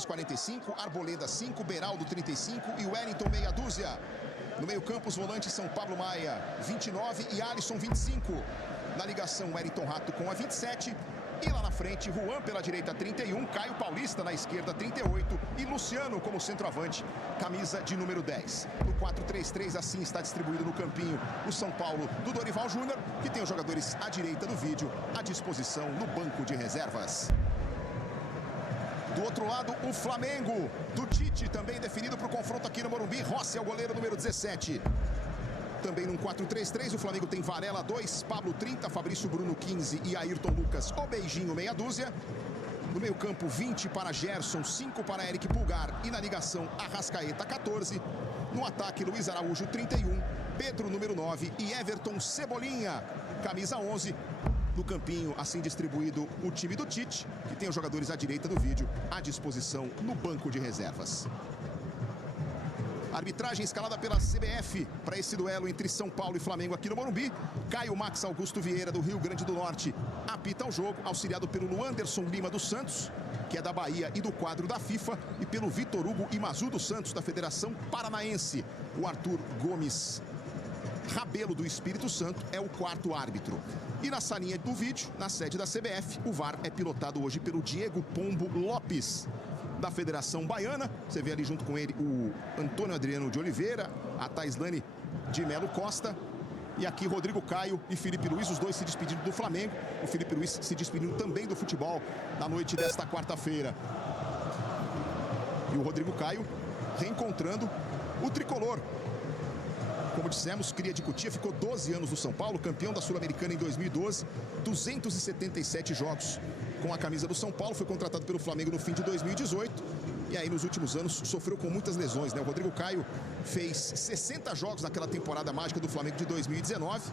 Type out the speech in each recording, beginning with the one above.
45, Arboleda 5, Beraldo 35 e Wellington meia dúzia. No meio-campo, os volantes são Pablo Maia, 29 e Alisson, 25. Na ligação, Wellington Rato com a 27. E lá na frente, Juan pela direita, 31, Caio Paulista na esquerda, 38 e Luciano como centroavante, camisa de número 10. No 4-3-3, assim está distribuído no campinho o São Paulo do Dorival Júnior, que tem os jogadores à direita do vídeo, à disposição no banco de reservas. Do outro lado, o Flamengo do Tite, também definido para o confronto aqui no Morumbi. Rossi é o goleiro número 17. Também num 4-3-3, o Flamengo tem Varela 2, Pablo 30, Fabrício Bruno 15 e Ayrton Lucas, o beijinho meia dúzia. No meio campo, 20 para Gerson, 5 para Eric Pulgar e na ligação, Arrascaeta 14. No ataque, Luiz Araújo 31, Pedro número 9 e Everton Cebolinha, camisa 11. No campinho, assim distribuído, o time do Tite, que tem os jogadores à direita do vídeo, à disposição no banco de reservas. Arbitragem escalada pela CBF para esse duelo entre São Paulo e Flamengo aqui no Morumbi. Caio Max Augusto Vieira, do Rio Grande do Norte, apita o jogo, auxiliado pelo Luanderson Lima dos Santos, que é da Bahia e do quadro da FIFA, e pelo Vitor Hugo Imazu dos Santos, da Federação Paranaense. O Arthur Gomes Rabelo do Espírito Santo é o quarto árbitro. E na salinha do vídeo, na sede da CBF, o VAR é pilotado hoje pelo Diego Pombo Lopes, da Federação Baiana. Você vê ali junto com ele o Antônio Adriano de Oliveira, a Taislane de Melo Costa. E aqui Rodrigo Caio e Felipe Luiz, os dois se despedindo do Flamengo. O Felipe Luiz se despedindo também do futebol na noite desta quarta-feira. E o Rodrigo Caio reencontrando o tricolor. Como dissemos, cria de Cotia, ficou 12 anos no São Paulo, campeão da Sul-Americana em 2012, 277 jogos com a camisa do São Paulo, foi contratado pelo Flamengo no fim de 2018 e aí nos últimos anos sofreu com muitas lesões, né? O Rodrigo Caio fez 60 jogos naquela temporada mágica do Flamengo de 2019,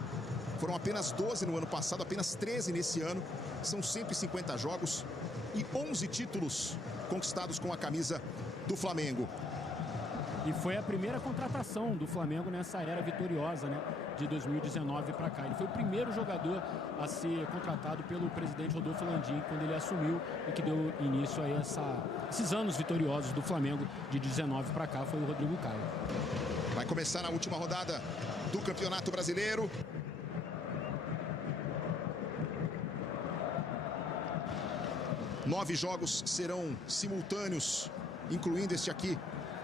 foram apenas 12 no ano passado, apenas 13 nesse ano, são 150 jogos e 11 títulos conquistados com a camisa do Flamengo. E foi a primeira contratação do Flamengo nessa era vitoriosa, né, de 2019 para cá. Ele foi o primeiro jogador a ser contratado pelo presidente Rodolfo Landim quando ele assumiu e que deu início a esses anos vitoriosos do Flamengo de 19 para cá, foi o Rodrigo Caio. Vai começar a última rodada do Campeonato Brasileiro. Nove jogos serão simultâneos, incluindo este aqui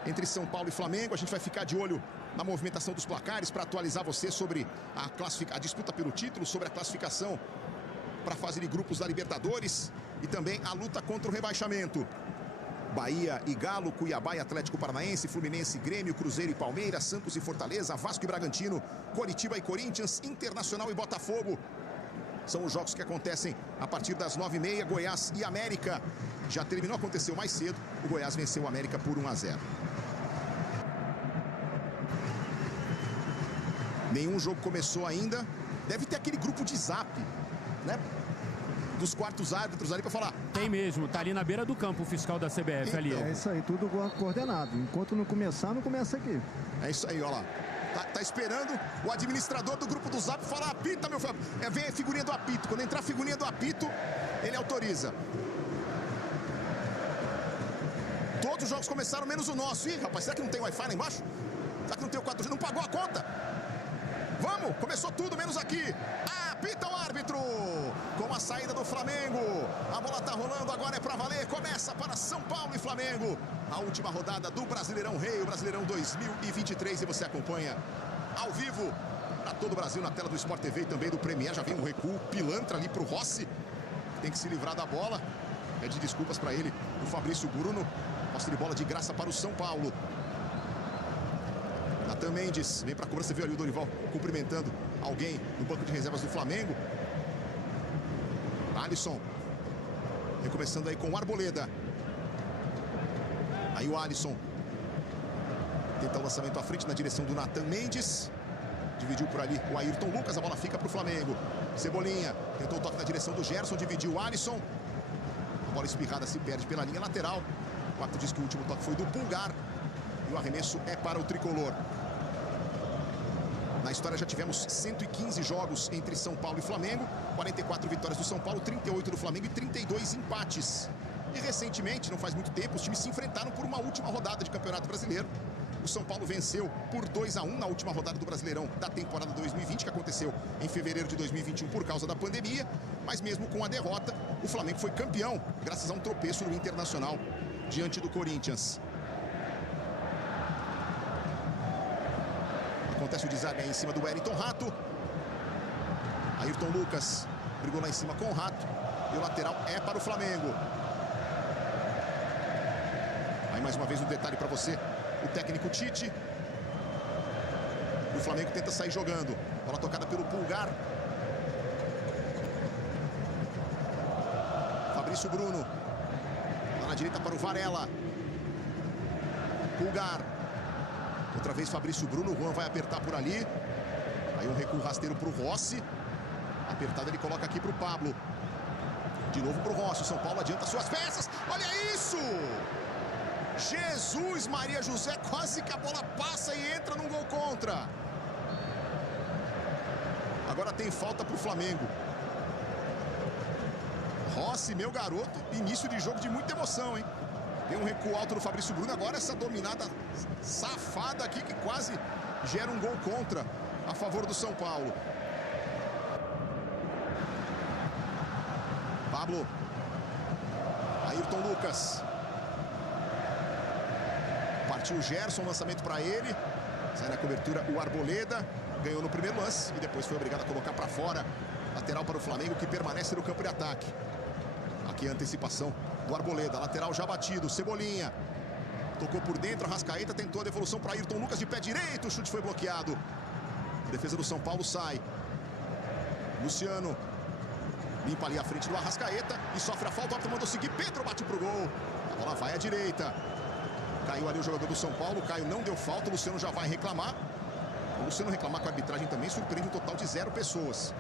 entre São Paulo e Flamengo. A gente vai ficar de olho na movimentação dos placares para atualizar você sobre a disputa pelo título, sobre a classificação para a fase de grupos da Libertadores e também a luta contra o rebaixamento. Bahia e Galo, Cuiabá e Atlético Paranaense, Fluminense, Grêmio, Cruzeiro e Palmeiras, Santos e Fortaleza, Vasco e Bragantino, Coritiba e Corinthians, Internacional e Botafogo. São os jogos que acontecem a partir das 9h30, Goiás e América. Já terminou, aconteceu mais cedo. O Goiás venceu o América por 1-0. Nenhum jogo começou ainda. Deve ter aquele grupo de zap, né? Dos quartos árbitros ali para falar. Tem mesmo, tá ali na beira do campo o fiscal da CBF então, ali. É isso aí, tudo coordenado. Enquanto não começar, não começa aqui. É isso aí, ó lá. Tá esperando o administrador do grupo do Zap falar apita, meu filho. Vem a figurinha do apito. Quando entrar a figurinha do apito, ele autoriza. Todos os jogos começaram, menos o nosso. Ih, rapaz, será que não tem Wi-Fi lá embaixo? Será que não tem o 4G? Não pagou a conta? Vamos, começou tudo, menos aqui. Apita o árbitro. Com a saída do Flamengo. A bola tá rolando, agora é pra valer. Começa para São Paulo e Flamengo. A última rodada do Brasileirão Rei, o Brasileirão 2023. E você acompanha ao vivo para todo o Brasil na tela do Sport TV e também do Premier. Já vem um recuo pilantra ali pro Rossi. Tem que se livrar da bola. Pede desculpas para ele, o Fabrício Bruno. Posse de bola de graça para o São Paulo. Natan Mendes vem para a cobrança. Você viu ali o Dorival cumprimentando alguém no banco de reservas do Flamengo. Alisson. Recomeçando aí com o Arboleda. Aí o Alisson. Tenta o lançamento à frente na direção do Natan Mendes. Dividiu por ali o Ayrton Lucas. A bola fica para o Flamengo. Cebolinha. Tentou o toque na direção do Gerson. Dividiu o Alisson. A bola espirrada se perde pela linha lateral. O árbitro diz que o último toque foi do Pulgar. E o arremesso é para o tricolor. Na história já tivemos 115 jogos entre São Paulo e Flamengo. 44 vitórias do São Paulo, 38 do Flamengo e 32 empates. E recentemente, não faz muito tempo, os times se enfrentaram por uma última rodada de Campeonato Brasileiro. O São Paulo venceu por 2-1 na última rodada do Brasileirão da temporada 2020, que aconteceu em fevereiro de 2021 por causa da pandemia. Mas mesmo com a derrota, o Flamengo foi campeão, graças a um tropeço no Internacional diante do Corinthians. Acontece o desarme aí em cima do Wellington Rato. Ayrton Lucas brigou lá em cima com o Rato. E o lateral é para o Flamengo. Aí mais uma vez um detalhe para você. O técnico Tite. O Flamengo tenta sair jogando. Bola tocada pelo Pulgar. Fabrício Bruno. Lá na direita para o Varela. Pulgar. Outra vez Fabrício Bruno. O Juan vai apertar por ali. Aí um recuo rasteiro para o Rossi. Apertado ele coloca aqui para o Pablo. De novo para o Rossi. O São Paulo adianta suas peças. Olha isso! Jesus Maria José, quase que a bola passa e entra num gol contra. Agora tem falta para o Flamengo. Rossi, meu garoto, início de jogo de muita emoção, hein? Tem um recuo alto do Fabrício Bruno. Agora essa dominada safada aqui que quase gera um gol contra a favor do São Paulo. Pablo. Ayrton Lucas. Partiu o Gerson, lançamento para ele. Sai na cobertura o Arboleda. Ganhou no primeiro lance e depois foi obrigado a colocar para fora. Lateral para o Flamengo, que permanece no campo de ataque. Aqui a antecipação do Arboleda. Lateral já batido. Cebolinha. Tocou por dentro. Arrascaeta tentou a devolução para Ayrton Lucas de pé direito. O chute foi bloqueado. A defesa do São Paulo sai. Luciano. Limpa ali a frente do Arrascaeta. E sofre a falta. O árbitro mandou seguir. Pedro bate pro gol. A bola vai à direita. Caiu ali o jogador do São Paulo. Caio não deu falta. O Luciano já vai reclamar. O Luciano reclamar com a arbitragem também surpreende um total de 0 pessoas.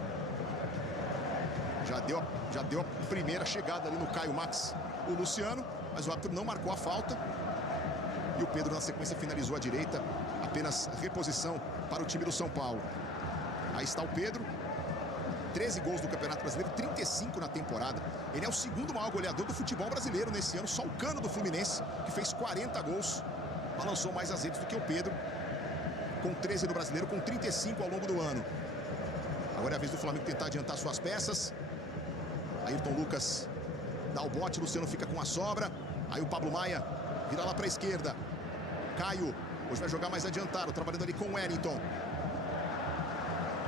Já deu a primeira chegada ali no Caio Max, o Luciano. Mas o árbitro não marcou a falta. E o Pedro na sequência finalizou à direita. Apenas reposição para o time do São Paulo. Aí está o Pedro. 13 gols do Campeonato Brasileiro, 35 na temporada. Ele é o segundo maior goleador do futebol brasileiro nesse ano. Só o Cano do Fluminense, que fez 40 gols, balançou mais as redes do que o Pedro, com 13 no Brasileiro, com 35 ao longo do ano. Agora é a vez do Flamengo tentar adiantar suas peças. Ayrton Lucas dá o bote, Luciano fica com a sobra. Aí o Pablo Maia vira lá para a esquerda. Caio, hoje vai jogar mais adiantado, trabalhando ali com o Wellington.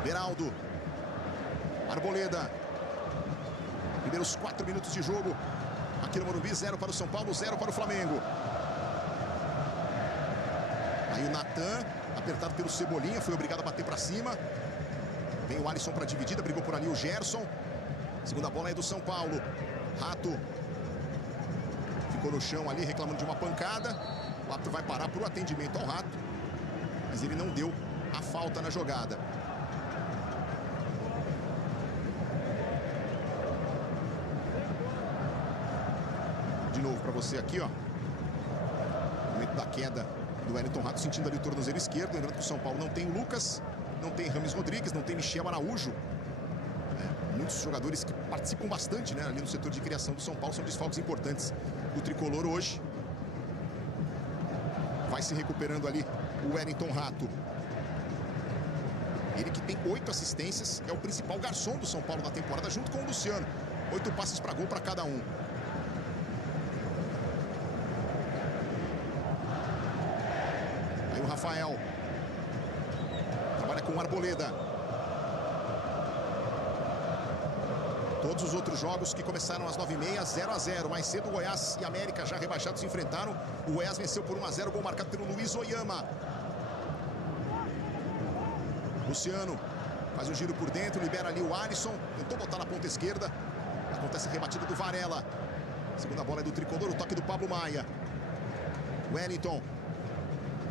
Beraldo. Arboleda. Primeiros 4 minutos de jogo aqui no Morumbi. 0 para o São Paulo, 0 para o Flamengo. Aí o Natan, apertado pelo Cebolinha, foi obrigado a bater para cima. Vem o Alisson para dividida, brigou por ali o Gerson. Segunda bola é do São Paulo. Rato ficou no chão ali reclamando de uma pancada. O árbitro vai parar para o atendimento ao Rato, mas ele não deu a falta na jogada. De novo para você aqui, ó. Momento da queda do Wellington Rato, sentindo ali o tornozelo esquerdo. Lembrando que o São Paulo não tem o Lucas, não tem Rames Rodrigues, não tem Michel Araújo. Muitos jogadores que participam bastante, né, ali no setor de criação do São Paulo. São desfalques importantes do tricolor hoje. Vai se recuperando ali o Wellington Rato. Ele que tem 8 assistências, é o principal garçom do São Paulo na temporada, junto com o Luciano. 8 passes para gol para cada um. Aí o Rafael trabalha com o Arboleda. Todos os outros jogos que começaram às 9h30, 0-0. Mais cedo o Goiás e América, já rebaixados, se enfrentaram. O Goiás venceu por 1-0, gol marcado pelo Luiz Oyama. Luciano faz um giro por dentro, libera ali o Alisson. Tentou botar na ponta esquerda. Acontece a rebatida do Varela. Segunda bola é do tricolor, o toque do Pablo Maia. Wellington.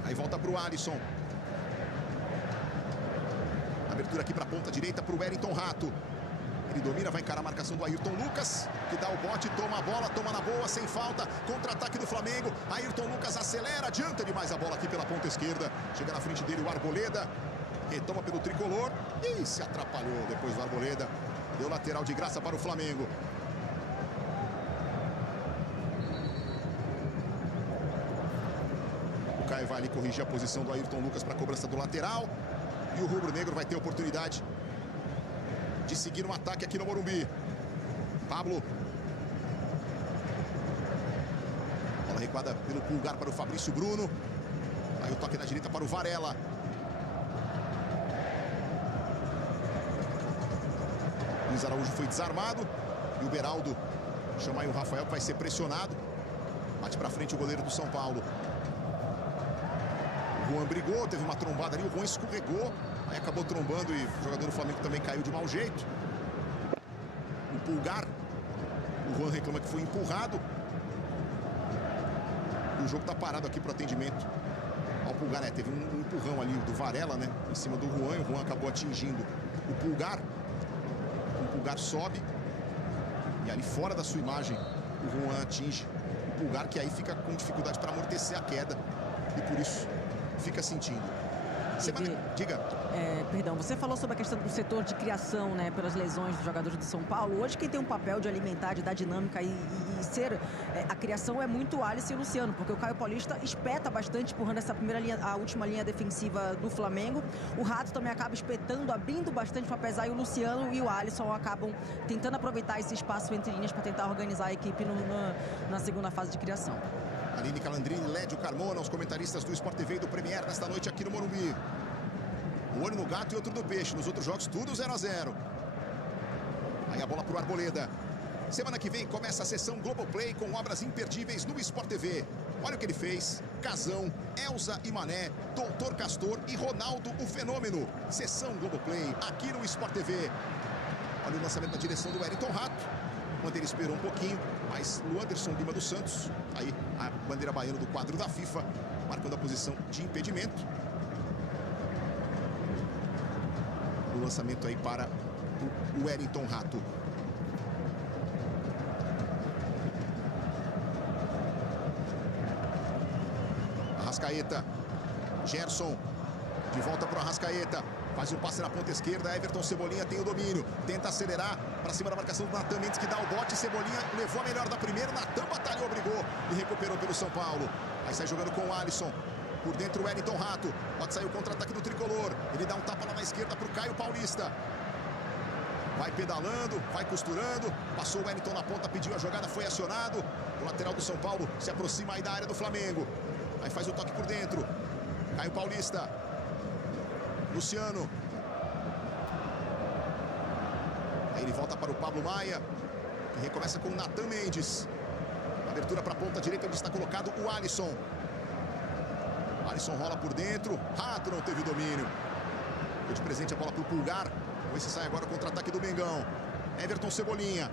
Aí volta para o Alisson. Abertura aqui para a ponta direita para o Wellington Rato. Ele domina, vai encarar a marcação do Ayrton Lucas, que dá o bote, toma a bola, toma na boa, sem falta. Contra-ataque do Flamengo. Ayrton Lucas acelera, adianta demais a bola aqui pela ponta esquerda. Chega na frente dele o Arboleda. Retoma pelo tricolor. E se atrapalhou depois do Arboleda. Deu lateral de graça para o Flamengo. Caio vai ali corrigir a posição do Ayrton Lucas para a cobrança do lateral. E o rubro-negro vai ter a oportunidade de seguir um ataque aqui no Morumbi. Pablo. Bola recuada pelo Pulgar para o Fabrício Bruno. Aí o toque na direita para o Varela. Luiz Araújo foi desarmado. E o Beraldo chama aí o Rafael, que vai ser pressionado. Bate para frente o goleiro do São Paulo. O Juan brigou, teve uma trombada ali. O Juan escorregou. Aí acabou trombando e o jogador do Flamengo também caiu de mau jeito. O Pulgar. O Juan reclama que foi empurrado. O jogo tá parado aqui para o atendimento ao Pulgar. Teve um empurrão ali do Varela, né? Em cima do Juan. E o Juan acabou atingindo o Pulgar. O Pulgar sobe. E ali fora da sua imagem, o Juan atinge o Pulgar, que aí fica com dificuldade para amortecer a queda. E por isso fica sentindo. Diga. Perdão, você falou sobre a questão do setor de criação, né, pelas lesões dos jogadores do São Paulo. Hoje quem tem um papel de alimentar, de dar dinâmica e ser a criação é muito o Alisson e o Luciano, porque o Caio Paulista espeta bastante, empurrando essa primeira linha, a última linha defensiva do Flamengo. O Rato também acaba espetando, abrindo bastante para pesar, e o Luciano e o Alisson acabam tentando aproveitar esse espaço entre linhas para tentar organizar a equipe na segunda fase de criação. Aline Calandrini, Lédio Carmona, os comentaristas do Sport TV e do Premier nesta noite aqui no Morumbi. Um olho no gato e outro no peixe. Nos outros jogos, tudo 0 a 0. Aí a bola pro Arboleda. Semana que vem começa a sessão Globoplay com obras imperdíveis no Sport TV. Olha o que ele fez. Casão, Elza e Mané, Doutor Castor e Ronaldo o Fenômeno. Sessão Globoplay aqui no Sport TV. Olha o lançamento na direção do Wellington Rato. O Bandeira esperou um pouquinho, mas o Anderson Lima dos Santos, aí a bandeira baiana do quadro da FIFA, marcando a posição de impedimento. O lançamento aí para o Wellington Rato. Arrascaeta. Gerson. De volta para o Arrascaeta. Faz um passe na ponta esquerda. Everton Cebolinha tem o domínio. Tenta acelerar para cima da marcação do Natan Mendes, que dá o bote. Cebolinha levou a melhor da primeira. Natan batalhou, brigou e recuperou pelo São Paulo. Aí sai jogando com o Alisson. Por dentro o Wellington Rato. Pode sair o contra-ataque do Tricolor. Ele dá um tapa lá na esquerda para o Caio Paulista. Vai pedalando, vai costurando. Passou o Wellington na ponta, pediu a jogada, foi acionado. O lateral do São Paulo se aproxima aí da área do Flamengo. Aí faz o toque por dentro. Caio Paulista. Luciano. Aí ele volta para o Pablo Maia, que recomeça com o Natan Mendes. Abertura para a ponta direita, onde está colocado o Alisson. Alisson rola por dentro. Rato não teve domínio. Deu de presente a bola para o Pulgar. Vamos ver se sai agora o contra-ataque do Mengão. Everton Cebolinha.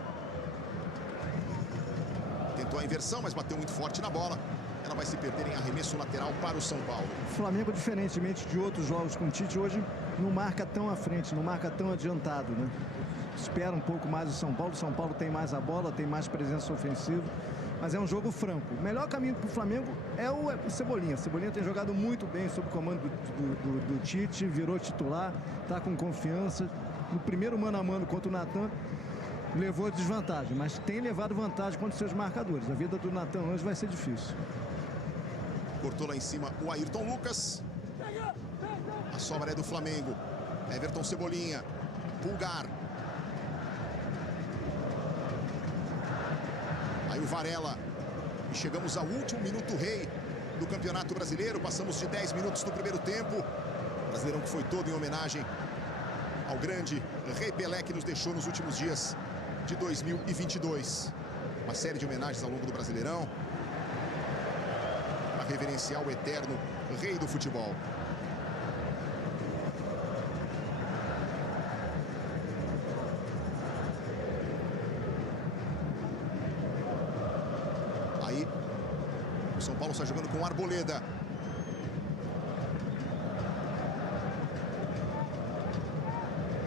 Tentou a inversão, mas bateu muito forte na bola. Ela vai se perder em arremesso lateral para o São Paulo. O Flamengo, diferentemente de outros jogos com o Tite, hoje não marca tão à frente, não marca tão adiantado, né? Espera um pouco mais o São Paulo. O São Paulo tem mais a bola, tem mais presença ofensiva, mas é um jogo franco. O melhor caminho para o Flamengo é o Cebolinha. Cebolinha tem jogado muito bem sob o comando do Tite, virou titular, está com confiança. No primeiro mano a mano contra o Natan, levou desvantagem, mas tem levado vantagem contra os seus marcadores. A vida do Natan hoje vai ser difícil. Cortou lá em cima o Ayrton Lucas. A sobra é do Flamengo. Everton Cebolinha. Pulgar. Aí o Varela. E chegamos ao último minuto rei do Campeonato Brasileiro. Passamos de 10 minutos no primeiro tempo. O Brasileirão que foi todo em homenagem ao grande Rei Pelé, que nos deixou nos últimos dias de 2022. Uma série de homenagens ao longo do Brasileirão, para reverenciar o eterno rei do futebol. Aí o São Paulo está jogando com o Arboleda.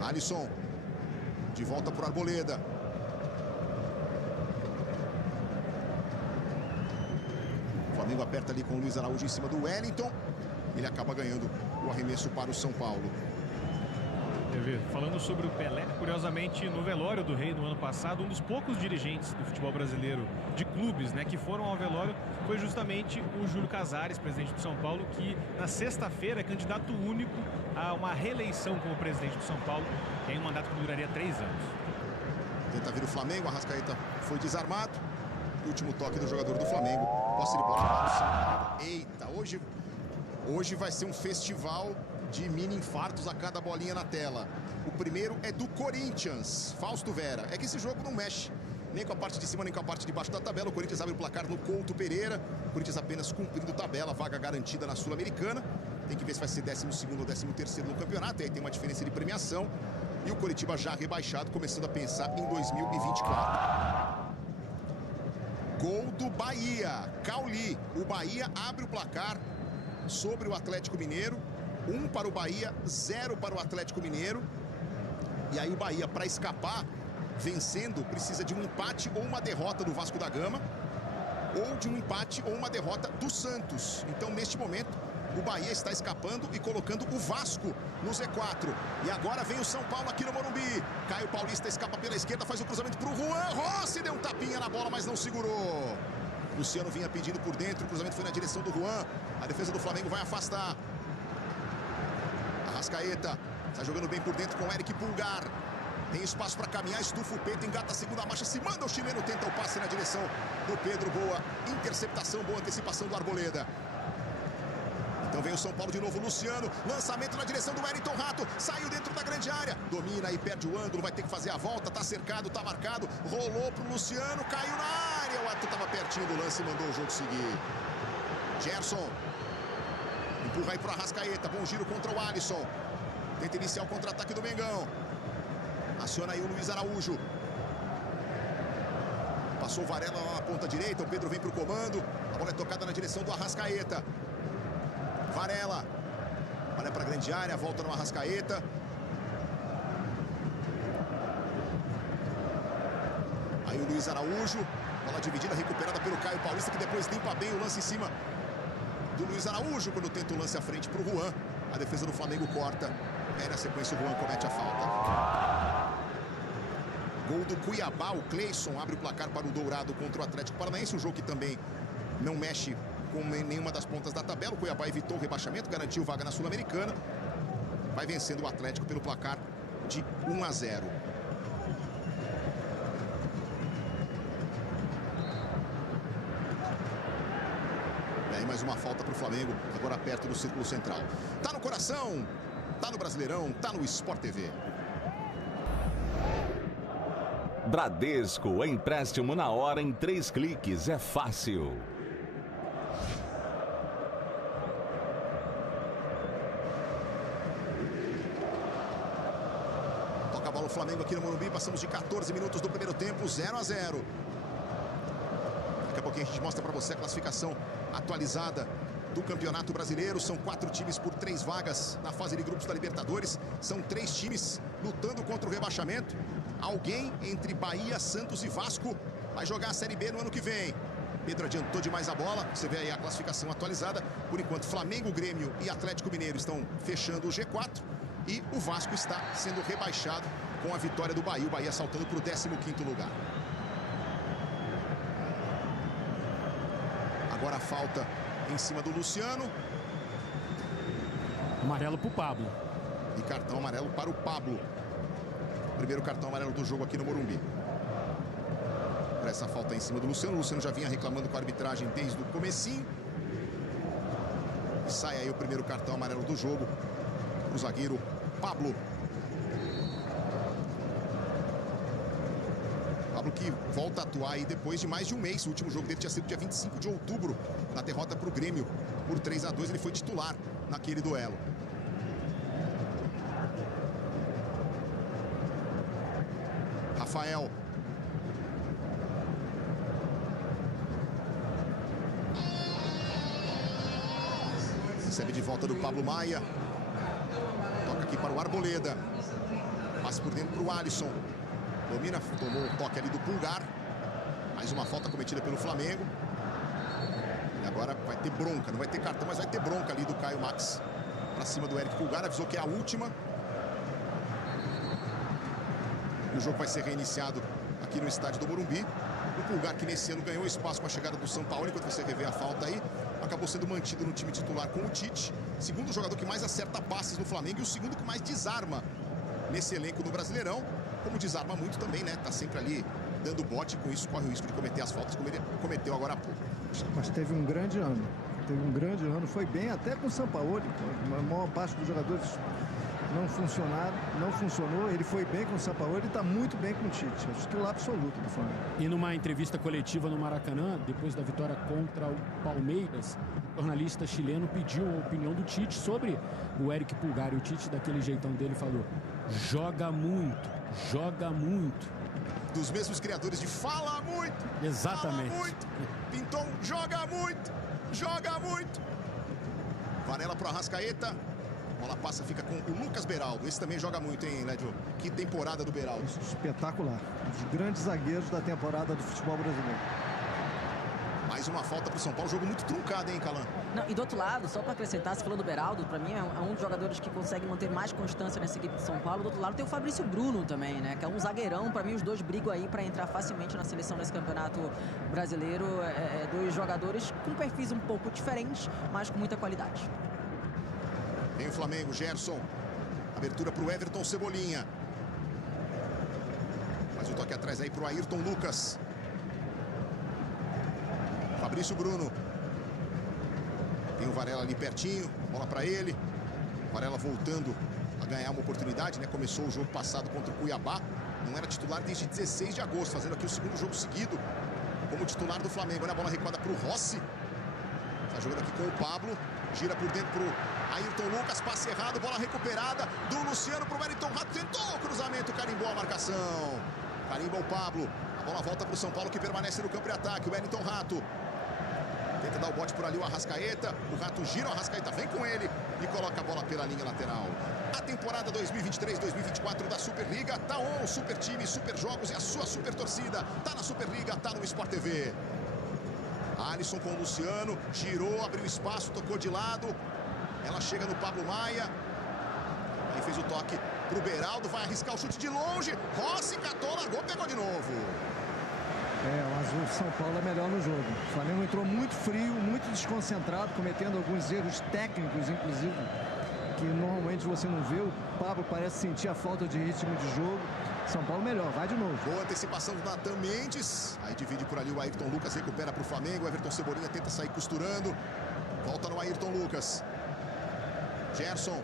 Alisson. De volta para o Arboleda. O Flamengo aperta ali com o Luiz Araújo em cima do Wellington. Ele acaba ganhando o arremesso para o São Paulo. Falando sobre o Pelé, curiosamente, no velório do Rei no ano passado, um dos poucos dirigentes do futebol brasileiro de clubes, né, que foram ao velório foi justamente o Júlio Casares, presidente do São Paulo, que na sexta-feira é candidato único a uma reeleição como presidente do São Paulo, que é um mandato que duraria 3 anos. Tenta vir o Flamengo, a Arrascaeta foi desarmado. Último toque do jogador do Flamengo. Posse de bola para o São Paulo. Eita, hoje vai ser um festival de mini infartos a cada bolinha na tela. O primeiro é do Corinthians, Fausto Vera. É que esse jogo não mexe nem com a parte de cima, nem com a parte de baixo da tabela. O Corinthians abre o placar no Couto Pereira. O Corinthians apenas cumprindo tabela, vaga garantida na Sul-Americana. Tem que ver se vai ser 12º ou 13º no campeonato. E aí tem uma diferença de premiação. E o Coritiba já rebaixado, começando a pensar em 2024. Gol do Bahia, Cauli. O Bahia abre o placar sobre o Atlético Mineiro. 1 para o Bahia, 0 para o Atlético Mineiro. E aí o Bahia, para escapar, vencendo, precisa de um empate ou uma derrota do Vasco da Gama, ou de um empate ou uma derrota do Santos. Então, neste momento, o Bahia está escapando e colocando o Vasco no Z4. E agora vem o São Paulo aqui no Morumbi. Caio Paulista escapa pela esquerda, faz o cruzamento para o Juan. Rossi deu um tapinha na bola, mas não segurou. Luciano vinha pedindo por dentro, o cruzamento foi na direção do Juan. A defesa do Flamengo vai afastar. Arrascaeta está jogando bem por dentro com o Eric Pulgar. Tem espaço para caminhar, estufa o peito, engata a segunda marcha, se manda o chileno, tenta o passe na direção do Pedro. Boa interceptação, boa antecipação do Arboleda. Então vem o São Paulo de novo, Luciano, lançamento na direção do Wellington Rato, saiu dentro da grande área, domina e perde o ângulo, vai ter que fazer a volta, tá cercado, tá marcado, rolou pro Luciano, caiu na área, o árbitro tava pertinho do lance e mandou o jogo seguir. Gerson empurra aí pro Arrascaeta, bom giro contra o Alisson, tenta iniciar o contra-ataque do Mengão, aciona aí o Luiz Araújo, passou o Varela lá na ponta direita, o Pedro vem pro comando, a bola é tocada na direção do Arrascaeta. Varela, olha para a grande área, volta no Arrascaeta. Aí o Luiz Araújo, bola dividida, recuperada pelo Caio Paulista, que depois limpa bem o lance em cima do Luiz Araújo, quando tenta o lance à frente para o Juan. A defesa do Flamengo corta, aí na sequência o Juan comete a falta. Gol do Cuiabá, o Cleison abre o placar para o Dourado contra o Atlético Paranaense, um jogo que também não mexe com nenhuma das pontas da tabela. O Cuiabá evitou o rebaixamento, garantiu vaga na Sul-Americana. Vai vencendo o Atlético pelo placar de 1-0. E aí mais uma falta para o Flamengo, agora perto do círculo central. Tá no coração, tá no Brasileirão, tá no Sport TV. Bradesco, empréstimo na hora em 3 cliques, é fácil. O Flamengo aqui no Morumbi, passamos de 14 minutos do primeiro tempo, 0-0. Daqui a pouquinho a gente mostra para você a classificação atualizada do Campeonato Brasileiro. São 4 times por 3 vagas na fase de grupos da Libertadores. São 3 times lutando contra o rebaixamento. Alguém entre Bahia, Santos e Vasco vai jogar a Série B no ano que vem. Pedro adiantou demais a bola, você vê aí a classificação atualizada. Por enquanto, Flamengo, Grêmio e Atlético Mineiro estão fechando o G4. E o Vasco está sendo rebaixado com a vitória do Bahia. O Bahia saltando para o 15º lugar. Agora a falta em cima do Luciano. Amarelo para o Pablo. E cartão amarelo para o Pablo. Primeiro cartão amarelo do jogo aqui no Morumbi. Para essa falta em cima do Luciano. O Luciano já vinha reclamando com a arbitragem desde o comecinho. E sai aí o primeiro cartão amarelo do jogo para o zagueiro Pablo. Pablo que volta a atuar aí depois de mais de um mês. O último jogo dele tinha sido dia 25 de outubro, na derrota para o Grêmio por 3-2. Ele foi titular naquele duelo. Rafael. Recebe de volta do Pablo Maia. Toca aqui para o Arboleda. Passe por dentro para o Alisson. Domina, tomou o toque ali do Pulgar. Mais uma falta cometida pelo Flamengo. E agora vai ter bronca. Não vai ter cartão, mas vai ter bronca ali do Caio Max para cima do Eric Pulgar. Avisou que é a última. o jogo vai ser reiniciado aqui no estádio do Morumbi. O Pulgar, que nesse ano ganhou espaço com a chegada do São Paulo, enquanto você revê a falta aí, acabou sendo mantido no time titular com o Tite. Segundo jogador que mais acerta passes no Flamengo e o segundo que mais desarma nesse elenco no Brasileirão. Como desarma muito também, né? Tá sempre ali dando bote, com isso corre o risco de cometer as faltas como ele cometeu agora há pouco. Mas teve um grande ano. Foi bem até com o Sampaoli. A maior parte dos jogadores não funcionou. Ele foi bem com o Sampaoli e está muito bem com o Tite. É o titular absoluto do Flamengo. E numa entrevista coletiva no Maracanã, depois da vitória contra o Palmeiras, o jornalista chileno pediu a opinião do Tite sobre o Eric Pulgar. E o Tite, daquele jeitão dele, falou: joga muito, joga muito. Dos mesmos criadores de fala muito. Exatamente. Fala muito. Pinton joga muito, joga muito. Varela pro Arrascaeta. Bola passa, fica com o Lucas Beraldo. Esse também joga muito, hein, Lédio? Que temporada do Beraldo. Espetacular. Um dos grandes zagueiros da temporada do futebol brasileiro. Mais uma falta pro São Paulo. Jogo muito truncado, hein, Calan? Não, e do outro lado, só para acrescentar, você falou do Beraldo, para mim é um dos jogadores que consegue manter mais constância nessa equipe de São Paulo. Do outro lado tem o Fabrício Bruno também, né? Que é um zagueirão. Para mim, os dois brigam aí para entrar facilmente na seleção nesse campeonato brasileiro. Dois jogadores com perfis um pouco diferentes, mas com muita qualidade. Tem o Flamengo, Gerson. Abertura para o Everton Cebolinha. Faz o toque atrás aí para o Ayrton Lucas. Fabrício Bruno. Tem o Varela ali pertinho. Bola para ele. Varela voltando a ganhar uma oportunidade, né? Começou o jogo passado contra o Cuiabá. Não era titular desde 16 de agosto. Fazendo aqui o segundo jogo seguido como titular do Flamengo. Olha a bola recuada para o Rossi. Está jogando aqui com o Pablo. Gira por dentro pro Ayrton Lucas, passe errado, bola recuperada do Luciano pro Wellington Rato, tentou o cruzamento, carimbou a marcação. Carimba o Pablo, a bola volta pro São Paulo que permanece no campo de ataque. O Wellington Rato tenta dar o bote por ali o Arrascaeta, o Rato gira, o Arrascaeta vem com ele e coloca a bola pela linha lateral. A temporada 2023-2024 da Superliga tá on, super time, super jogos e a sua super torcida tá na Superliga, tá no Sport TV. Alisson com o Luciano, girou, abriu espaço, tocou de lado. Ela chega no Pablo Maia. Aí fez o toque pro Beraldo, vai arriscar o chute de longe. Rossi catou, largou, pegou de novo. O azul de São Paulo é melhor no jogo. O Flamengo entrou muito frio, muito desconcentrado, cometendo alguns erros técnicos, inclusive, que normalmente você não vê. O Pablo parece sentir a falta de ritmo de jogo. São Paulo melhor, vai de novo. Boa antecipação do Natan Mendes. Aí divide por ali o Ayrton Lucas, recupera para o Flamengo. O Everton Cebolinha tenta sair costurando. Volta no Ayrton Lucas. Gerson.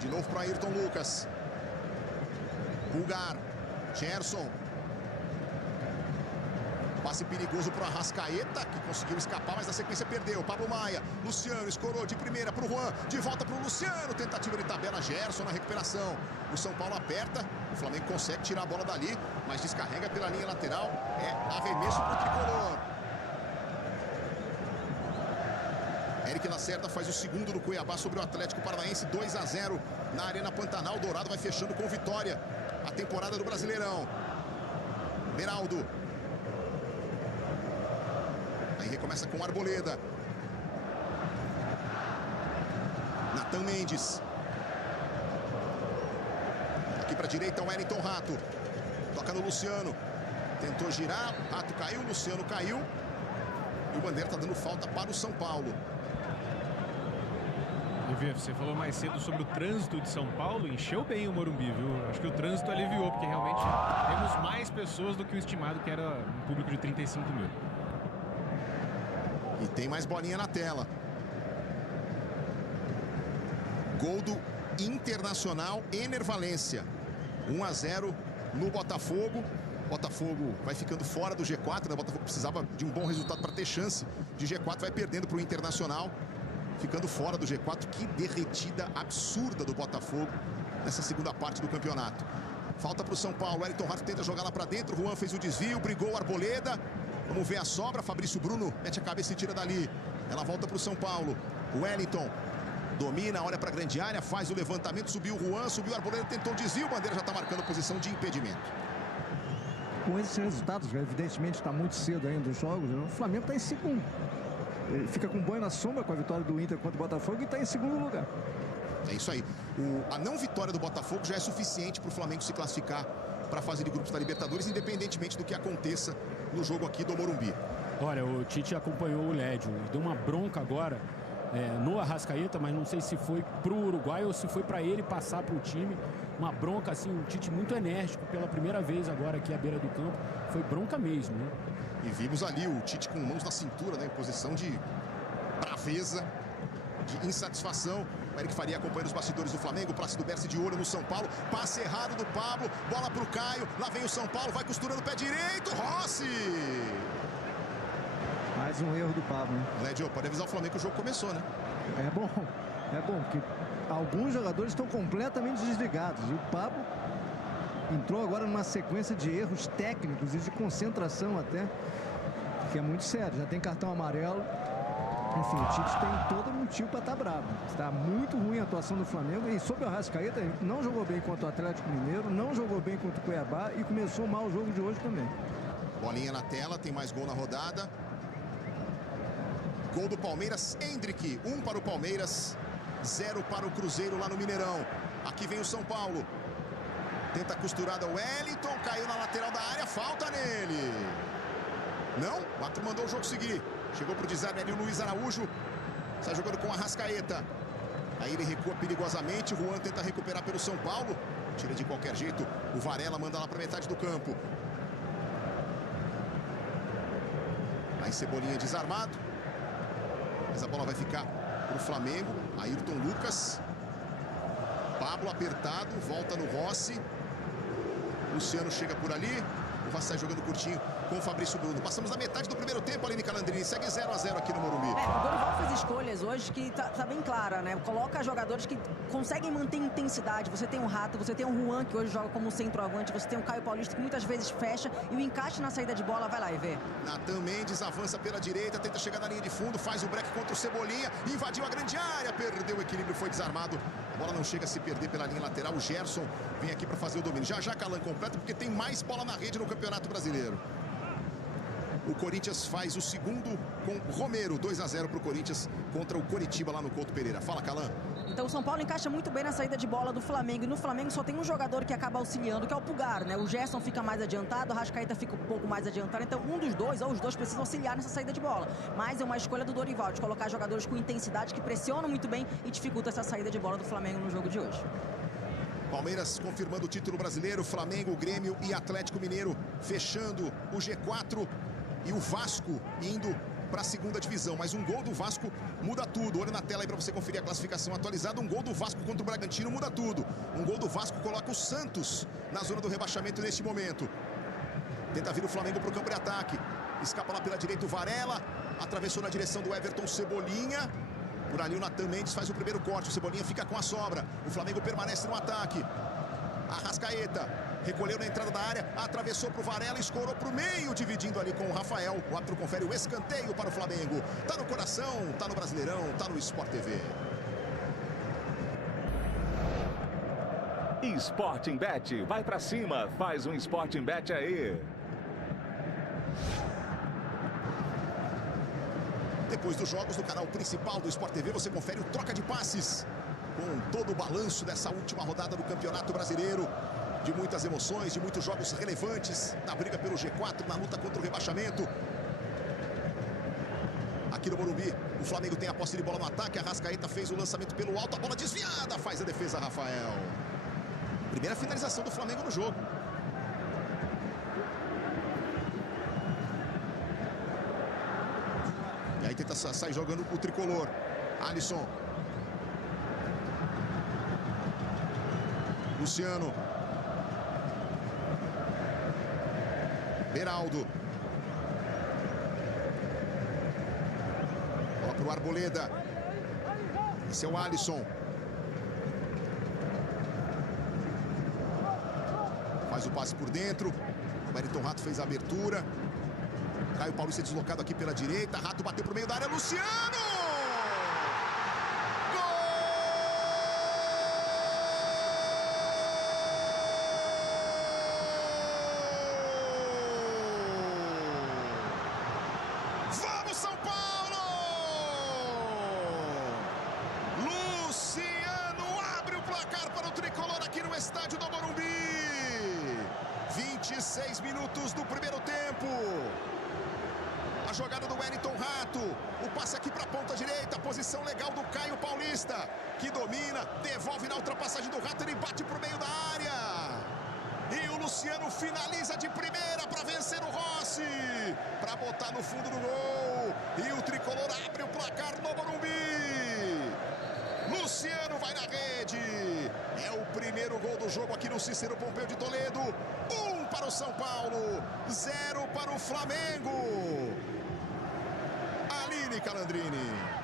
De novo para o Ayrton Lucas. Pulgar. Gerson. Passe perigoso para o Arrascaeta, que conseguiu escapar, mas na sequência perdeu. Pablo Maia, Luciano, escorou de primeira para o Juan, de volta para o Luciano. Tentativa de tabela, Gerson na recuperação. O São Paulo aperta, o Flamengo consegue tirar a bola dali, mas descarrega pela linha lateral. É arremesso para o tricolor. Eric Lacerda faz o segundo do Cuiabá sobre o Atlético Paranaense, 2-0 na Arena Pantanal. O Dourado vai fechando com vitória a temporada do Brasileirão. Beraldo. Aí recomeça com Arboleda. Natan Mendes. Aqui para a direita o Wellington Rato. Toca no Luciano. Tentou girar. Rato caiu, Luciano caiu. E o Bandeira está dando falta para o São Paulo. Você falou mais cedo sobre o trânsito de São Paulo, encheu bem o Morumbi, viu? Acho que o trânsito aliviou, porque realmente temos mais pessoas do que o estimado, que era um público de 35 mil. E tem mais bolinha na tela. Gol do Internacional, Ener Valencia. 1-0 no Botafogo. Botafogo vai ficando fora do G4, né? O Botafogo precisava de um bom resultado para ter chance de G4, vai perdendo para o Internacional, ficando fora do G4. Que derretida absurda do Botafogo nessa segunda parte do campeonato. Falta para o São Paulo. Wellington Rato tenta jogar lá para dentro. Juan fez o desvio, brigou o Arboleda. Vamos ver a sobra. Fabrício Bruno mete a cabeça e tira dali. Ela volta para o São Paulo. O Wellington domina, olha para a grande área, faz o levantamento, subiu o Juan, subiu o Arboleda, tentou o desvio. O Bandeira já está marcando posição de impedimento. Com esses resultados, evidentemente está muito cedo ainda os jogos, né? O Flamengo está em segundo. Ele fica com banho na sombra com a vitória do Inter contra o Botafogo e está em segundo lugar. É isso aí. A não vitória do Botafogo já é suficiente para o Flamengo se classificar para a fase de grupos da Libertadores, independentemente do que aconteça no jogo aqui do Morumbi. Olha, o Tite acompanhou o Lédio, deu uma bronca agora no Arrascaeta, mas não sei se foi para o Uruguai ou se foi para ele passar para o time. Uma bronca, assim, um Tite muito enérgico pela primeira vez agora aqui à beira do campo. Foi bronca mesmo, né? E vimos ali o Tite com mãos na cintura, né, em posição de braveza, de insatisfação. O Eric Faria acompanha os bastidores do Flamengo. Plácido Berce de olho no São Paulo. Passe errado do Pablo. Bola para o Caio. Lá vem o São Paulo. Vai costurando o pé direito. Rossi! Mais um erro do Pablo, né? Lédio, pode avisar o Flamengo que o jogo começou, né? É bom, porque alguns jogadores estão completamente desligados. E o Pablo entrou agora numa sequência de erros técnicos e de concentração até, que é muito sério. Já tem cartão amarelo. Enfim, o Tite tem todo motivo para estar bravo. Está muito ruim a atuação do Flamengo. E sobre o Arrascaeta, não jogou bem contra o Atlético Mineiro, não jogou bem contra o Cuiabá e começou mal o jogo de hoje também. Bolinha na tela, tem mais gol na rodada. Gol do Palmeiras, Hendrick. 1 para o Palmeiras, 0 para o Cruzeiro lá no Mineirão. Aqui vem o São Paulo. Tenta a costurada o Wellington, caiu na lateral da área, falta nele. Não, o árbitro mandou o jogo seguir. Chegou para o desarme ali o Luiz Araújo. Sai jogando com a Arrascaeta. Aí ele recua perigosamente. Juan tenta recuperar pelo São Paulo. Tira de qualquer jeito. O Varela manda lá para metade do campo. Aí Cebolinha desarmado. Mas a bola vai ficar para o Flamengo. Ayrton Lucas. Pablo apertado. Volta no Rossi. Luciano chega por ali. O Rossi sai jogando curtinho com o Fabrício Bruno. Passamos da metade do primeiro tempo, Aline Calandrini. Segue 0-0 aqui no Morumbi. O Dorival fez escolhas hoje que tá bem clara, né? Coloca jogadores que conseguem manter intensidade. Você tem o Rato, você tem o Juan, que hoje joga como centroavante. Você tem o Caio Paulista, que muitas vezes fecha. E o encaixe na saída de bola, vai lá e vê. Natan Mendes avança pela direita, tenta chegar na linha de fundo, faz o break contra o Cebolinha. Invadiu a grande área, perdeu o equilíbrio, foi desarmado. A bola não chega a se perder pela linha lateral. O Gerson vem aqui para fazer o domínio. Já Calan completa, porque tem mais bola na rede no Campeonato Brasileiro. O Corinthians faz o segundo com Romero, 2-0 para o Corinthians contra o Coritiba lá no Couto Pereira. Fala, Calan. Então o São Paulo encaixa muito bem na saída de bola do Flamengo. E no Flamengo só tem um jogador que acaba auxiliando, que é o Pulgar, né? O Gerson fica mais adiantado, o Arrascaeta fica um pouco mais adiantado. Então um dos dois, ou os dois, precisam auxiliar nessa saída de bola. Mas é uma escolha do Dorival, de colocar jogadores com intensidade, que pressionam muito bem e dificulta essa saída de bola do Flamengo no jogo de hoje. Palmeiras confirmando o título brasileiro, Flamengo, Grêmio e Atlético Mineiro fechando o G4 e o Vasco indo para a segunda divisão. Mas um gol do Vasco muda tudo. Olha na tela aí para você conferir a classificação atualizada. Um gol do Vasco contra o Bragantino muda tudo. Um gol do Vasco coloca o Santos na zona do rebaixamento neste momento. Tenta vir o Flamengo para o campo de ataque. Escapa lá pela direita o Varela. Atravessou na direção do Everton Cebolinha. Por ali o Natan Mendes faz o primeiro corte. O Cebolinha fica com a sobra. O Flamengo permanece no ataque. Arrascaeta recolheu na entrada da área, atravessou para o Varela, escorou para o meio, dividindo ali com o Rafael. O árbitro confere o escanteio para o Flamengo. Tá no coração, tá no Brasileirão, tá no Sport TV. Sporting Bet, vai pra cima, faz um Sporting Bet aí. Depois dos jogos no canal principal do Sport TV, você confere o troca de passes com todo o balanço dessa última rodada do Campeonato Brasileiro. De muitas emoções, de muitos jogos relevantes, na briga pelo G4, na luta contra o rebaixamento. Aqui no Morumbi, o Flamengo tem a posse de bola no ataque. A Arrascaeta fez o lançamento pelo alto, a bola desviada, faz a defesa Rafael. Primeira finalização do Flamengo no jogo. E aí tenta sair jogando o tricolor. Alisson. Luciano. Beraldo. Bola para o Arboleda. Esse é o Alisson. Faz o passe por dentro. O Wellington Rato fez a abertura. Caio Paulista deslocado aqui pela direita. Rato bateu para o meio da área. Luciano! São Paulo! Luciano abre o placar para o tricolor aqui no estádio do Morumbi. 6 minutos do primeiro tempo. A jogada do Wellington Rato. O passe aqui para a ponta direita. Posição legal do Caio Paulista, que domina, devolve na ultrapassagem do Rato. Ele bate para o meio da área. E o Luciano finaliza de primeira para vencer o Rossi, para botar no fundo do gol. E o tricolor abre o placar no Morumbi. Luciano vai na rede. É o primeiro gol do jogo aqui no Cícero Pompeu de Toledo. 1 para o São Paulo, 0 para o Flamengo. Aline Calandrini.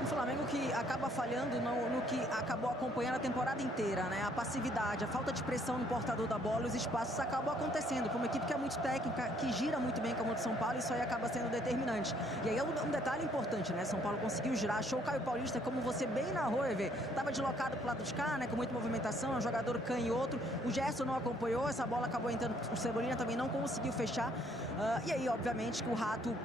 Um Flamengo que acaba falhando no que acabou acompanhando a temporada inteira, né? A passividade, a falta de pressão no portador da bola, os espaços acabam acontecendo. Para uma equipe que é muito técnica, que gira muito bem como o de São Paulo, isso aí acaba sendo determinante. E aí um detalhe importante, né? São Paulo conseguiu girar, achou o Caio Paulista, como você bem narrou, Evê. Estava deslocado pro lado de cá, né? Com muita movimentação, é um jogador canhoto. O Gerson não acompanhou, essa bola acabou entrando, o Cebolinha também não conseguiu fechar. E aí, obviamente, que o Rato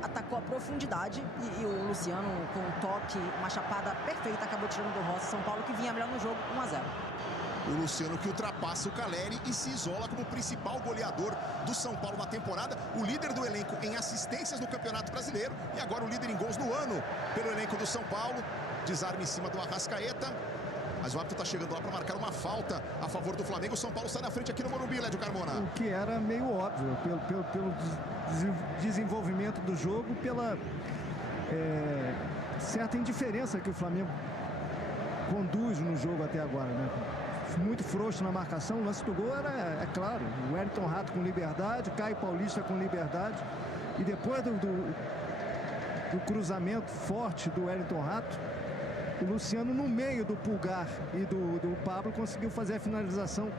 atacou a profundidade e o Luciano, com um toque, uma chapada perfeita, acabou tirando do Rossi. São Paulo que vinha melhor no jogo, 1-0. O Luciano que ultrapassa o Caleri e se isola como principal goleador do São Paulo na temporada. O líder do elenco em assistências no Campeonato Brasileiro e agora o líder em gols no ano pelo elenco do São Paulo. Desarme em cima do Arrascaeta. Mas o árbitro está chegando lá para marcar uma falta a favor do Flamengo. O São Paulo sai na frente aqui no Morumbi, Lédio Carmona. O que era meio óbvio, pelo desenvolvimento do jogo, pela certa indiferença que o Flamengo conduz no jogo até agora, né? Muito frouxo na marcação. O lance do gol era, é claro, o Wellington Rato com liberdade, Caio Paulista com liberdade. E depois do cruzamento forte do Wellington Rato, o Luciano, no meio do Pulgar e do Pablo, conseguiu fazer a finalização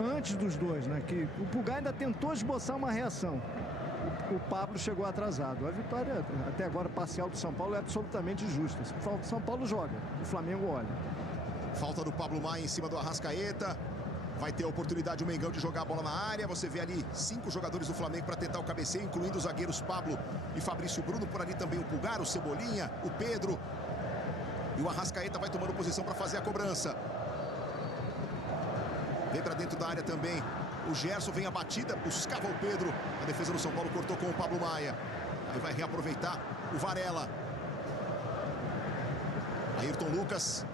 antes dos dois, né? Que o Pulgar ainda tentou esboçar uma reação. O Pablo chegou atrasado. A vitória, até agora, parcial do São Paulo é absolutamente justa. O São Paulo joga, o Flamengo olha. Falta do Pablo Maia em cima do Arrascaeta. Vai ter a oportunidade o Mengão de jogar a bola na área. Você vê ali 5 jogadores do Flamengo para tentar o cabeceio, incluindo os zagueiros Pablo e Fabrício Bruno. Por ali também o Pulgar, o Cebolinha, o Pedro. E o Arrascaeta vai tomando posição para fazer a cobrança. Vem para dentro da área também. O Gerson vem a batida, buscava o Pedro. A defesa do São Paulo cortou com o Pablo Maia. Aí vai reaproveitar o Varela. Ayrton Lucas.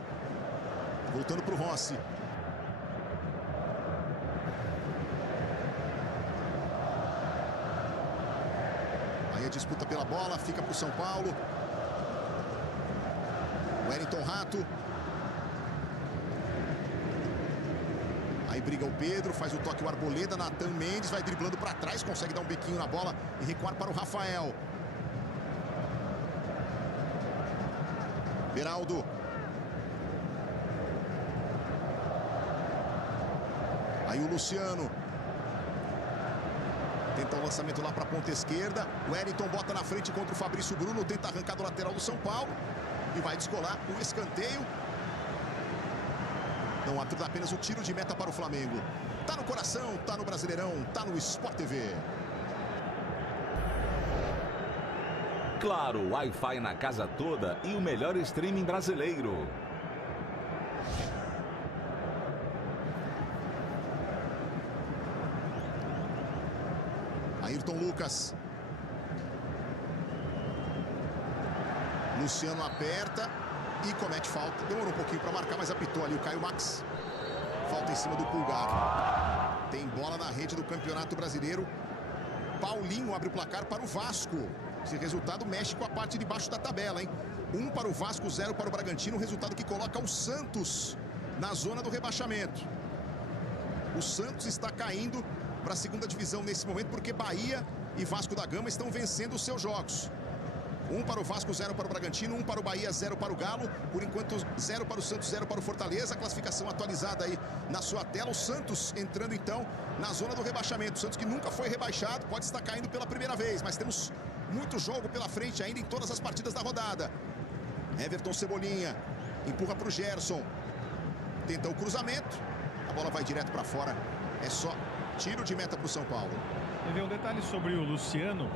Voltando para o Rossi. Aí a disputa pela bola, fica para o São Paulo. Wellington Rato. Aí briga o Pedro, faz o toque o Arboleda, Natan Mendes vai driblando para trás, consegue dar um biquinho na bola e recuar para o Rafael. Beraldo. Aí o Luciano. Tenta o lançamento lá para a ponta esquerda. O Wellington bota na frente contra o Fabrício Bruno, tenta arrancar do lateral do São Paulo. E vai descolar o escanteio. Não, árbitro dá apenas o tiro de meta para o Flamengo. Tá no coração, tá no Brasileirão, tá no Sport TV. Claro, Wi-Fi na casa toda e o melhor streaming brasileiro. Ayrton Lucas. Luciano aperta e comete falta. Demorou um pouquinho para marcar, mas apitou ali o Caio Max. Falta em cima do Pulgar. Tem bola na rede do Campeonato Brasileiro. Paulinho abre o placar para o Vasco. Esse resultado mexe com a parte de baixo da tabela, hein? 1 para o Vasco, 0 para o Bragantino. Resultado que coloca o Santos na zona do rebaixamento. O Santos está caindo para a segunda divisão nesse momento porque Bahia e Vasco da Gama estão vencendo os seus jogos. 1 para o Vasco, 0 para o Bragantino, 1 para o Bahia, 0 para o Galo. Por enquanto, 0 para o Santos, 0 para o Fortaleza. A classificação atualizada aí na sua tela. O Santos entrando, então, na zona do rebaixamento. O Santos que nunca foi rebaixado, pode estar caindo pela primeira vez. Mas temos muito jogo pela frente ainda em todas as partidas da rodada. Everton Cebolinha empurra para o Gerson. Tenta o cruzamento. A bola vai direto para fora. É só Tiro de meta para o São Paulo. Um detalhe sobre o Luciano,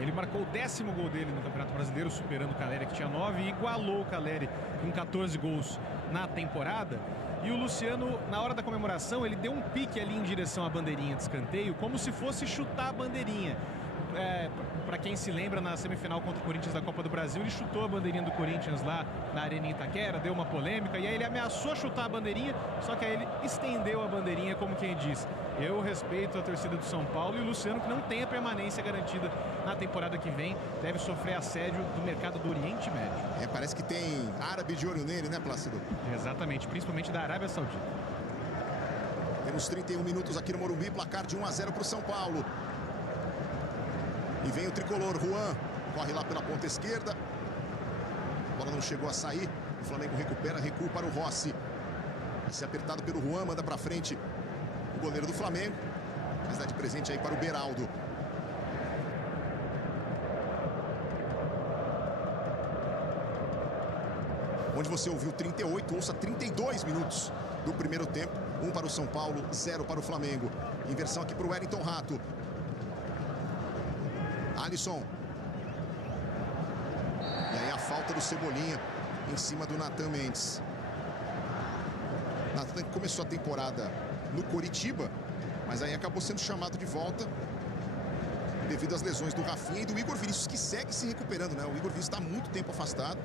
ele marcou o 10º gol dele no Campeonato Brasileiro, superando o Caleri, que tinha 9, e igualou o Caleri com 14 gols na temporada. E o Luciano, na hora da comemoração, ele deu um pique ali em direção à bandeirinha de escanteio, como se fosse chutar a bandeirinha. Para quem se lembra, na semifinal contra o Corinthians da Copa do Brasil, ele chutou a bandeirinha do Corinthians lá na Arena em Itaquera, deu uma polêmica, e aí ele ameaçou chutar a bandeirinha, só que aí ele estendeu a bandeirinha, como quem diz: eu respeito a torcida do São Paulo, e o Luciano, que não tem a permanência garantida na temporada que vem, deve sofrer assédio do mercado do Oriente Médio. Parece que tem árabe de olho nele, né, Plácido? Exatamente, principalmente da Arábia Saudita. Temos 31 minutos aqui no Morumbi, placar de 1-0 para o São Paulo. E vem o tricolor, Juan, corre lá pela ponta esquerda. A bola não chegou a sair. O Flamengo recupera, recua para o Rossi. Vai ser apertado pelo Juan, manda para frente o goleiro do Flamengo. Mas dá de presente aí para o Beraldo. Onde você ouviu 38, ouça 32 minutos do primeiro tempo. 1 para o São Paulo, 0 para o Flamengo. Inversão aqui para o Wellington Rato. Alisson. E aí a falta do Cebolinha em cima do Natan Mendes. Natan começou a temporada no Coritiba, mas aí acabou sendo chamado de volta devido às lesões do Rafinha e do Igor Vinícius, que segue se recuperando, né? O Igor Vinícius está há muito tempo afastado.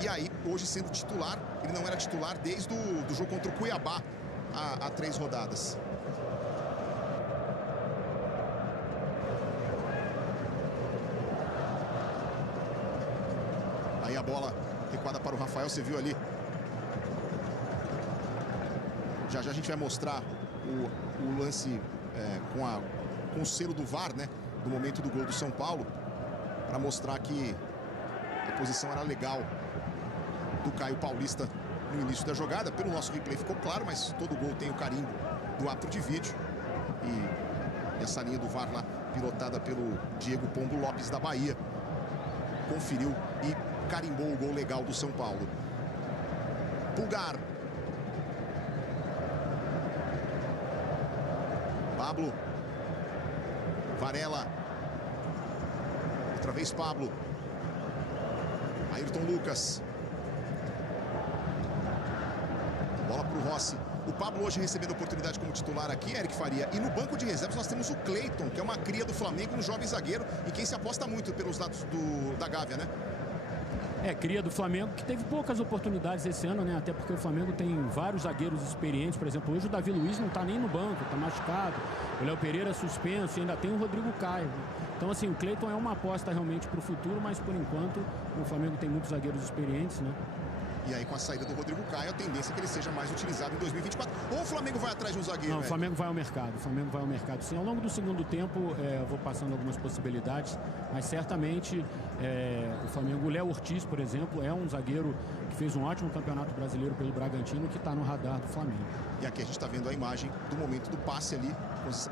E aí, hoje sendo titular, ele não era titular desde o jogo contra o Cuiabá há 3 rodadas. Aí a bola recuada para o Rafael, você viu ali. Já já a gente vai mostrar o lance com o selo do VAR, né? Do momento do gol do São Paulo, para mostrar que a posição era legal do Caio Paulista no início da jogada. Pelo nosso replay ficou claro, mas todo gol tem o carimbo do árbitro de vídeo. E essa linha do VAR lá, pilotada pelo Diego Pombo Lopes da Bahia, conferiu e carimbou o gol legal do São Paulo. Pulgar. Pablo. Varela. Outra vez Pablo. Ayrton Lucas. Bola para o Rossi. O Pablo hoje recebendo oportunidade como titular aqui, Eric Faria. E no banco de reservas nós temos o Cleiton, que é uma cria do Flamengo, um jovem zagueiro, e quem se aposta muito pelos lados da Gávea, né? Cria do Flamengo, que teve poucas oportunidades esse ano, né? Até porque o Flamengo tem vários zagueiros experientes. Por exemplo, hoje o Davi Luiz não está nem no banco, está machucado. O Léo Pereira suspenso, e ainda tem o Rodrigo Caio. Então, assim, o Cleiton é uma aposta realmente para o futuro, mas por enquanto o Flamengo tem muitos zagueiros experientes, né? E aí, com a saída do Rodrigo Caio, a tendência é que ele seja mais utilizado em 2024. Ou o Flamengo vai atrás de um zagueiro? Não, o Flamengo vai ao mercado. O Flamengo vai ao mercado, sim. Ao longo do segundo tempo, eu vou passando algumas possibilidades, mas certamente o Flamengo, o Léo Ortiz, por exemplo, é um zagueiro que fez um ótimo campeonato brasileiro pelo Bragantino, que está no radar do Flamengo. E aqui a gente está vendo a imagem do momento do passe ali,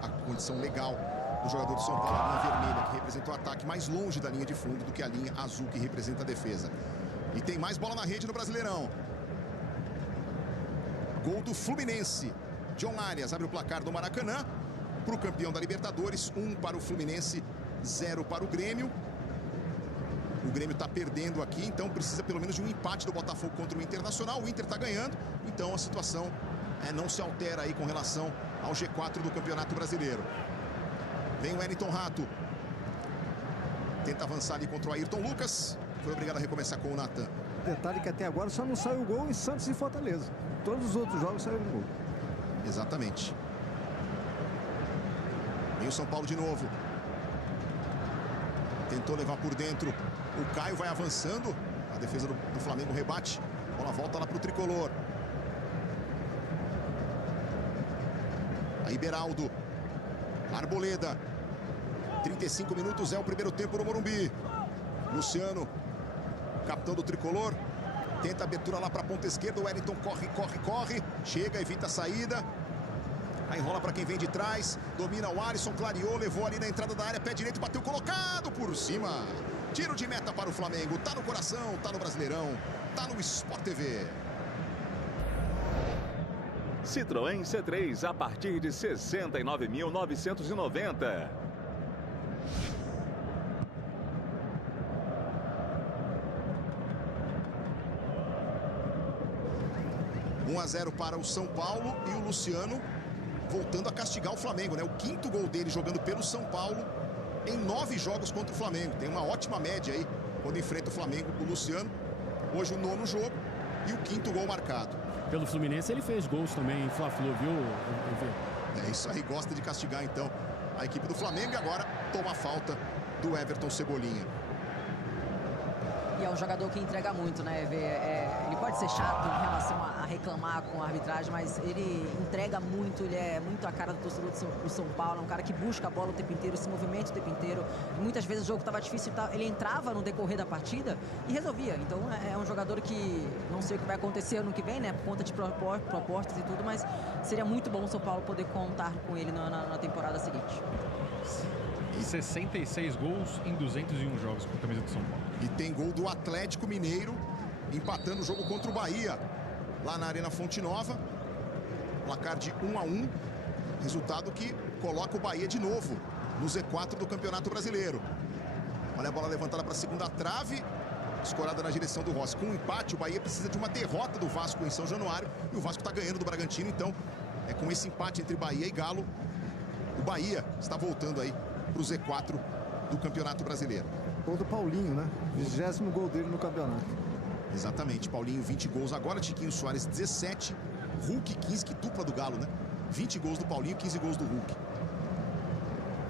a condição legal do jogador do São Paulo, a linha vermelha, que representa o ataque mais longe da linha de fundo do que a linha azul, que representa a defesa. E tem mais bola na rede no Brasileirão. Gol do Fluminense. John Arias abre o placar do Maracanã para o campeão da Libertadores. 1 para o Fluminense, 0 para o Grêmio. O Grêmio está perdendo aqui, então precisa pelo menos de um empate do Botafogo contra o Internacional. O Inter está ganhando, então a situação não se altera aí com relação ao G4 do Campeonato Brasileiro. Vem o Wellington Rato. Tenta avançar ali contra o Ayrton Lucas. Foi obrigado a recomeçar com o Natan. Detalhe que até agora só não saiu o gol em Santos e Fortaleza. Todos os outros jogos saíram gol. Exatamente. Vem o São Paulo de novo. Tentou levar por dentro. O Caio vai avançando. A defesa do Flamengo rebate. A bola volta lá para o tricolor. Aí Beraldo. Arboleda. 35 minutos é o primeiro tempo no Morumbi. Luciano, capitão do tricolor, tenta a abertura lá para a ponta esquerda. O Wellington corre, chega, evita a saída. Aí enrola para quem vem de trás, domina o Alisson, clareou, levou ali na entrada da área, pé direito, bateu colocado por cima. Tiro de meta para o Flamengo, tá no coração, tá no Brasileirão, tá no Sport TV. Citroën C3 a partir de 69.990. 1-0 para o São Paulo e o Luciano voltando a castigar o Flamengo, né? O 5º gol dele jogando pelo São Paulo em 9 jogos contra o Flamengo. Tem uma ótima média aí quando enfrenta o Flamengo, o Luciano. Hoje o 9º jogo e o 5º gol marcado. Pelo Fluminense ele fez gols também em Fla-Flu, viu? É isso aí, gosta de castigar então a equipe do Flamengo e agora toma a falta do Everton Cebolinha. E é um jogador que entrega muito, né? Ele pode ser chato em relação a reclamar com a arbitragem, mas ele entrega muito, ele é muito a cara do torcedor do São Paulo, é um cara que busca a bola o tempo inteiro, se movimenta o tempo inteiro. E muitas vezes o jogo estava difícil, ele entrava no decorrer da partida e resolvia. Então é um jogador que não sei o que vai acontecer ano que vem, né? Por conta de propostas e tudo, mas seria muito bom o São Paulo poder contar com ele na temporada seguinte. 66 gols em 201 jogos com a camisa do São Paulo. E tem gol do Atlético Mineiro, empatando o jogo contra o Bahia, lá na Arena Fonte Nova. Placar de 1-1, resultado que coloca o Bahia de novo no Z4 do Campeonato Brasileiro. Olha a bola levantada para a segunda trave, escorada na direção do Rossi. Com um empate, o Bahia precisa de uma derrota do Vasco em São Januário, e o Vasco está ganhando do Bragantino, então é com esse empate entre Bahia e Galo, o Bahia está voltando aí para o Z4 do Campeonato Brasileiro. Gol do Paulinho, né? 20º gol dele no campeonato. Exatamente, Paulinho 20 gols agora, Tiquinho Soares 17, Hulk 15, que dupla do Galo, né? 20 gols do Paulinho, 15 gols do Hulk.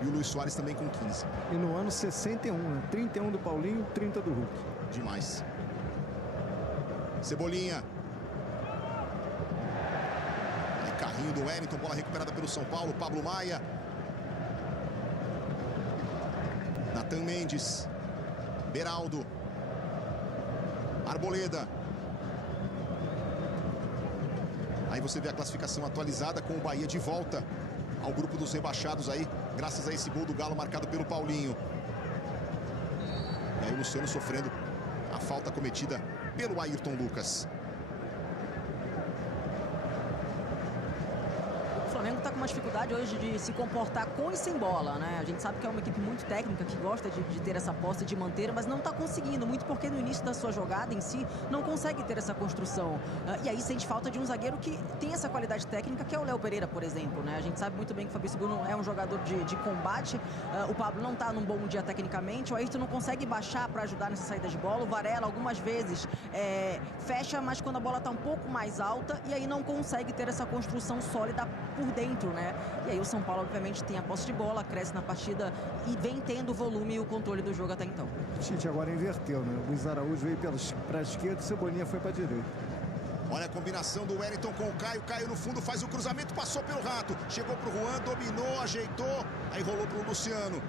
E o Luiz Soares também com 15. E no ano 61, né? 31 do Paulinho, 30 do Hulk. Demais. Cebolinha. Aí carrinho do Wellington, bola recuperada pelo São Paulo, Pablo Maia. Natan Mendes, Beraldo, Arboleda. Aí você vê a classificação atualizada com o Bahia de volta ao grupo dos rebaixados aí, graças a esse gol do Galo marcado pelo Paulinho. E aí o Luciano sofrendo a falta cometida pelo Ayrton Lucas. O Flamengo está com uma dificuldade hoje de se comportar com e sem bola, né? A gente sabe que é uma equipe muito técnica, que gosta de ter essa posse, de manter, mas não está conseguindo, muito porque no início da sua jogada em si não consegue ter essa construção. E aí sente falta de um zagueiro que tem essa qualidade técnica, que é o Léo Pereira, por exemplo, né? A gente sabe muito bem que o Fabrício Bruno é um jogador de combate, o Pablo não está num bom dia tecnicamente, o Ayrton não consegue baixar para ajudar nessa saída de bola, o Varela algumas vezes fecha, mas quando a bola está um pouco mais alta, e aí não consegue ter essa construção sólida por dentro, né? E aí o São Paulo, obviamente, tem a posse de bola, cresce na partida e vem tendo o volume e o controle do jogo até então. O Tite agora inverteu, né? O Luiz Araújo veio para a esquerda e o Cebolinha foi para a direita. Olha a combinação do Wellington com o Caio. Caio no fundo faz o cruzamento, passou pelo Rato. Chegou pro Juan, dominou, ajeitou. Aí rolou pro Luciano.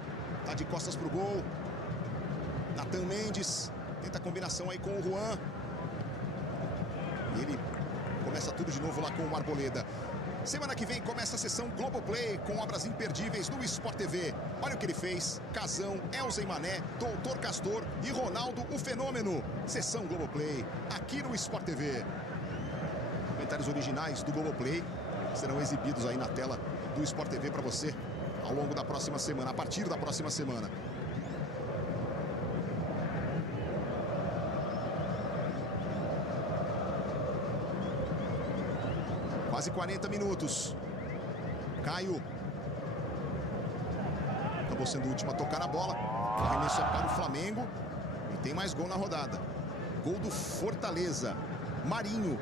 Tá de costas pro gol. Natan Mendes tenta a combinação aí com o Juan. E ele começa tudo de novo lá com o Arboleda. Semana que vem começa a sessão Globoplay com obras imperdíveis no Sport TV. Olha o que ele fez. Casão, Elza e Mané, Doutor Castor e Ronaldo, o Fenômeno. Sessão Globoplay, aqui no Sport TV. Comentários originais do Globoplay serão exibidos aí na tela do Sport TV para você ao longo da próxima semana, a partir da próxima semana. Quase 40 minutos. Caio. Acabou sendo o último a tocar na bola. O arremesso é para o Flamengo. E tem mais gol na rodada. Gol do Fortaleza. Marinho.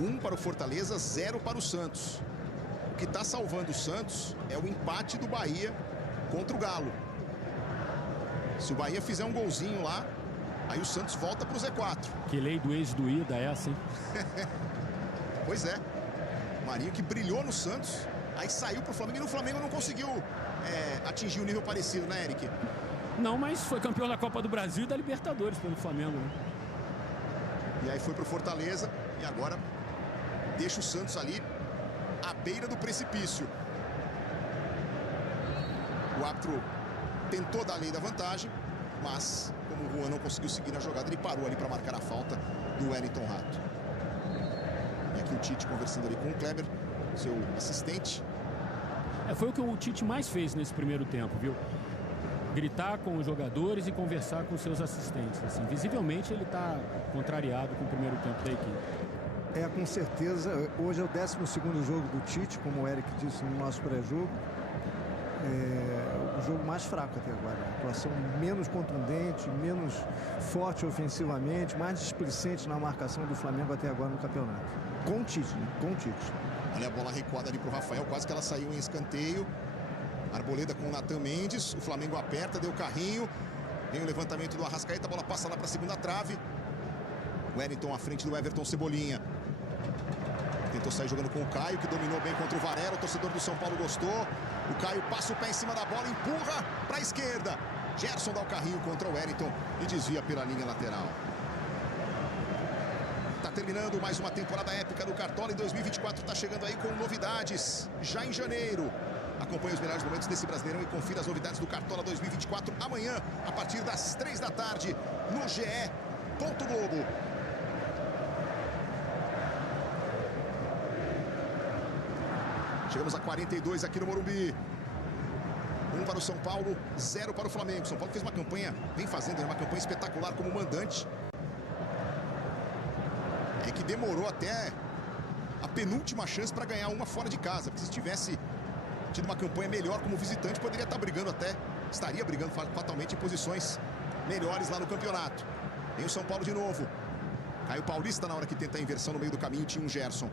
1 para o Fortaleza, 0 para o Santos. O que está salvando o Santos é o empate do Bahia contra o Galo. Se o Bahia fizer um golzinho lá, aí o Santos volta para o Z4. Que lei do ex do Ida é essa, hein? Pois é. Marinho que brilhou no Santos, aí saiu pro Flamengo e no Flamengo não conseguiu atingir um nível parecido, né, Eric? Não, mas foi campeão da Copa do Brasil e da Libertadores pelo Flamengo, né? E aí foi pro Fortaleza e agora deixa o Santos ali à beira do precipício. O árbitro tentou dar a lei da vantagem, mas como o Juan não conseguiu seguir na jogada, ele parou ali para marcar a falta do Wellington Rato. E aqui o Tite conversando ali com o Kleber, seu assistente. Foi o que o Tite mais fez nesse primeiro tempo, viu? Gritar com os jogadores e conversar com seus assistentes. Assim, visivelmente ele está contrariado com o primeiro tempo da equipe. Com certeza. Hoje é o 12º jogo do Tite, como o Eric disse no nosso pré-jogo. O jogo mais fraco até agora. A atuação menos contundente, menos forte ofensivamente, mais displicente na marcação do Flamengo até agora no campeonato. Com o Tite, né? Com o Tite. Olha a bola recuada ali pro Rafael, quase que ela saiu em escanteio. Arboleda com o Natan Mendes, o Flamengo aperta, deu carrinho. Vem o levantamento do Arrascaeta, a bola passa lá para a segunda trave. Wellington à frente do Everton Cebolinha. Tentou sair jogando com o Caio, que dominou bem contra o Varela. O torcedor do São Paulo gostou. O Caio passa o pé em cima da bola, empurra para a esquerda. Gerson dá o carrinho contra o Wellington e desvia pela linha lateral. Tá terminando mais uma temporada épica do Cartola. Em 2024 tá chegando aí com novidades já em janeiro. Acompanhe os melhores momentos desse Brasileirão e confira as novidades do Cartola 2024 amanhã, a partir das 3 da tarde, no GE. Globo. Chegamos a 42 aqui no Morumbi. 1 para o São Paulo, 0 para o Flamengo. São Paulo fez uma campanha, vem fazendo uma campanha espetacular como mandante. É que demorou até a penúltima chance para ganhar uma fora de casa. Porque se tivesse tido uma campanha melhor como visitante, poderia estar brigando estaria brigando fatalmente em posições melhores lá no campeonato. Tem o São Paulo de novo. Caio Paulista na hora que tenta a inversão no meio do caminho, tinha um Gerson.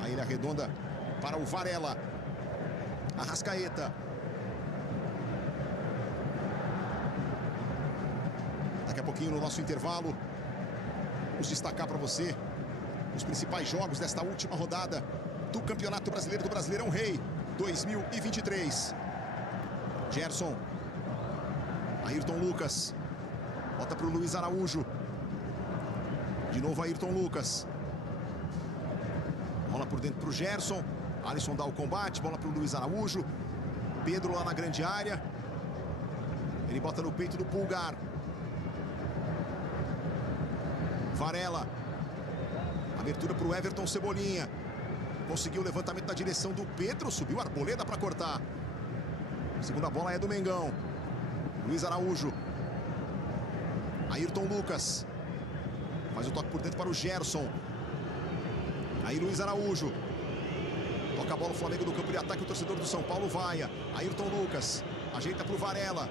Aí ele arredonda para o Varela. Arrascaeta. Daqui a pouquinho no nosso intervalo, vamos destacar para você os principais jogos desta última rodada do Campeonato Brasileiro, do Brasileirão Rei 2023. Gerson. Ayrton Lucas. Volta para o Luiz Araújo. De novo Ayrton Lucas. Bola por dentro para o Gerson. Alisson dá o combate. Bola para o Luiz Araújo. Pedro lá na grande área. Ele bota no peito do Pulgar. Varela. Abertura para o Everton Cebolinha. Conseguiu o levantamento na direção do Pedro. Subiu a Arboleda para cortar. Segunda bola é do Mengão. Luiz Araújo. Ayrton Lucas. Faz o toque por dentro para o Gerson. Aí Luiz Araújo. Toca a bola o Flamengo do campo de ataque. O torcedor do São Paulo vaia. Ayrton Lucas. Ajeita para o Varela.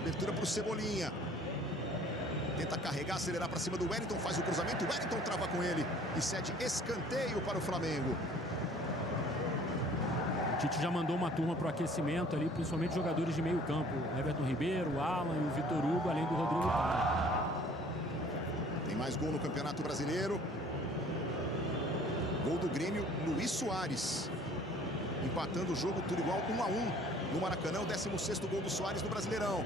Abertura para o Cebolinha. Tenta carregar, acelerar para cima do Wellington. Faz o cruzamento. O Wellington trava com ele. E cede escanteio para o Flamengo. O Tite já mandou uma turma para o aquecimento ali, principalmente jogadores de meio campo. Everton Ribeiro, o Alan e o Vitor Hugo, além do Rodrigo Caio. Tem mais gol no Campeonato Brasileiro. Gol do Grêmio, Luiz Soares. Empatando o jogo, tudo igual, 1-1 no Maracanã. O 16º gol do Soares no Brasileirão.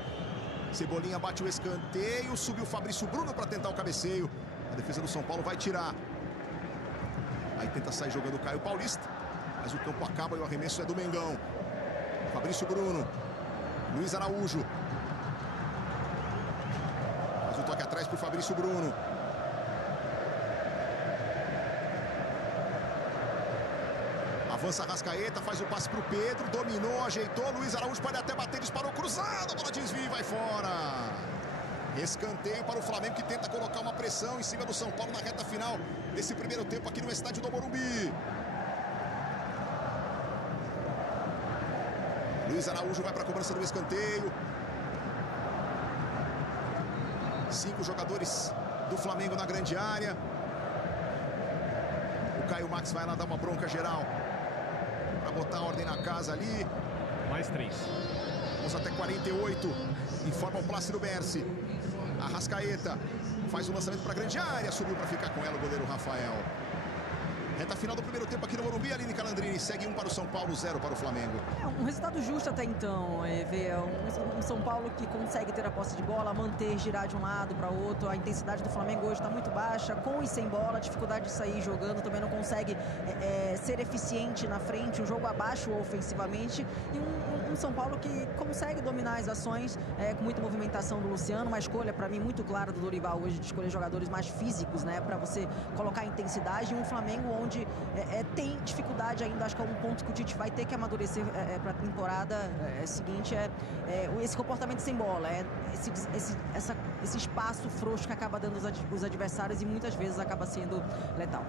Cebolinha bate o escanteio. Subiu o Fabrício Bruno para tentar o cabeceio. A defesa do São Paulo vai tirar. Aí tenta sair jogando o Caio Paulista. Mas o campo acaba e o arremesso é do Mengão. Fabrício Bruno. Luiz Araújo. Faz o toque atrás para o Fabrício Bruno. Avança Arrascaeta, faz o passe para o Pedro. Dominou, ajeitou. Luiz Araújo pode até bater, disparou cruzado. A bola desvia e vai fora. Escanteio para o Flamengo, que tenta colocar uma pressão em cima do São Paulo na reta final desse primeiro tempo aqui no estádio do Morumbi. Luiz Araújo vai para a cobrança do escanteio. 5 jogadores do Flamengo na grande área. O Caio Max vai lá dar uma bronca geral para botar a ordem na casa ali. Mais 3. Vamos até 48. Informa o Plácido Berci. Arrascaeta faz o lançamento para a grande área. Subiu para ficar com ela o goleiro Rafael. Reta final do primeiro tempo aqui no Morumbi, Aline Calandrini segue 1 para o São Paulo, 0 para o Flamengo. É um resultado justo até então, um São Paulo que consegue ter a posse de bola, manter, girar de um lado para outro. A intensidade do Flamengo hoje está muito baixa, com e sem bola, a dificuldade de sair jogando, também não consegue ser eficiente na frente, um jogo abaixo ofensivamente, e um São Paulo que consegue dominar as ações, com muita movimentação do Luciano, uma escolha para mim muito clara do Dorival hoje de escolher jogadores mais físicos, né, para você colocar intensidade, e um Flamengo onde tem dificuldade ainda. Acho que é um ponto que o Tite vai ter que amadurecer para a temporada seguinte, esse comportamento sem bola, esse espaço frouxo que acaba dando os adversários e muitas vezes acaba sendo letal.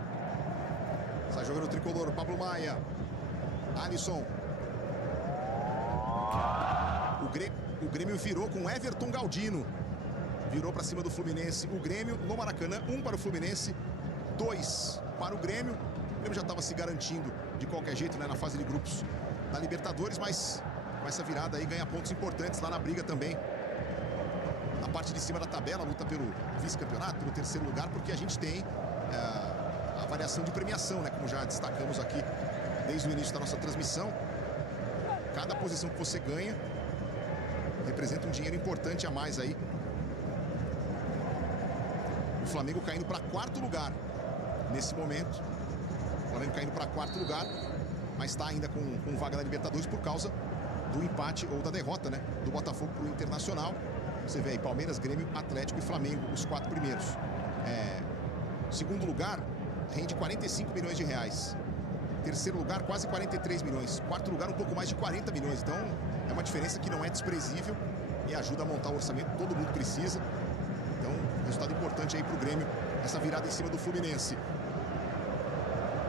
Sai jogando o tricolor, Pablo Maia, Alisson. O Grêmio virou com Everton Galdino. Virou para cima do Fluminense. O Grêmio no Maracanã, 1 para o Fluminense, 2 para o Grêmio. O Grêmio já estava se garantindo de qualquer jeito, né, na fase de grupos da Libertadores, mas com essa virada aí ganha pontos importantes lá na briga também. Na parte de cima da tabela, luta pelo vice-campeonato, pelo terceiro lugar, porque a gente tem a variação de premiação, né, como já destacamos aqui desde o início da nossa transmissão. Cada posição que você ganha representa um dinheiro importante a mais aí. O Flamengo caindo para 4º lugar nesse momento. O Flamengo caindo para 4º lugar, mas está ainda com vaga na Libertadores por causa do empate ou da derrota, né, do Botafogo para o Internacional. Você vê aí Palmeiras, Grêmio, Atlético e Flamengo, os 4 primeiros. Segundo lugar rende 45 milhões de reais. Terceiro lugar, quase 43 milhões. Quarto lugar, um pouco mais de 40 milhões. Então, é uma diferença que não é desprezível e ajuda a montar o orçamento. Todo mundo precisa. Então, resultado importante aí para o Grêmio. Essa virada em cima do Fluminense.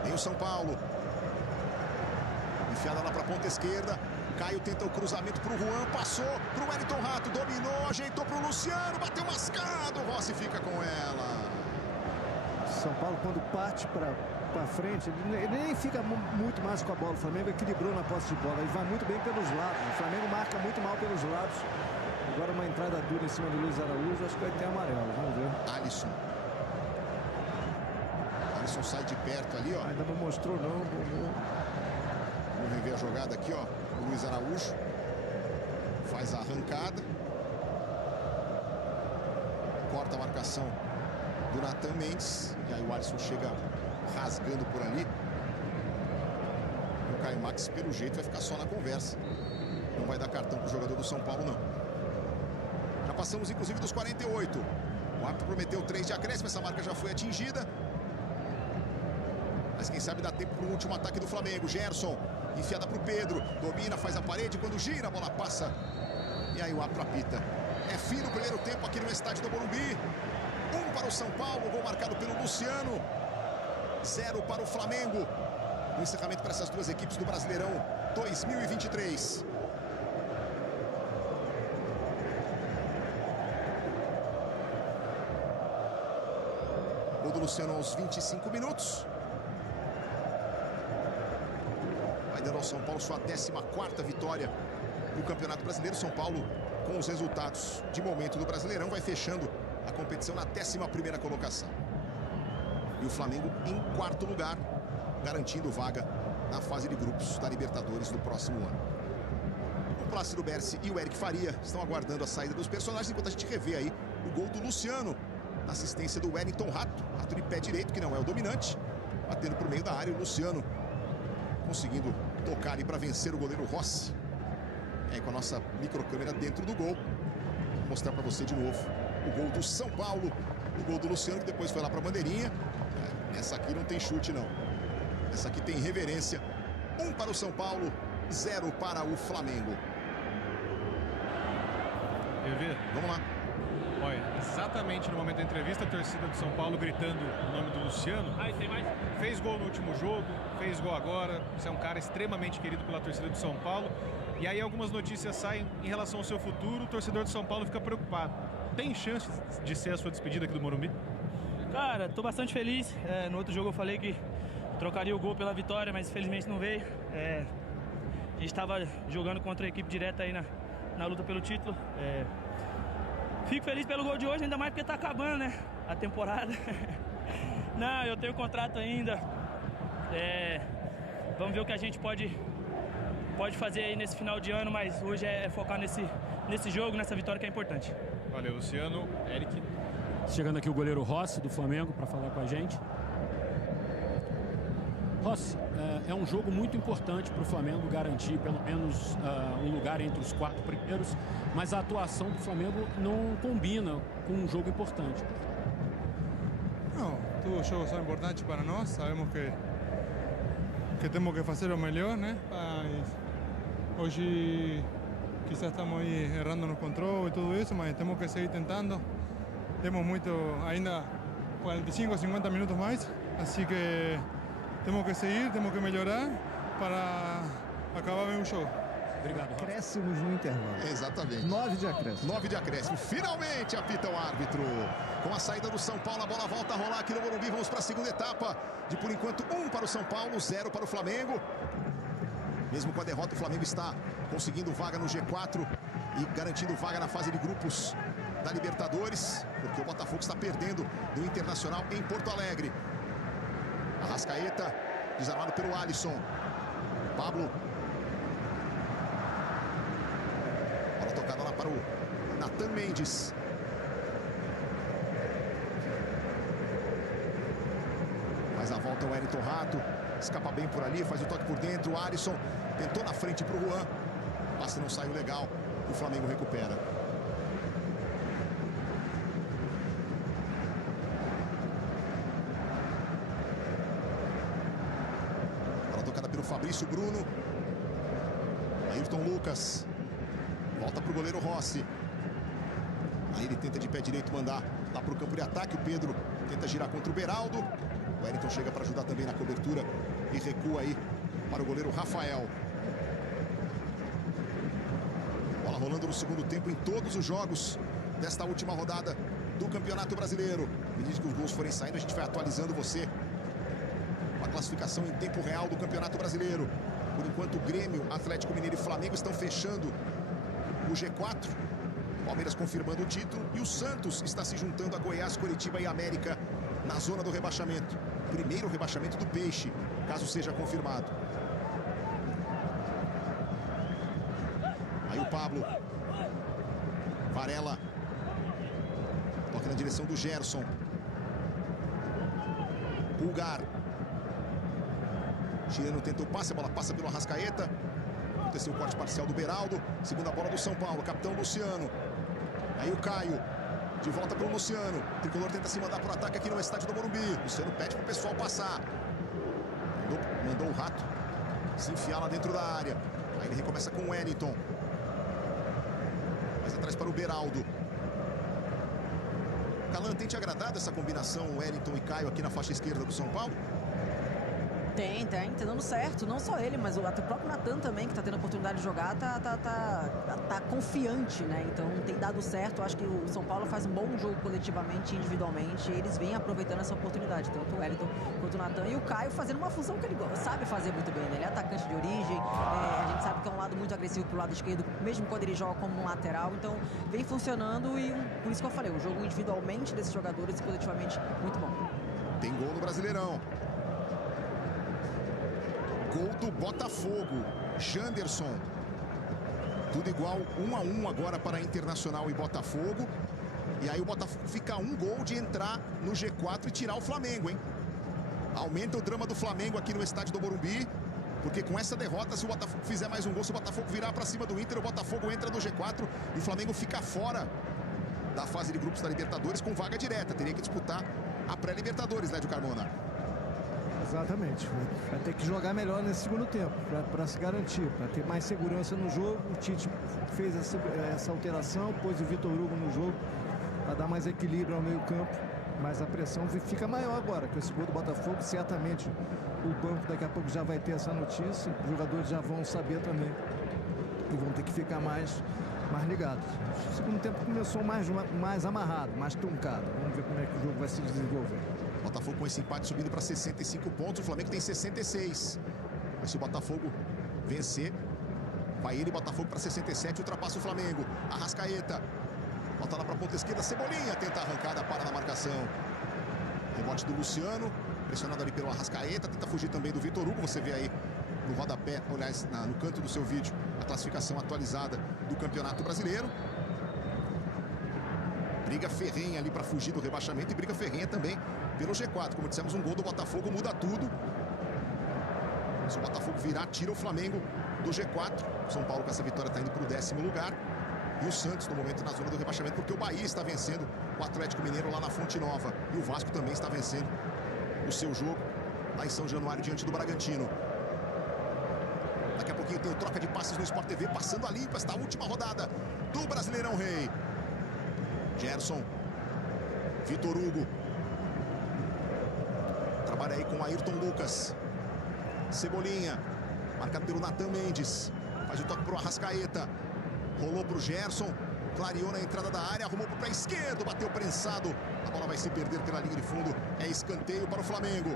Tem o São Paulo. Enfiada lá para a ponta esquerda. Caio tenta o cruzamento para o Juan. Passou para o Wellington Rato. Dominou, ajeitou para o Luciano. Bateu mascado. O Rossi fica com ela. São Paulo, quando parte para frente, ele nem fica muito mais com a bola. O Flamengo equilibrou na posse de bola e vai muito bem pelos lados. O Flamengo marca muito mal pelos lados. Agora uma entrada dura em cima do Luiz Araújo, acho que vai ter amarelo, vamos ver. Alisson sai de perto ali, ó. Ainda não mostrou não. Vamos rever a jogada aqui, ó. O Luiz Araújo faz a arrancada. Corta a marcação do Natan Mendes. E aí o Alisson chega rasgando por ali. O Caio Max, pelo jeito, vai ficar só na conversa. Não vai dar cartão para o jogador do São Paulo, não. Já passamos, inclusive, dos 48. O árbitro prometeu 3 de acréscimo. Essa marca já foi atingida. Mas quem sabe dá tempo para o último ataque do Flamengo. Gerson, enfiada para o Pedro. Domina, faz a parede. Quando gira, a bola passa. E aí o árbitro apita. É fim do primeiro tempo aqui no estádio do Morumbi. 1 para o São Paulo. Gol marcado pelo Luciano. 0 para o Flamengo. No encerramento para essas duas equipes do Brasileirão 2023. Gol do Luciano aos 25 minutos. Vai dando ao São Paulo sua 14ª vitória no Campeonato Brasileiro. São Paulo, com os resultados de momento do Brasileirão, vai fechando a competição na 11ª colocação. E o Flamengo em 4º lugar, garantindo vaga na fase de grupos da Libertadores do próximo ano. O Plácido Berci e o Eric Faria estão aguardando a saída dos personagens, enquanto a gente revê aí o gol do Luciano, na assistência do Wellington Rato. Rato de pé direito, que não é o dominante, batendo por meio da área. O Luciano conseguindo tocar ali para vencer o goleiro Rossi. E aí com a nossa microcâmera dentro do gol, vou mostrar para você de novo o gol do São Paulo, o gol do Luciano, que depois foi lá para a bandeirinha. Essa aqui não tem chute, não. Essa aqui tem reverência. 1 para o São Paulo, 0 para o Flamengo. Vamos lá. Olha, exatamente no momento da entrevista, a torcida do São Paulo gritando o nome do Luciano. Fez gol no último jogo, fez gol agora. Você é um cara extremamente querido pela torcida do São Paulo. E aí algumas notícias saem em relação ao seu futuro. O torcedor do São Paulo fica preocupado. Tem chance de ser a sua despedida aqui do Morumbi? Cara, tô bastante feliz. No outro jogo eu falei que trocaria o gol pela vitória, mas infelizmente não veio. A gente estava jogando contra a equipe direta aí na luta pelo título. Fico feliz pelo gol de hoje, ainda mais porque tá acabando, né, a temporada. Não, eu tenho contrato ainda. Vamos ver o que a gente pode fazer aí nesse final de ano, mas hoje é focar nesse jogo, nessa vitória que é importante. Valeu, Luciano. Eric. Chegando aqui o goleiro Rossi do Flamengo para falar com a gente. Rossi, é um jogo muito importante para o Flamengo garantir pelo menos um lugar entre os 4 primeiros, mas a atuação do Flamengo não combina com um jogo importante. Não, todos os jogos são importantes para nós, sabemos que temos que fazer o melhor, né? Mas hoje quizás estamos aí errando no controle e tudo isso, mas temos que seguir tentando. Temos muito, ainda 45, 50 minutos mais, assim que temos que seguir, temos que melhorar para acabar bem o jogo. Obrigado, Rossi. Acréscimos no intervalo. Exatamente. 9 de acréscimo. 9 de acréscimo. Finalmente apita o árbitro. Com a saída do São Paulo, a bola volta a rolar aqui no Morumbi. Vamos para a segunda etapa. De por enquanto, 1 para o São Paulo, 0 para o Flamengo. Mesmo com a derrota, o Flamengo está conseguindo vaga no G4 e garantindo vaga na fase de grupos da Libertadores, porque o Botafogo está perdendo do Internacional em Porto Alegre. Arrascaeta, desarmado pelo Alisson. Pablo. Bola tocada lá para o Nathan Mendes. Faz a volta o Wellington Rato. Escapa bem por ali, faz o toque por dentro. O Alisson tentou na frente para o Juan. O passe não saiu legal. O Flamengo recupera. Bola tocada pelo Fabrício Bruno. Ayrton Lucas. Volta para o goleiro Rossi. Aí ele tenta de pé direito mandar lá para o campo de ataque. O Pedro tenta girar contra o Beraldo. O Wellington chega para ajudar também na cobertura e recua aí para o goleiro Rafael. Bola rolando no segundo tempo em todos os jogos desta última rodada do Campeonato Brasileiro. Me diz que os gols forem saindo, a gente vai atualizando você com a classificação em tempo real do Campeonato Brasileiro. Por enquanto, o Grêmio, Atlético Mineiro e Flamengo estão fechando o G4. Palmeiras confirmando o título e o Santos está se juntando a Goiás, Coritiba e América na zona do rebaixamento. Primeiro rebaixamento do Peixe, caso seja confirmado. Aí o Pablo. Varela. Toca na direção do Gerson. Pulgar. Chileno tentou o passe, a bola passa pelo Arrascaeta. Aconteceu o corte parcial do Beraldo. Segunda bola do São Paulo, capitão Luciano. Aí o Caio. De volta para o Luciano. O tricolor tenta se mandar para o ataque aqui no estádio do Morumbi. Luciano pede para o pessoal passar. Mandou o Rato se enfiar lá dentro da área. Aí ele recomeça com o Wellington. Mais atrás para o Beraldo. Calan, tem te agradado essa combinação Wellington e Caio aqui na faixa esquerda do São Paulo? Tem dando certo. Não só ele, mas até o próprio Nathan também, que tá tendo a oportunidade de jogar, tá confiante, né? Então tem dado certo. Eu acho que o São Paulo faz um bom jogo coletivamente e individualmente. E eles vêm aproveitando essa oportunidade, tanto o Wellington quanto o Nathan. E o Caio fazendo uma função que ele sabe fazer muito bem, né? Ele é atacante de origem. A gente sabe que é um lado muito agressivo pro lado esquerdo, mesmo quando ele joga como um lateral. Então vem funcionando e por isso que eu falei, o jogo individualmente desses jogadores e coletivamente muito bom. Tem gol no Brasileirão. Gol do Botafogo, Janderson. Tudo igual, 1-1 agora para Internacional e Botafogo. E aí o Botafogo fica a um gol de entrar no G4 e tirar o Flamengo, hein? Aumenta o drama do Flamengo aqui no estádio do Morumbi. Porque com essa derrota, se o Botafogo fizer mais um gol, se o Botafogo virar para cima do Inter, o Botafogo entra no G4 e o Flamengo fica fora da fase de grupos da Libertadores com vaga direta. Teria que disputar a pré-Libertadores, né, Lédio Carmona? Exatamente. Vai ter que jogar melhor nesse segundo tempo para se garantir, para ter mais segurança no jogo. O Tite fez essa alteração, pôs o Vitor Hugo no jogo para dar mais equilíbrio ao meio campo. Mas a pressão fica maior agora, com esse gol do Botafogo. Certamente o banco daqui a pouco já vai ter essa notícia. Os jogadores já vão saber também. E vão ter que ficar mais ligados. O segundo tempo começou mais amarrado, mais truncado. Vamos ver como é que o jogo vai se desenvolver. Botafogo com esse empate subindo para 65 pontos. O Flamengo tem 66. Mas se o Botafogo vencer, vai ele, Botafogo para 67, ultrapassa o Flamengo. Arrascaeta. Volta lá para a ponta esquerda. Cebolinha tenta a arrancada, para na marcação. Rebote do Luciano. Pressionado ali pelo Arrascaeta, tenta fugir também do Vitor Hugo. Você vê aí no rodapé, aliás, no canto do seu vídeo, a classificação atualizada do Campeonato Brasileiro. Briga ferrenha ali para fugir do rebaixamento e briga ferrenha também pelo G4. Como dissemos, um gol do Botafogo muda tudo. Se o Botafogo virar, tira o Flamengo do G4. São Paulo com essa vitória está indo para o 10º lugar. E o Santos, no momento, na zona do rebaixamento, porque o Bahia está vencendo o Atlético Mineiro lá na Fonte Nova. E o Vasco também está vencendo o seu jogo lá em São Januário, diante do Bragantino. Daqui a pouquinho tem o troca de passes no Sport TV, passando a limpo esta última rodada do Brasileirão Rei. Gerson, Vitor Hugo. Trabalha aí com Ayrton Lucas. Cebolinha, marcado pelo Natan Mendes. Faz o toque para o Arrascaeta. Rolou para o Gerson. Clareou na entrada da área. Arrumou para o pé esquerdo. Bateu prensado. A bola vai se perder pela linha de fundo. É escanteio para o Flamengo.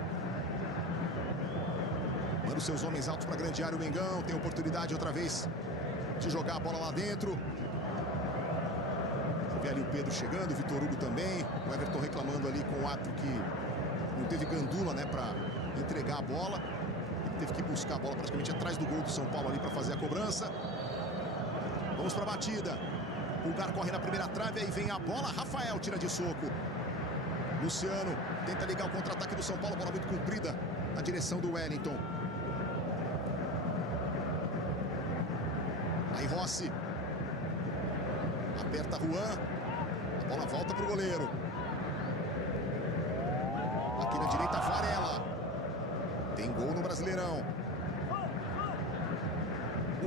Manda os seus homens altos para a grande área. O Mengão tem oportunidade outra vez de jogar a bola lá dentro. Vê ali o Pedro chegando. O Vitor Hugo também. O Everton reclamando ali com o árbitro que não teve gandula, né, para entregar a bola. Ele teve que buscar a bola praticamente atrás do gol do São Paulo ali para fazer a cobrança. Vamos para a batida. Pulgar corre na primeira trave, aí vem a bola. Rafael tira de soco. Luciano tenta ligar o contra-ataque do São Paulo. Bola muito comprida na direção do Wellington. Aí Rossi. Aperta Juan. A bola volta para o goleiro. Aqui na direita, Varela. Tem gol no Brasileirão.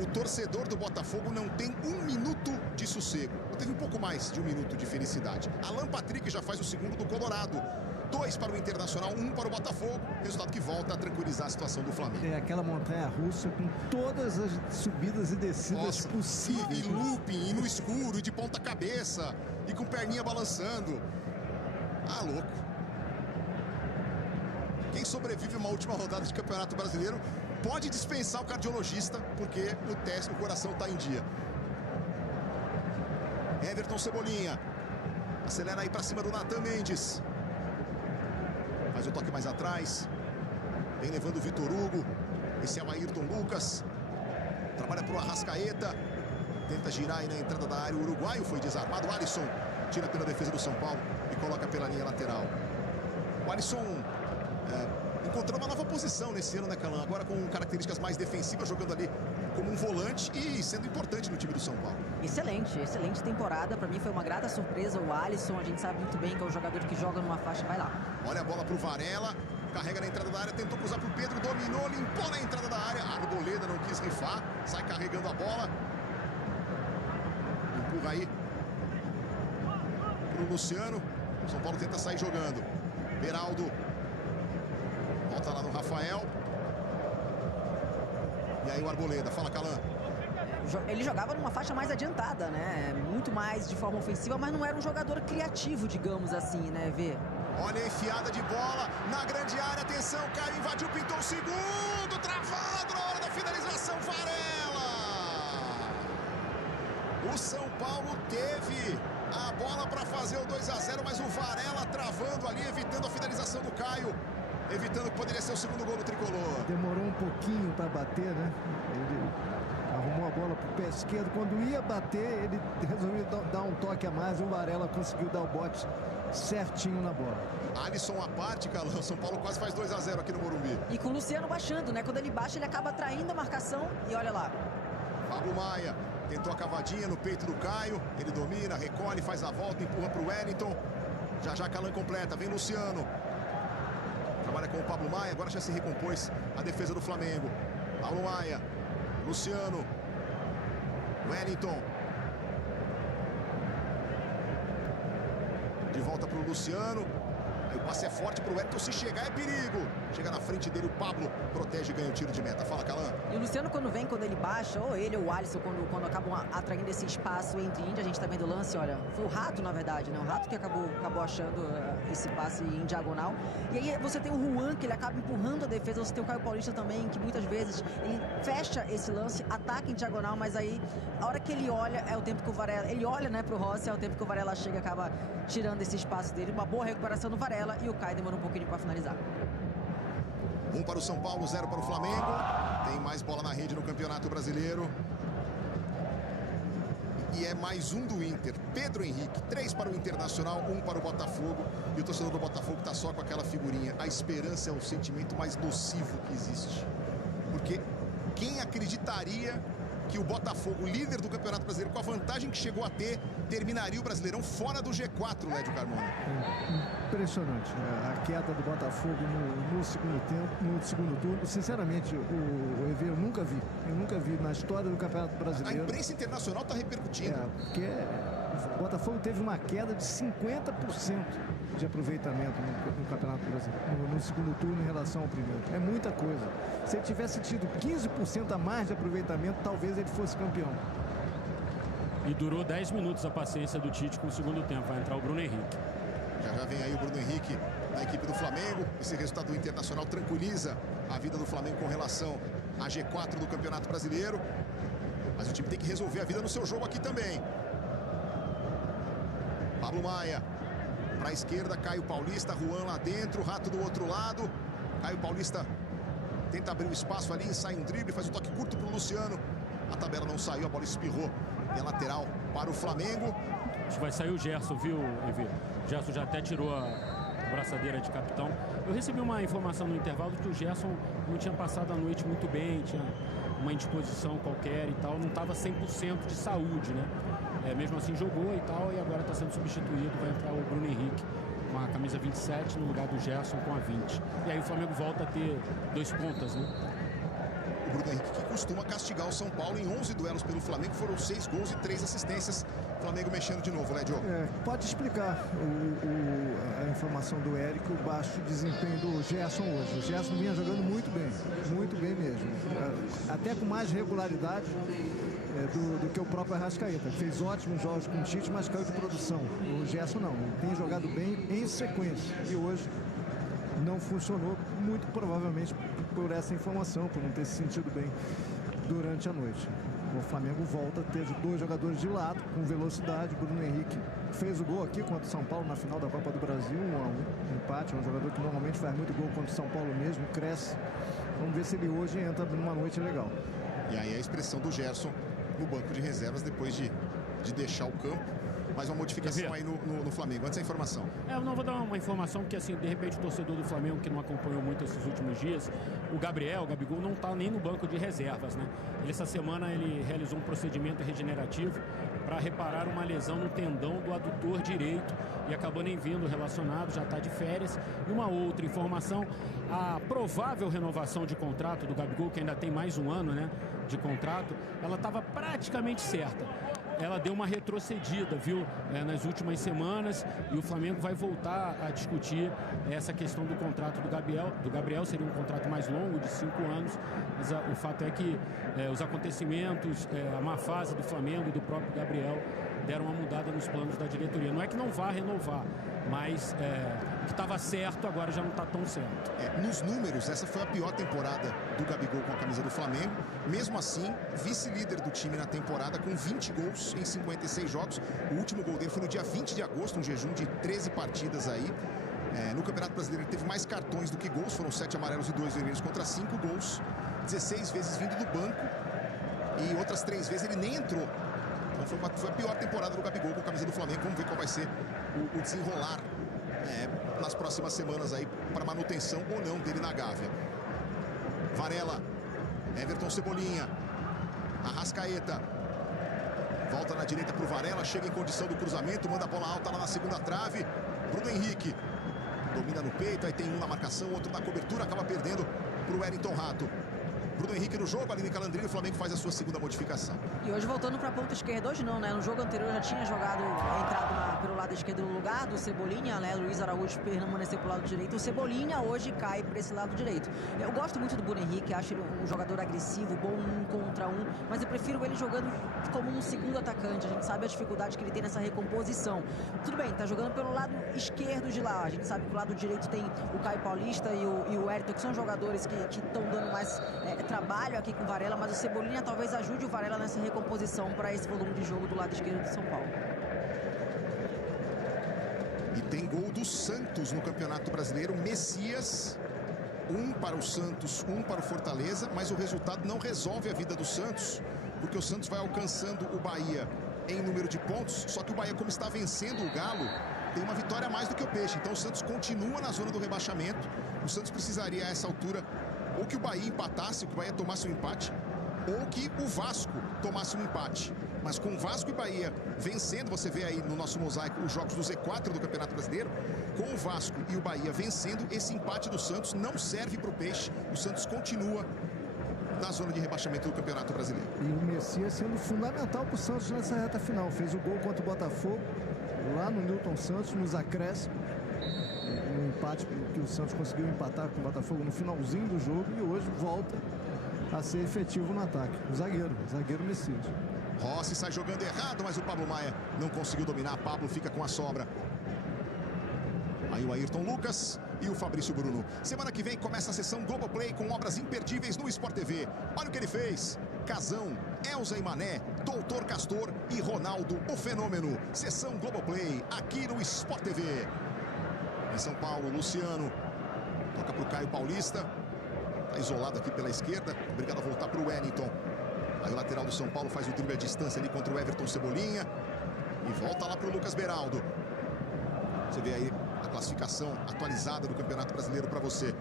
O torcedor do Botafogo não tem um minuto de sossego. Teve um pouco mais de um minuto de felicidade. Alan Patrick já faz o segundo do Colorado. 2 para o Internacional, 1 para o Botafogo. Resultado que volta a tranquilizar a situação do Flamengo. É aquela montanha-russa com todas as subidas e descidas possíveis. E looping, e no escuro, e de ponta cabeça, e com perninha balançando. Ah, louco. Quem sobrevive a uma última rodada de Campeonato Brasileiro pode dispensar o cardiologista, porque o teste, o coração está em dia. Everton Cebolinha. Acelera aí para cima do Natan Mendes. Faz o toque mais atrás. Vem levando o Vitor Hugo. Esse é o Ayrton Lucas. Trabalha para o Arrascaeta. Tenta girar aí na entrada da área. O uruguaio foi desarmado. O Alisson tira pela defesa do São Paulo e coloca pela linha lateral. O Alisson encontrou uma nova posição nesse ano, né, Calan? Agora com características mais defensivas, jogando ali como um volante e sendo importante no time do São Paulo. Excelente, excelente temporada. Para mim foi uma grata surpresa o Alisson. A gente sabe muito bem que é um jogador que joga numa faixa. Vai lá. Olha a bola pro Varela. Carrega na entrada da área, tentou cruzar pro Pedro, dominou, limpou na entrada da área. Arboleda não quis rifar, sai carregando a bola. Empurra aí pro Luciano. O São Paulo tenta sair jogando. Beraldo. Volta lá no Rafael. E aí o Arboleda. Fala, Calan. Ele jogava numa faixa mais adiantada, né? Muito mais de forma ofensiva, mas não era um jogador criativo, digamos assim, né, Vê? Olha a enfiada de bola na grande área. Atenção, Caio invadiu, pintou o segundo. Travado na hora da finalização, Varela. O São Paulo teve a bola para fazer o 2-0, mas o Varela travando ali, evitando a finalização do Caio. Evitando que poderia ser o segundo gol do Tricolor. Demorou um pouquinho para bater, né? Ele arrumou a bola para o pé esquerdo. Quando ia bater, ele resolveu dar um toque a mais. O Varela conseguiu dar o bote certinho na bola. Alisson à parte, Calão. São Paulo quase faz 2-0 aqui no Morumbi. E com o Luciano baixando, né? Quando ele baixa, ele acaba traindo a marcação. E olha lá. Pablo Maia tentou a cavadinha no peito do Caio. Ele domina, recolhe, faz a volta, empurra para o Wellington. Já Calan completa. Vem Luciano. Trabalha com o Pablo Maia. Agora já se recompôs a defesa do Flamengo. Pablo Maia. Luciano. Wellington. De volta para o Luciano. Aí o passe é forte para o Wellington. Se chegar é perigo. Chega na frente dele o Pablo. Protege e ganha o tiro de meta. Fala, Calan. E o Luciano quando ele baixa, ou ele ou o Alisson, quando acabam atraindo esse espaço entre índia, a gente tá vendo o lance, olha, foi o Rato, na verdade, né? O Rato que acabou achando esse passe em diagonal. E aí você tem o Juan, que ele acaba empurrando a defesa. Você tem o Caio Paulista também, que muitas vezes ele fecha esse lance, ataca em diagonal, mas aí a hora que ele olha é o tempo que o Varela, ele olha, né, pro Rossi, é o tempo que o Varela chega e acaba tirando esse espaço dele. Uma boa recuperação do Varela e o Caio demorou um pouquinho para finalizar. 1 para o São Paulo, 0 para o Flamengo. Tem mais bola na rede no Campeonato Brasileiro. E é mais um do Inter, Pedro Henrique. 3 para o Internacional, 1 para o Botafogo. E o torcedor do Botafogo está só com aquela figurinha. A esperança é o sentimento mais nocivo que existe. Porque quem acreditaria que o Botafogo, líder do Campeonato Brasileiro, com a vantagem que chegou a ter, terminaria o Brasileirão fora do G4, Lédio Carmona? Impressionante. A queda do Botafogo no segundo tempo, no segundo turno. Sinceramente, o EV eu nunca vi na história do Campeonato Brasileiro. A imprensa internacional está repercutindo. Porque o Botafogo teve uma queda de 50% de aproveitamento no Campeonato Brasileiro, no segundo turno em relação ao primeiro. É muita coisa. Se ele tivesse tido 15% a mais de aproveitamento, talvez ele fosse campeão. E durou 10 minutos a paciência do Tite com o segundo tempo. Vai entrar o Bruno Henrique. Já vem aí o Bruno Henrique na equipe do Flamengo. Esse resultado do Internacional tranquiliza a vida do Flamengo com relação a G4 do Campeonato Brasileiro. Mas o time tem que resolver a vida no seu jogo aqui também. Pablo Maia. Para a esquerda, Caio Paulista, Juan lá dentro, Rato do outro lado. Caio Paulista tenta abrir o espaço ali, sai um drible, faz um toque curto para o Luciano. A tabela não saiu, a bola espirrou. E a lateral para o Flamengo. Acho que vai sair o Gerson, viu, Evê? O Gerson já até tirou a braçadeira de capitão. Eu recebi uma informação no intervalo que o Gerson não tinha passado a noite muito bem, tinha uma indisposição qualquer e tal, não estava 100% de saúde, né? Mesmo assim jogou e tal, e agora está sendo substituído, vai entrar o Bruno Henrique com a camisa 27 no lugar do Gerson com a 20. E aí o Flamengo volta a ter 2 pontas, né? O Bruno Henrique, que costuma castigar o São Paulo em 11 duelos pelo Flamengo, foram 6 gols e 3 assistências. Flamengo mexendo de novo, né, Diogo? Pode explicar a informação do Érico, o baixo desempenho do Gerson hoje. O Gerson vinha jogando muito bem mesmo. Até com mais regularidade do que o próprio Arrascaeta. Fez ótimos jogos com o Tite, mas caiu de produção. O Gerson não, tem jogado bem em sequência. E hoje não funcionou, muito provavelmente por essa informação, por não ter se sentido bem durante a noite. O Flamengo volta a ter 2 jogadores de lado, com velocidade. O Bruno Henrique fez o gol aqui contra o São Paulo na final da Copa do Brasil, 1-1, empate. É um jogador que normalmente faz muito gol contra o São Paulo mesmo, cresce. Vamos ver se ele hoje entra numa noite legal. E aí a expressão do Gerson no banco de reservas depois de deixar o campo. Mais uma modificação aí no Flamengo. Antes da informação. Eu não vou dar uma informação porque, assim, de repente o torcedor do Flamengo que não acompanhou muito esses últimos dias, o Gabigol não está nem no banco de reservas, né? Essa semana ele realizou um procedimento regenerativo para reparar uma lesão no tendão do adutor direito e acabou nem vindo relacionado, já está de férias. E uma outra informação, a provável renovação de contrato do Gabigol, que ainda tem mais um ano, né, de contrato, ela estava praticamente certa. Ela deu uma retrocedida, viu, nas últimas semanas, e o Flamengo vai voltar a discutir essa questão do contrato do Gabriel. Seria um contrato mais longo, de 5 anos, mas o fato é que os acontecimentos, a má fase do Flamengo e do próprio Gabriel deram uma mudada nos planos da diretoria. Não é que não vá renovar, mas o que estava certo agora já não está tão certo. Nos números, essa foi a pior temporada do Gabigol com a camisa do Flamengo. Mesmo assim, vice-líder do time na temporada com 20 gols em 56 jogos. O último gol dele foi no dia 20 de agosto, um jejum de 13 partidas aí. No Campeonato Brasileiro ele teve mais cartões do que gols, foram 7 amarelos e 2 vermelhos contra 5 gols. 16 vezes vindo do banco e outras 3 vezes ele nem entrou. Então foi a pior temporada do Gabigol com a camisa do Flamengo. Vamos ver qual vai ser o desenrolar nas próximas semanas aí para manutenção ou não dele na Gávea. Varela, Everton Cebolinha, Arrascaeta, volta na direita para o Varela, chega em condição do cruzamento, manda a bola alta lá na segunda trave. Bruno Henrique domina no peito, aí tem um na marcação, outro na cobertura, acaba perdendo para o Wellington Rato. Bruno Henrique no jogo, Aline Calandrini, o Flamengo faz a sua segunda modificação. E hoje voltando para a ponta esquerda, hoje não, né? No jogo anterior já tinha entrado pelo lado esquerdo no lugar do Cebolinha, né? Luiz Araújo permaneceu pelo lado direito. O Cebolinha hoje cai para esse lado direito. Eu gosto muito do Bruno Henrique, acho ele um jogador agressivo, bom 1 contra 1, mas eu prefiro ele jogando como um segundo atacante. A gente sabe a dificuldade que ele tem nessa recomposição. Tudo bem, tá jogando pelo lado esquerdo de lá. A gente sabe que o lado direito tem o Caio Paulista e o Ayrton, que são jogadores que estão dando mais trabalho aqui com o Varela, mas o Cebolinha talvez ajude o Varela nessa recomposição para esse volume de jogo do lado esquerdo de São Paulo. E tem gol do Santos no Campeonato Brasileiro. Messias Um para o Santos, um para o Fortaleza, mas o resultado não resolve a vida do Santos, porque o Santos vai alcançando o Bahia em número de pontos, só que o Bahia, como está vencendo o Galo, tem uma vitória a mais do que o Peixe. Então o Santos continua na zona do rebaixamento. O Santos precisaria, a essa altura, ou que o Bahia empatasse, ou que o Bahia tomasse um empate, ou que o Vasco tomasse um empate. Mas com o Vasco e Bahia vencendo, você vê aí no nosso mosaico os jogos do Z4 do Campeonato Brasileiro, com o Vasco e o Bahia vencendo, esse empate do Santos não serve para o Peixe. O Santos continua na zona de rebaixamento do Campeonato Brasileiro. E o Messias sendo fundamental para o Santos nessa reta final. Fez o gol contra o Botafogo, lá no Newton Santos, nos acréscimos. Um empate que o Santos conseguiu empatar com o Botafogo no finalzinho do jogo e hoje volta a ser efetivo no ataque. O zagueiro Messias. Rossi sai jogando errado, mas o Pablo Maia não conseguiu dominar. Pablo fica com a sobra. Aí o Ayrton Lucas e o Fabrício Bruno. Semana que vem começa a sessão Globoplay com obras imperdíveis no Sport TV. Olha o que ele fez. Casão, Elza e Mané, Doutor Castor e Ronaldo, o Fenômeno. Sessão Globoplay, aqui no Sport TV. Em São Paulo, Luciano. Toca para o Caio Paulista. Está isolado aqui pela esquerda. Obrigado a voltar para o Wellington. Aí o lateral do São Paulo faz o drible à distância ali contra o Everton Cebolinha. E volta lá para o Lucas Beraldo. Você vê aí a classificação atualizada do Campeonato Brasileiro para você.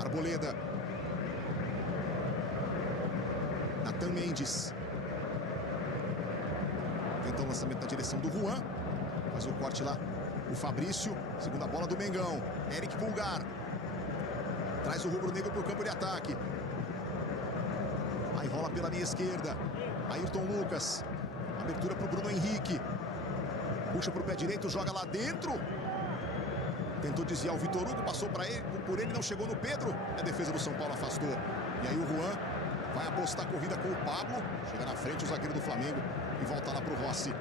Arboleda. Natan Mendes. Tenta o lançamento na direção do Juan. Faz o corte lá. O Fabrício. Segunda bola do Mengão. Eric Pulgar. Traz o rubro-negro para o campo de ataque. Aí rola pela minha esquerda. Ayrton Lucas. Abertura para o Bruno Henrique. Puxa para o pé direito, joga lá dentro. Tentou desviar o Vitor Hugo, passou por ele, não chegou no Pedro. A defesa do São Paulo afastou. E aí o Juan vai apostar a corrida com o Pablo. Chega na frente o zagueiro do Flamengo e volta lá para o Rossi.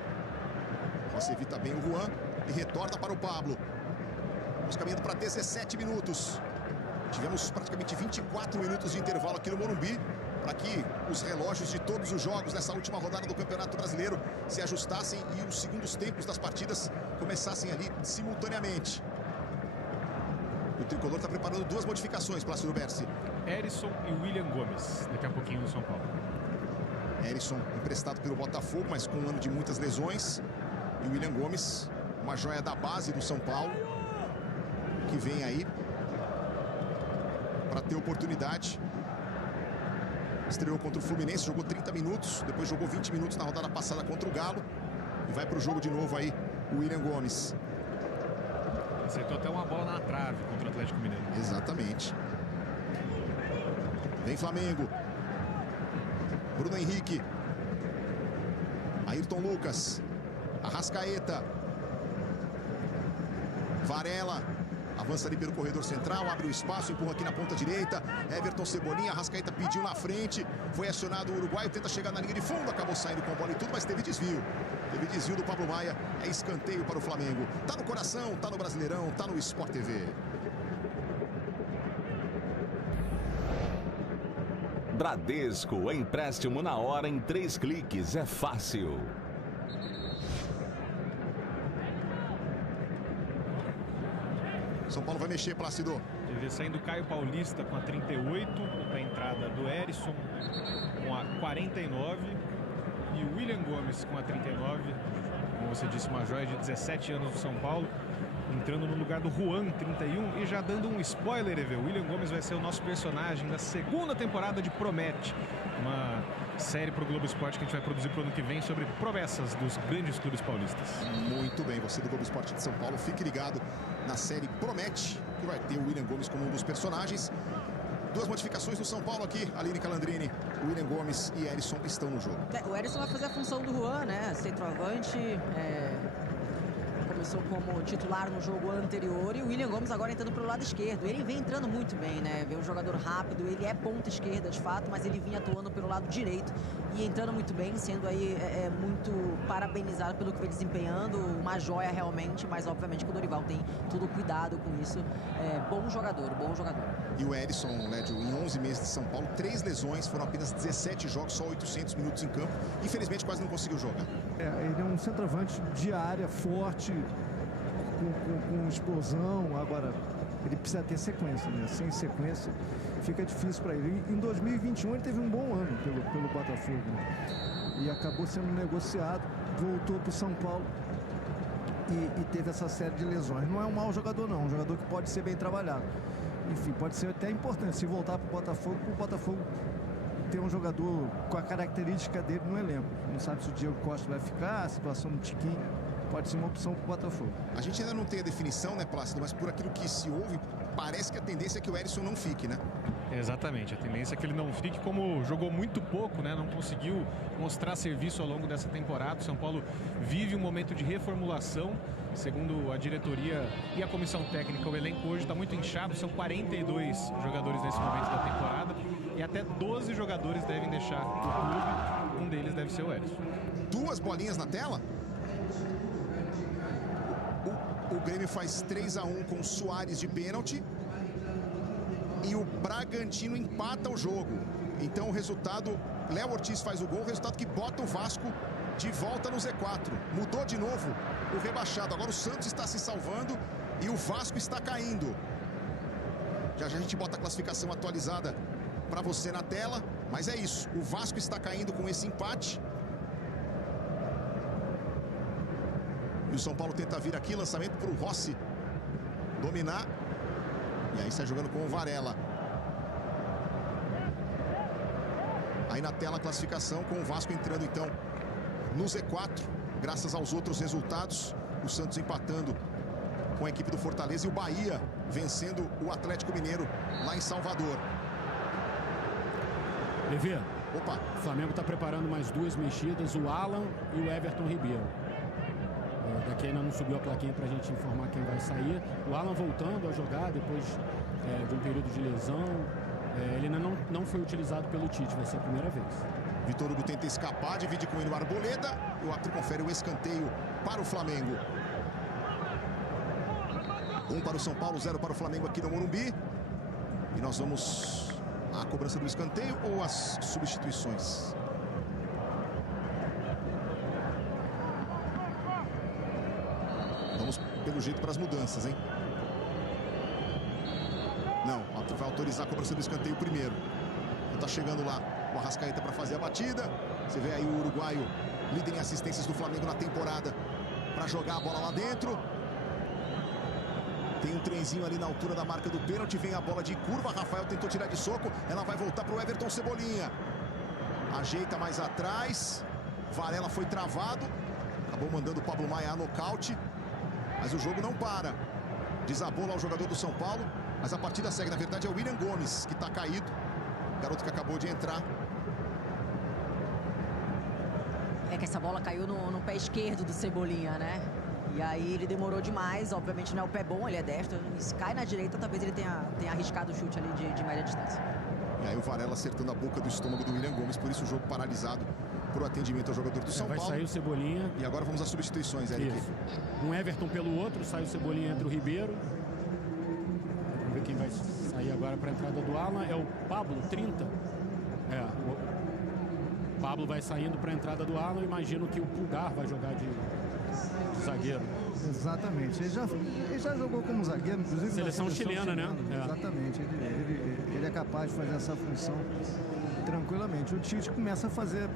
Rossi evita bem o Juan e retorna para o Pablo. Vamos caminhando para 17 minutos. Tivemos praticamente 24 minutos de intervalo aqui no Morumbi, para que os relógios de todos os jogos nessa última rodada do Campeonato Brasileiro se ajustassem e os segundos tempos das partidas começassem ali simultaneamente. O Tricolor está preparando duas modificações, Plácido Berci. Erisson e William Gomes, daqui a pouquinho no São Paulo. Erisson emprestado pelo Botafogo, mas com um ano de muitas lesões. E o William Gomes, uma joia da base do São Paulo, que vem aí para ter oportunidade. Estreou contra o Fluminense, jogou 30 minutos, depois jogou 20 minutos na rodada passada contra o Galo. E vai para o jogo de novo aí o William Gomes. Acertou até uma bola na trave contra o Atlético Mineiro. Exatamente. Vem Flamengo. Bruno Henrique. Ayrton Lucas. Arrascaeta. Varela. Avança ali pelo corredor central, abre o espaço, empurra aqui na ponta direita. Everton Cebolinha, Arrascaeta pediu na frente. Foi acionado o uruguaio, tenta chegar na linha de fundo. Acabou saindo com a bola e tudo, mas teve desvio. Teve desvio do Pablo Maia. É escanteio para o Flamengo. Tá no coração, tá no Brasileirão, tá no Sport TV. Bradesco, empréstimo na hora em 3 cliques. É fácil. São Paulo vai mexer, Plácido. Ele saindo Caio Paulista com a 38, a entrada do Erisson com a 49 e o William Gomes com a 39. Como você disse, uma joia de 17 anos do São Paulo, entrando no lugar do Juan, 31. E já dando um spoiler, Evel, o William Gomes vai ser o nosso personagem da segunda temporada de Promete, uma série para o Globo Esporte que a gente vai produzir para o ano que vem sobre promessas dos grandes clubes paulistas. Muito bem, você do Globo Esporte de São Paulo, fique ligado na série Promete, que vai ter o William Gomes como um dos personagens. Duas modificações do São Paulo aqui, Aline Calandrini, William Gomes e Erisson estão no jogo. O Erisson vai fazer a função do Juan, né? Centroavante, começou como titular no jogo anterior, e o William Gomes agora entrando pelo lado esquerdo. Ele vem entrando muito bem, né? Vê um jogador rápido, ele é ponta esquerda de fato, mas ele vinha atuando pelo lado direito e entrando muito bem, sendo aí muito parabenizado pelo que vem desempenhando. Uma joia realmente, mas obviamente que o Dorival tem todo cuidado com isso. Bom jogador, bom jogador. E o Erisson, Lédio, em 11 meses de São Paulo, 3 lesões, foram apenas 17 jogos, só 800 minutos em campo. Infelizmente quase não conseguiu jogar. Ele é um centroavante de área, forte, com explosão. Agora, ele precisa ter sequência, né? Sem sequência fica difícil para ele. Em 2021 ele teve um bom ano pelo Botafogo, né? E acabou sendo negociado, voltou para o São Paulo e teve essa série de lesões. Não é um mau jogador não, um jogador que pode ser bem trabalhado. Enfim, pode ser até importante se voltar para o Botafogo ter um jogador com a característica dele no elenco. Não sabe se o Diego Costa vai ficar, a situação do Tiquinho pode ser uma opção para o Botafogo. A gente ainda não tem a definição, né, Plácido? Mas por aquilo que se ouve, parece que a tendência é que o Hérisson não fique, né? Exatamente, a tendência é que ele não fique, como jogou muito pouco, né? Não conseguiu mostrar serviço ao longo dessa temporada. O São Paulo vive um momento de reformulação. Segundo a diretoria e a comissão técnica, o elenco hoje está muito inchado. São 42 jogadores nesse momento da temporada e até 12 jogadores devem deixar o clube. Um deles deve ser o Hérisson. 2 bolinhas na tela. O Grêmio faz 3-1 com o Soares de pênalti. E o Bragantino empata o jogo. Então o resultado, Léo Ortiz faz o gol, o resultado que bota o Vasco de volta no Z4. Mudou de novo o rebaixado. Agora o Santos está se salvando e o Vasco está caindo. Já já a gente bota a classificação atualizada para você na tela. Mas é isso, o Vasco está caindo com esse empate. E o São Paulo tenta vir aqui, lançamento para o Rossi dominar. E aí está jogando com o Varela. Aí na tela a classificação com o Vasco entrando então no Z4, graças aos outros resultados. O Santos empatando com a equipe do Fortaleza e o Bahia vencendo o Atlético Mineiro lá em Salvador. Levê, Opa. O Flamengo está preparando mais 2 mexidas, o Alan e o Everton Ribeiro. Daqui ainda não subiu a plaquinha para a gente informar quem vai sair. O Alan voltando a jogar depois de um período de lesão. Ele ainda não foi utilizado pelo Tite, vai ser a primeira vez. Vitor Hugo tenta escapar, divide com ele o Arboleda. E o árbitro confere o escanteio para o Flamengo. 1 para o São Paulo, 0 para o Flamengo aqui no Morumbi. E nós vamos à cobrança do escanteio ou às substituições? Vamos pelo jeito para as mudanças, hein? Não, vai autorizar a cobrança do escanteio primeiro. Então tá chegando lá o Arrascaeta para fazer a batida. Você vê aí o uruguaio, líder em assistências do Flamengo na temporada, para jogar a bola lá dentro. Tem um trenzinho ali na altura da marca do pênalti. Vem a bola de curva. Rafael tentou tirar de soco. Ela vai voltar para o Everton Cebolinha. Ajeita mais atrás. Varela foi travado. Acabou mandando o Pablo Maia a nocaute. Mas o jogo não para. Desabou lá o jogador do São Paulo. Mas a partida segue. Na verdade é o William Gomes que está caído. Garoto que acabou de entrar. É que essa bola caiu no pé esquerdo do Cebolinha, né? E aí ele demorou demais. Obviamente não é o pé bom, ele é destro. E se cai na direita, talvez ele tenha arriscado o chute ali de média distância. E aí o Varela acertando a boca do estômago do William Gomes. Por isso o jogo paralisado por o atendimento ao jogador do São Paulo. Vai sair o Cebolinha. E agora vamos às substituições, Eric. Isso. Um Everton pelo outro, sai o Cebolinha, entra o Ribeiro. Vamos ver quem vai sair agora para a entrada do Alan. É o Pablo, 30. O Pablo vai saindo para a entrada do Alan. Imagino que o Pulgar vai jogar de zagueiro. Exatamente. Ele já jogou como zagueiro, inclusive. Seleção chilena, né? Exatamente. Ele é capaz de fazer essa função tranquilamente. O Tite começa a fazer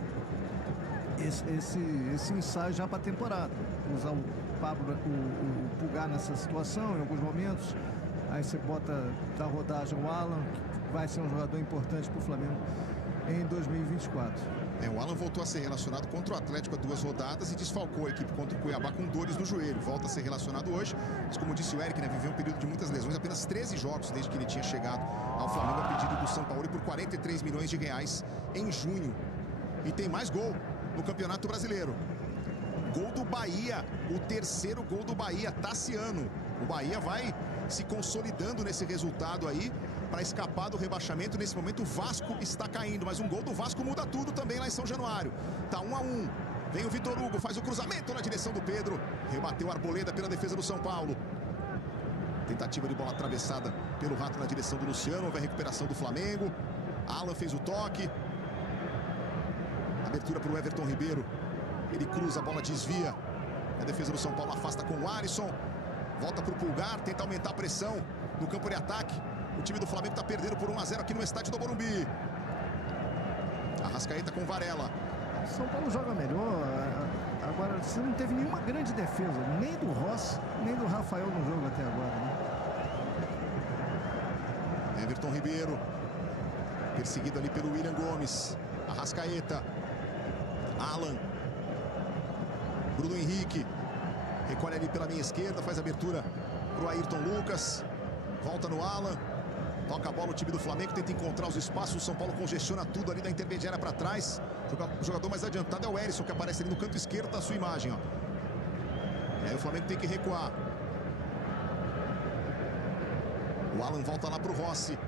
esse ensaio já para a temporada. Usar o Pablo, o Pulgar nessa situação em alguns momentos. Aí você bota da rodagem o Alan, que vai ser um jogador importante para o Flamengo em 2024. O Alan voltou a ser relacionado contra o Atlético há 2 rodadas e desfalcou a equipe contra o Cuiabá com dores no joelho. Volta a ser relacionado hoje, mas como disse o Eric, né, viveu um período de muitas lesões, apenas 13 jogos desde que ele tinha chegado ao Flamengo a pedido do São Paulo por 43 milhões de reais em junho. E tem mais gol no Campeonato Brasileiro. Gol do Bahia, o 3º gol do Bahia, Tassiano. O Bahia vai se consolidando nesse resultado aí para escapar do rebaixamento. Nesse momento o Vasco está caindo, mas um gol do Vasco muda tudo também lá em São Januário. Tá 1-1. Vem o Vitor Hugo, faz o cruzamento na direção do Pedro. Rebateu a Arboleda pela defesa do São Paulo. Tentativa de bola atravessada pelo Rato na direção do Luciano. Houve a recuperação do Flamengo. Alan fez o toque. Abertura para o Everton Ribeiro. Ele cruza, a bola desvia. A defesa do São Paulo afasta com o Alisson. Volta para o Pulgar, tenta aumentar a pressão no campo de ataque. O time do Flamengo está perdendo por 1-0 aqui no estádio do Morumbi. Arrascaeta com Varela. O São Paulo joga melhor. Agora, você não teve nenhuma grande defesa, nem do Rossi, nem do Rafael no jogo até agora, né? Everton Ribeiro, perseguido ali pelo William Gomes. Arrascaeta. Alan. Bruno Henrique. Recolhe ali pela minha esquerda, faz abertura para o Ayrton Lucas. Volta no Alan. Toca a bola o time do Flamengo, tenta encontrar os espaços. O São Paulo congestiona tudo ali da intermediária para trás. O jogador mais adiantado é o Erisson, que aparece ali no canto esquerdo da sua imagem, ó. E aí o Flamengo tem que recuar. O Alan volta lá para o Rossi.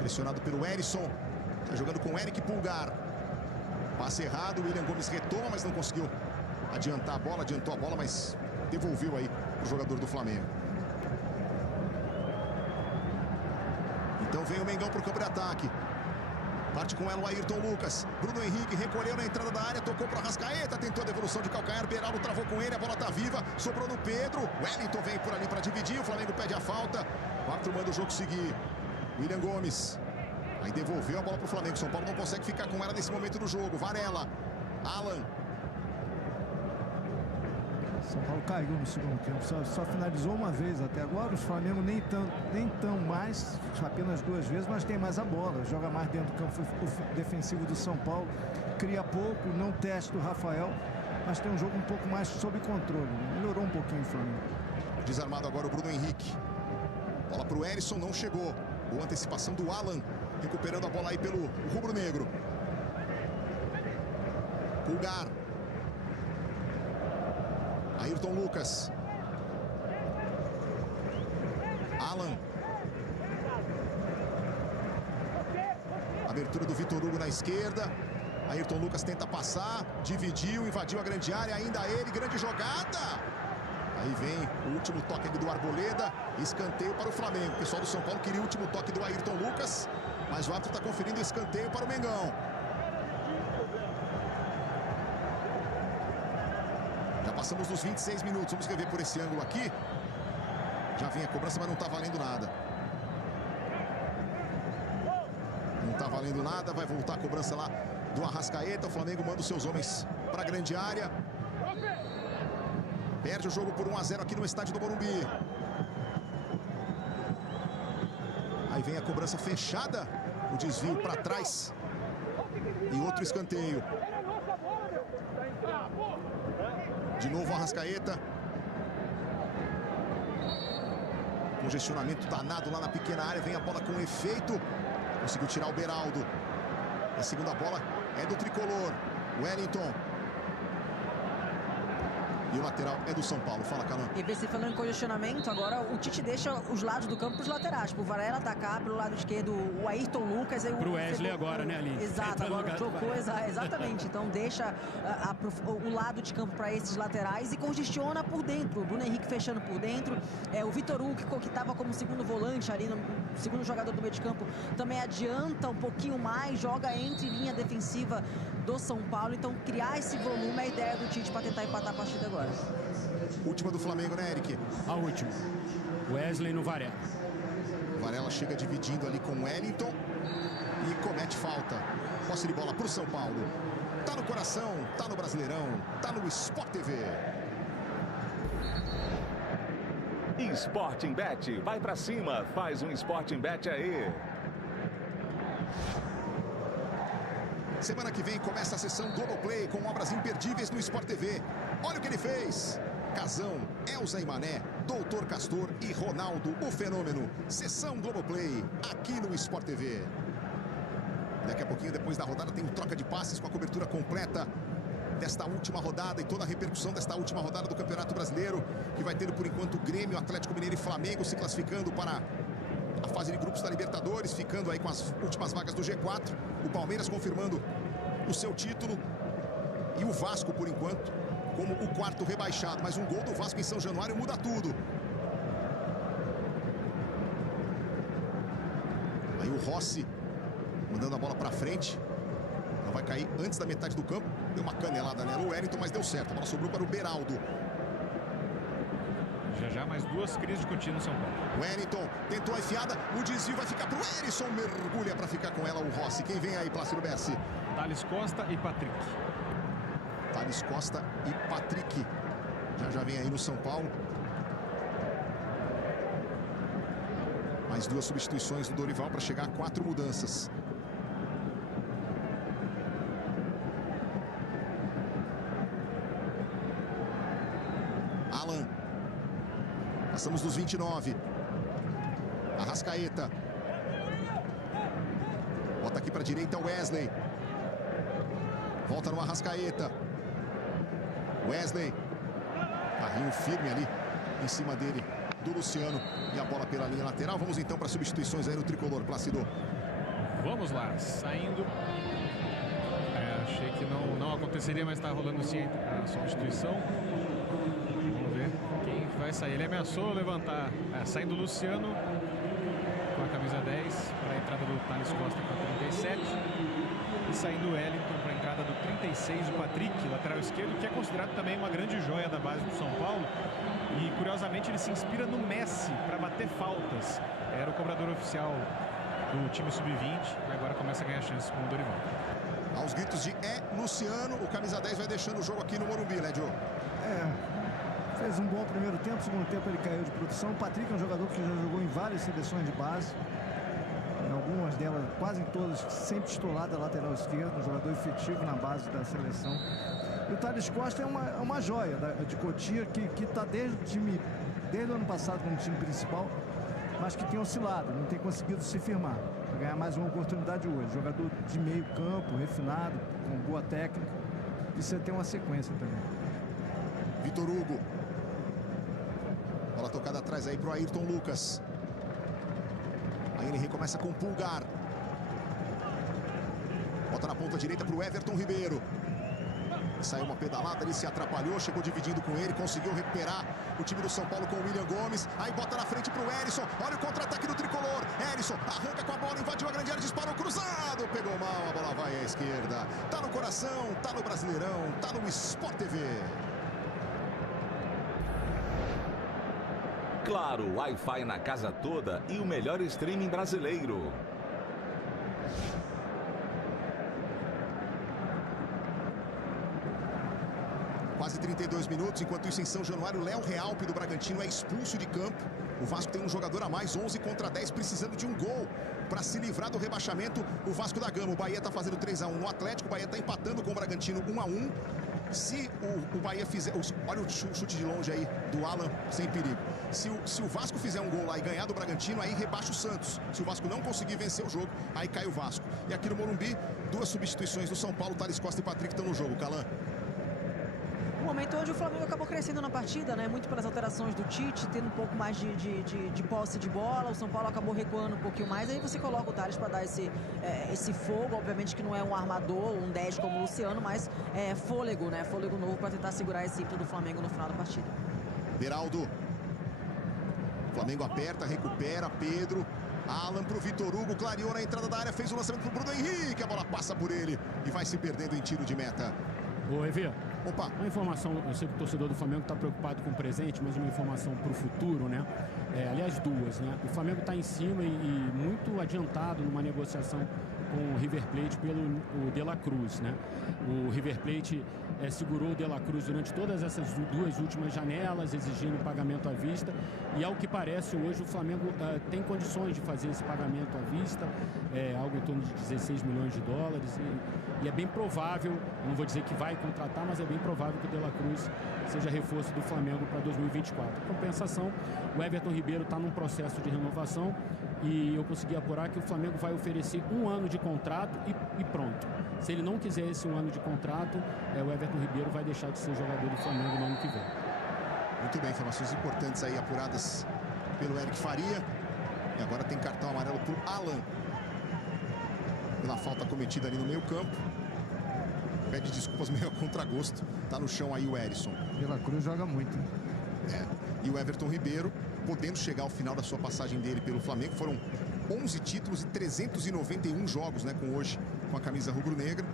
Pressionado pelo Erisson. Tá jogando com o Eric Pulgar. Passe errado, o William Gomes retoma, mas não conseguiu adiantar a bola. Adiantou a bola, mas devolveu aí o jogador do Flamengo. Então vem o Mengão para o campo de ataque. Parte com ela o Ayrton Lucas. Bruno Henrique recolheu na entrada da área, tocou para Arrascaeta, tentou a devolução de calcanhar. Beraldo travou com ele, a bola tá viva, sobrou no Pedro. Wellington vem por ali para dividir, o Flamengo pede a falta. O árbitro manda o jogo seguir. William Gomes. Aí devolveu a bola para o Flamengo. São Paulo não consegue ficar com ela nesse momento do jogo. Varela. Alan. São Paulo caiu no segundo tempo, só finalizou uma vez até agora. O Flamengo nem tão mais, apenas 2 vezes, mas tem mais a bola, joga mais dentro do campo defensivo do São Paulo, cria pouco, não testa o Rafael, mas tem um jogo um pouco mais sob controle, melhorou um pouquinho o Flamengo. Desarmado agora o Bruno Henrique. Bola para o Erisson, não chegou. Boa antecipação do Alan, recuperando a bola aí pelo rubro-negro. Pulgar. Ayrton Lucas. Alan. Abertura do Vitor Hugo na esquerda. Ayrton Lucas tenta passar. Dividiu, invadiu a grande área. Ainda ele, grande jogada. Aí vem o último toque ali do Arboleda. Escanteio para o Flamengo. O pessoal do São Paulo queria o último toque do Ayrton Lucas. Mas o árbitro está conferindo escanteio para o Mengão. Passamos dos 26 minutos, vamos rever por esse ângulo aqui. Já vem a cobrança, mas não está valendo nada. Não está valendo nada, vai voltar a cobrança lá do Arrascaeta. O Flamengo manda os seus homens para a grande área. Perde o jogo por 1-0 aqui no estádio do Morumbi. Aí vem a cobrança fechada, o desvio para trás. E outro escanteio. De novo o Arrascaeta. Congestionamento danado lá na pequena área. Vem a bola com efeito. Conseguiu tirar o Beraldo. A segunda bola é do tricolor. Wellington. E o lateral é do São Paulo. Fala, Calan. E você falando em congestionamento, agora o Tite deixa os lados do campo para os laterais. Pro Varela atacar, pelo lado esquerdo o Ayrton Lucas. Pro Wesley agora, né, Aline? Exato, agora trocou, exatamente. Então deixa o lado de campo para esses laterais e congestiona por dentro. O Bruno Henrique fechando por dentro. O Vitor Hugo, que estava como segundo volante ali, no segundo jogador do meio de campo, também adianta um pouquinho mais, joga entre linha defensiva do São Paulo. Então criar esse volume é a ideia do Tite para tentar empatar a partida agora. Última do Flamengo, né, Eric? A última. Wesley no Varela. Varela chega dividindo ali com o Wellington e comete falta. Posse de bola para o São Paulo. Tá no coração, tá no Brasileirão, tá no Sport TV. Sporting Bet, vai pra cima, faz um Sporting Bet aí. Semana que vem começa a sessão Globoplay com obras imperdíveis no Sport TV. Olha o que ele fez. Casão, Elza e Mané, Doutor Castor e Ronaldo, o fenômeno. Sessão Globoplay, aqui no Sport TV. Daqui a pouquinho, depois da rodada, tem troca de passes com a cobertura completa desta última rodada e toda a repercussão desta última rodada do Campeonato Brasileiro, que vai ter, por enquanto, Grêmio, Atlético Mineiro e Flamengo se classificando para a fase de grupos da Libertadores, ficando aí com as últimas vagas do G4. O Palmeiras confirmando o seu título e o Vasco, por enquanto, como o quarto rebaixado. Mas um gol do Vasco em São Januário muda tudo. Aí o Rossi mandando a bola para frente. Ela vai cair antes da metade do campo. Deu uma canelada nela o Wellington, mas deu certo. A bola sobrou para o Beraldo. Já já, mais 2 crises de contínuo no São Paulo. Wellington tentou a enfiada, o desvio vai ficar pro Erisson, mergulha para ficar com ela o Rossi. Quem vem aí, Plácido Bessi? Thales Costa e Patrick. Thales Costa e Patrick. Já vem aí no São Paulo. Mais 2 substituições do Dorival para chegar a 4 mudanças. Alan. Passamos dos 29. Arrascaeta. Bota aqui para a direita o Wesley. Volta no Arrascaeta. Wesley. Carrinho firme ali em cima dele do Luciano. E a bola pela linha lateral. Vamos então para substituições aí no tricolor, Plácido. Vamos lá, saindo. Achei que não aconteceria, mas está rolando sim a substituição. Vamos ver quem vai sair. Ele ameaçou levantar. Saindo o Luciano com a camisa 10 para a entrada do Thales Costa com a 37. E saindo o Wellington para a entrada do 36, o Patrick, lateral esquerdo, que é considerado também uma grande joia da base do São Paulo. E curiosamente ele se inspira no Messi para bater faltas. Era o cobrador oficial do time sub-20 e agora começa a ganhar chances com o Dorival. Aos gritos de Luciano, o camisa 10 vai deixando o jogo aqui no Morumbi, né, Diogo? Fez um bom primeiro tempo, segundo tempo ele caiu de produção. O Patrick é um jogador que já jogou em várias seleções de base. Em algumas delas, quase em todas, sempre titulado da lateral esquerda, um jogador efetivo na base da seleção. E o Thales Costa é uma joia de Cotia que está desde o ano passado como time principal, mas que tem oscilado, não tem conseguido se firmar. Vai ganhar mais uma oportunidade hoje. Jogador de meio campo, refinado, com boa técnica. Precisa ter uma sequência também. Vitor Hugo. Bola tocada atrás aí pro Ayrton Lucas. Aí ele recomeça com o Pulgar. Bota na ponta direita pro Everton Ribeiro. Saiu uma pedalada, ele se atrapalhou, chegou dividindo com ele, conseguiu recuperar o time do São Paulo com o William Gomes. Aí bota na frente pro Erisson, olha o contra-ataque do tricolor. Erisson arranca com a bola, invadiu a grande área, disparou cruzado, pegou mal, a bola vai à esquerda. Tá no coração, tá no Brasileirão, tá no Sport TV. Claro, Wi-Fi na casa toda e o melhor streaming brasileiro. Quase 32 minutos, enquanto isso em São Januário, Léo Realpe do Bragantino é expulso de campo. O Vasco tem um jogador a mais, 11 contra 10, precisando de um gol para se livrar do rebaixamento. O Vasco da Gama, o Bahia está fazendo 3-1 no Atlético, o Bahia está empatando com o Bragantino 1-1. Se o Bahia fizer... Olha o chute de longe aí do Alan, sem perigo. Se o Vasco fizer um gol lá e ganhar do Bragantino, aí rebaixa o Santos. Se o Vasco não conseguir vencer o jogo, aí cai o Vasco. E aqui no Morumbi, 2 substituições do São Paulo, Thales Costa e Patrick estão no jogo. Calan. Um momento onde o Flamengo acabou crescendo na partida, né? Muito pelas alterações do Tite, tendo um pouco mais de posse de bola. O São Paulo acabou recuando um pouquinho mais. Aí você coloca o Thales para dar esse fogo. Obviamente que não é um armador, um 10 como o Luciano, mas é fôlego, né? Fôlego novo para tentar segurar esse ímpeto do Flamengo no final da partida. Beraldo. Flamengo aperta, recupera, Pedro. Alan pro Vitor Hugo, clareou na entrada da área, fez o lançamento pro Bruno Henrique. A bola passa por ele e vai se perdendo em tiro de meta. Ô, Evê, opa, uma informação, eu sei que o torcedor do Flamengo está preocupado com o presente, mas uma informação para o futuro, né? Aliás, 2, né? O Flamengo está em cima e muito adiantado numa negociação com o River Plate pelo De La Cruz, né? O River Plate segurou o De La Cruz durante todas essas 2 últimas janelas, exigindo pagamento à vista, e ao que parece hoje o Flamengo tem condições de fazer esse pagamento à vista, algo em torno de 16 milhões de dólares, e é bem provável, não vou dizer que vai contratar, mas é bem provável que o De La Cruz seja reforço do Flamengo para 2024. Em compensação, o Everton Ribeiro está num processo de renovação e eu consegui apurar que o Flamengo vai oferecer 1 ano de contrato e pronto. Se ele não quiser esse 1 ano de contrato, o Everton Ribeiro vai deixar de ser jogador do Flamengo no ano que vem. Muito bem, informações importantes aí apuradas pelo Eric Faria. E agora tem cartão amarelo para o Alan, pela falta cometida ali no meio campo. Pede desculpas meio a contragosto. Tá no chão aí o Erisson. De La Cruz joga muito. E o Everton Ribeiro, podendo chegar ao final da sua passagem dele pelo Flamengo. Foram 11 títulos e 391 jogos, né, com hoje, com a camisa rubro-negra.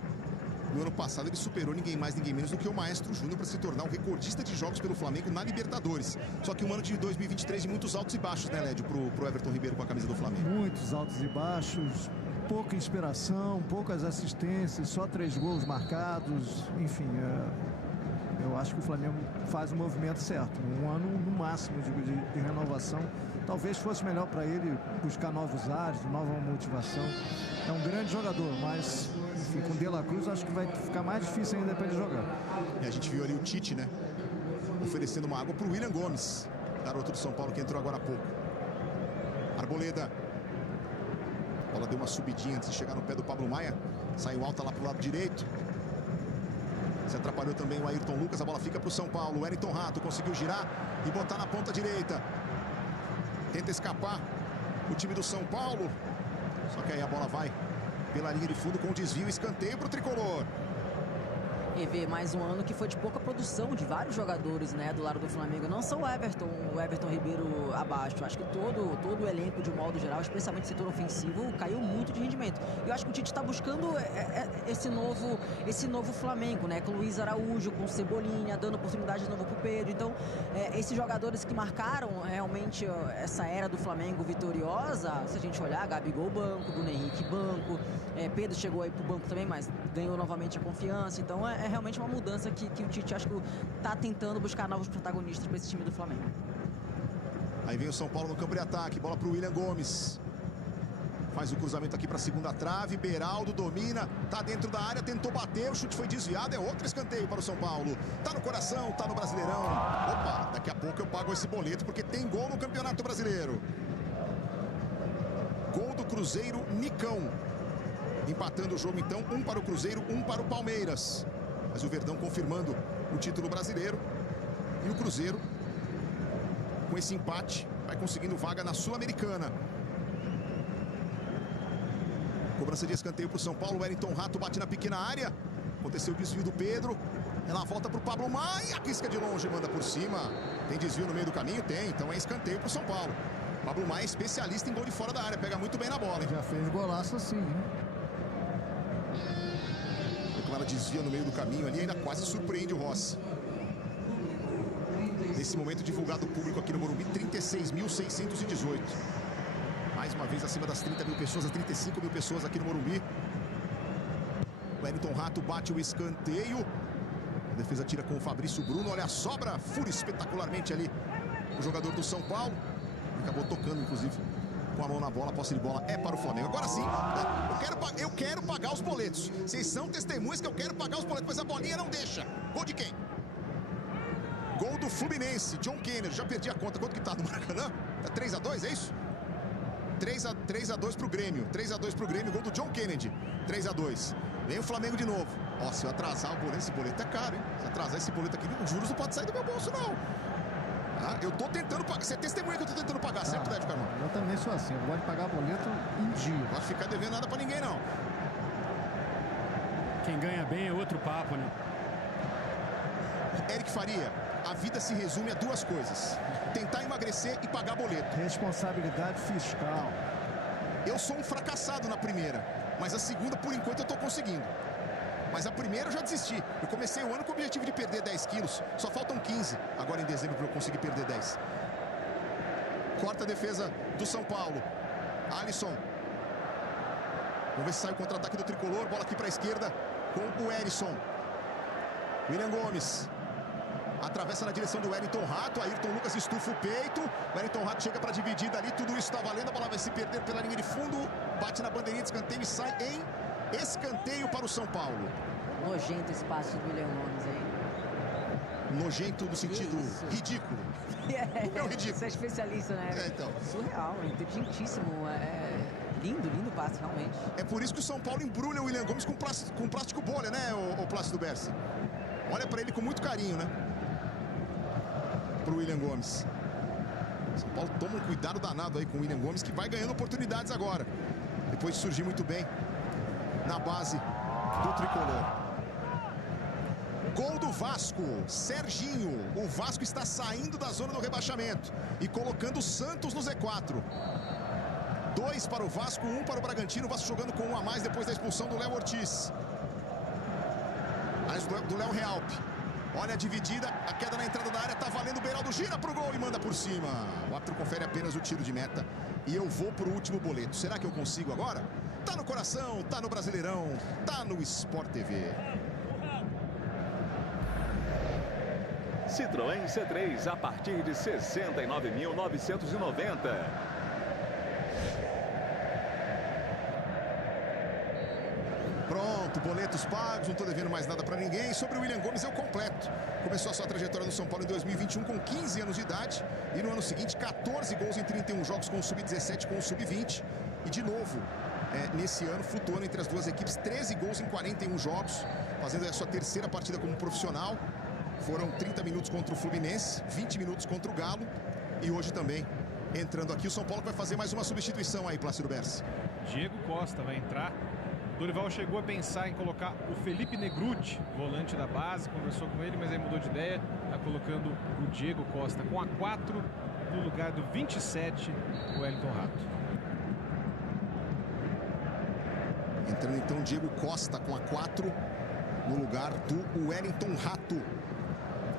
No ano passado ele superou ninguém mais, ninguém menos do que o Maestro Júnior para se tornar o recordista de jogos pelo Flamengo na Libertadores. Só que um ano de 2023 de muitos altos e baixos, né, Lédio, pro Everton Ribeiro com a camisa do Flamengo. Muitos altos e baixos, pouca inspiração, poucas assistências, só 3 gols marcados, enfim, eu acho que o Flamengo faz o movimento certo. Um ano no máximo de renovação. Talvez fosse melhor para ele buscar novos ares, nova motivação. É um grande jogador, mas enfim, com o De La Cruz acho que vai ficar mais difícil ainda para ele jogar. E a gente viu ali o Tite, né, oferecendo uma água para o William Gomes, garoto do São Paulo que entrou agora há pouco. Arboleda. A bola deu uma subidinha antes de chegar no pé do Pablo Maia. Saiu alta lá pro lado direito. Se atrapalhou também o Ayrton Lucas. A bola fica pro São Paulo. O Wellington Rato conseguiu girar e botar na ponta direita. Tenta escapar o time do São Paulo. Só que aí a bola vai pela linha de fundo com desvio. Escanteio pro tricolor. E vê mais um ano que foi de pouca produção de vários jogadores, né, do lado do Flamengo. Não só o Everton Ribeiro abaixo. Acho que todo o elenco, de modo geral, especialmente o setor ofensivo, caiu muito de rendimento. E eu acho que o Tite está buscando esse novo Flamengo, né? Com o Luiz Araújo, com o Cebolinha, dando oportunidade de novo pro Pedro. Então, esses jogadores que marcaram realmente essa era do Flamengo vitoriosa, se a gente olhar, Gabigol banco, Bruno Henrique banco, Pedro chegou aí pro banco também, mas ganhou novamente a confiança. Então, é realmente uma mudança que o Tite, acho que está tentando buscar novos protagonistas para esse time do Flamengo. Aí vem o São Paulo no campo de ataque, bola para o William Gomes. Faz o cruzamento aqui para a segunda trave, Beraldo domina, tá dentro da área, tentou bater, o chute foi desviado, é outro escanteio para o São Paulo. Tá no coração, tá no Brasileirão. Opa, daqui a pouco eu pago esse boleto porque tem gol no Campeonato Brasileiro. Gol do Cruzeiro, Nicão. Empatando o jogo então, 1 para o Cruzeiro, 1 para o Palmeiras. Mas o Verdão confirmando o título brasileiro. E o Cruzeiro, com esse empate, vai conseguindo vaga na Sul-Americana. Cobrança de escanteio para o São Paulo. Wellington Rato bate na pequena área. Aconteceu o desvio do Pedro. Ela volta para o Pablo Maia. Arrisca de longe, manda por cima. Tem desvio no meio do caminho? Tem. Então é escanteio para o São Paulo. Pablo Maia é especialista em gol de fora da área. Pega muito bem na bola, hein? Já fez golaço assim, hein? Ela desvia no meio do caminho ali, ainda quase surpreende o Rossi. Nesse momento divulgado o público aqui no Morumbi, 36.618. Mais uma vez acima das 30 mil pessoas, as 35 mil pessoas aqui no Morumbi. O Wellington Rato bate o escanteio. A defesa tira com o Fabrício Bruno. Olha a sobra, fura espetacularmente ali o jogador do São Paulo. Acabou tocando, inclusive, com a mão na bola. A posse de bola é para o Flamengo. Agora sim, eu quero pagar os boletos. Vocês são testemunhas que eu quero pagar os boletos, mas a bolinha não deixa. Gol de quem? Gol do Fluminense, John Kennedy. Já perdi a conta. Quanto que tá no Maracanã? Tá 3-2, é isso? 3-2 pro Grêmio. 3-2 pro Grêmio, gol do John Kennedy. 3-2. Vem o Flamengo de novo. Ó, se eu atrasar o boleto, esse boleto é caro, hein? Se atrasar esse boleto aqui, os juros não pode sair do meu bolso, não. Ah, eu tô tentando pagar. Você é testemunha que eu tô tentando pagar, certo, Lédio Carmão? Eu também sou assim. Eu gosto de pagar boleto em dia. Não pode ficar devendo nada pra ninguém, não. Quem ganha bem é outro papo, né? Eric Faria, a vida se resume a 2 coisas: tentar emagrecer e pagar boleto. Responsabilidade fiscal. Eu sou um fracassado na primeira, mas a segunda, por enquanto, eu tô conseguindo. Mas a primeira eu já desisti. Eu comecei o ano com o objetivo de perder 10 quilos. Só faltam 15 agora em dezembro para eu conseguir perder 10. Corta a defesa do São Paulo. Alisson. Vamos ver se sai o contra-ataque do tricolor. Bola aqui para a esquerda com o Erisson. William Gomes. Atravessa na direção do Wellington Rato. Ayrton Lucas estufa o peito. O Wellington Rato chega para dividir dali. Tudo isso está valendo. A bola vai se perder pela linha de fundo. Bate na bandeirinha de escanteio e sai em escanteio para o São Paulo. Nojento esse passe do William Gomes aí. Nojento no sentido ridículo. É ridículo. Você é especialista, né? Então. Surreal, inteligentíssimo. Lindo passe, realmente. É por isso que o São Paulo embrulha o William Gomes com plástico bolha, né, o Plácido Berce? Olha para ele com muito carinho, né? Pro William Gomes. O São Paulo toma um cuidado danado aí com o William Gomes, que vai ganhando oportunidades agora. Depois de surgir muito bem na base do tricolor. Gol do Vasco, Serginho. O Vasco está saindo da zona do rebaixamento e colocando o Santos no Z4. 2 para o Vasco, 1 para o Bragantino. O Vasco jogando com 1 a mais depois da expulsão do Léo Ortiz. Aliás, do Léo Realpe. Olha a dividida, a queda na entrada da área, tá valendo, o Beraldo gira pro gol e manda por cima. O árbitro confere apenas o tiro de meta e eu vou pro último boleto. Será que eu consigo agora? Tá no coração, tá no Brasileirão, tá no Sport TV. Citroën C3 a partir de 69.990. Pronto, boletos pagos, não estou devendo mais nada para ninguém. Sobre o William Gomes, eu completo. Começou a sua trajetória no São Paulo em 2021 com 15 anos de idade. E no ano seguinte, 14 gols em 31 jogos com o Sub-17 com o Sub-20. E de novo, nesse ano, flutuando entre as duas equipes, 13 gols em 41 jogos. Fazendo a sua terceira partida como profissional. Foram 30 minutos contra o Fluminense, 20 minutos contra o Galo. E hoje também, entrando aqui, o São Paulo vai fazer mais uma substituição aí, Plácido Berce. Diego Costa vai entrar. Dorival chegou a pensar em colocar o Felipe Negrutti, volante da base, conversou com ele, mas aí mudou de ideia. Está colocando o Diego Costa com a 4 no lugar do 27, o Wellington Rato. Entrando então Diego Costa com a 4 no lugar do Wellington Rato.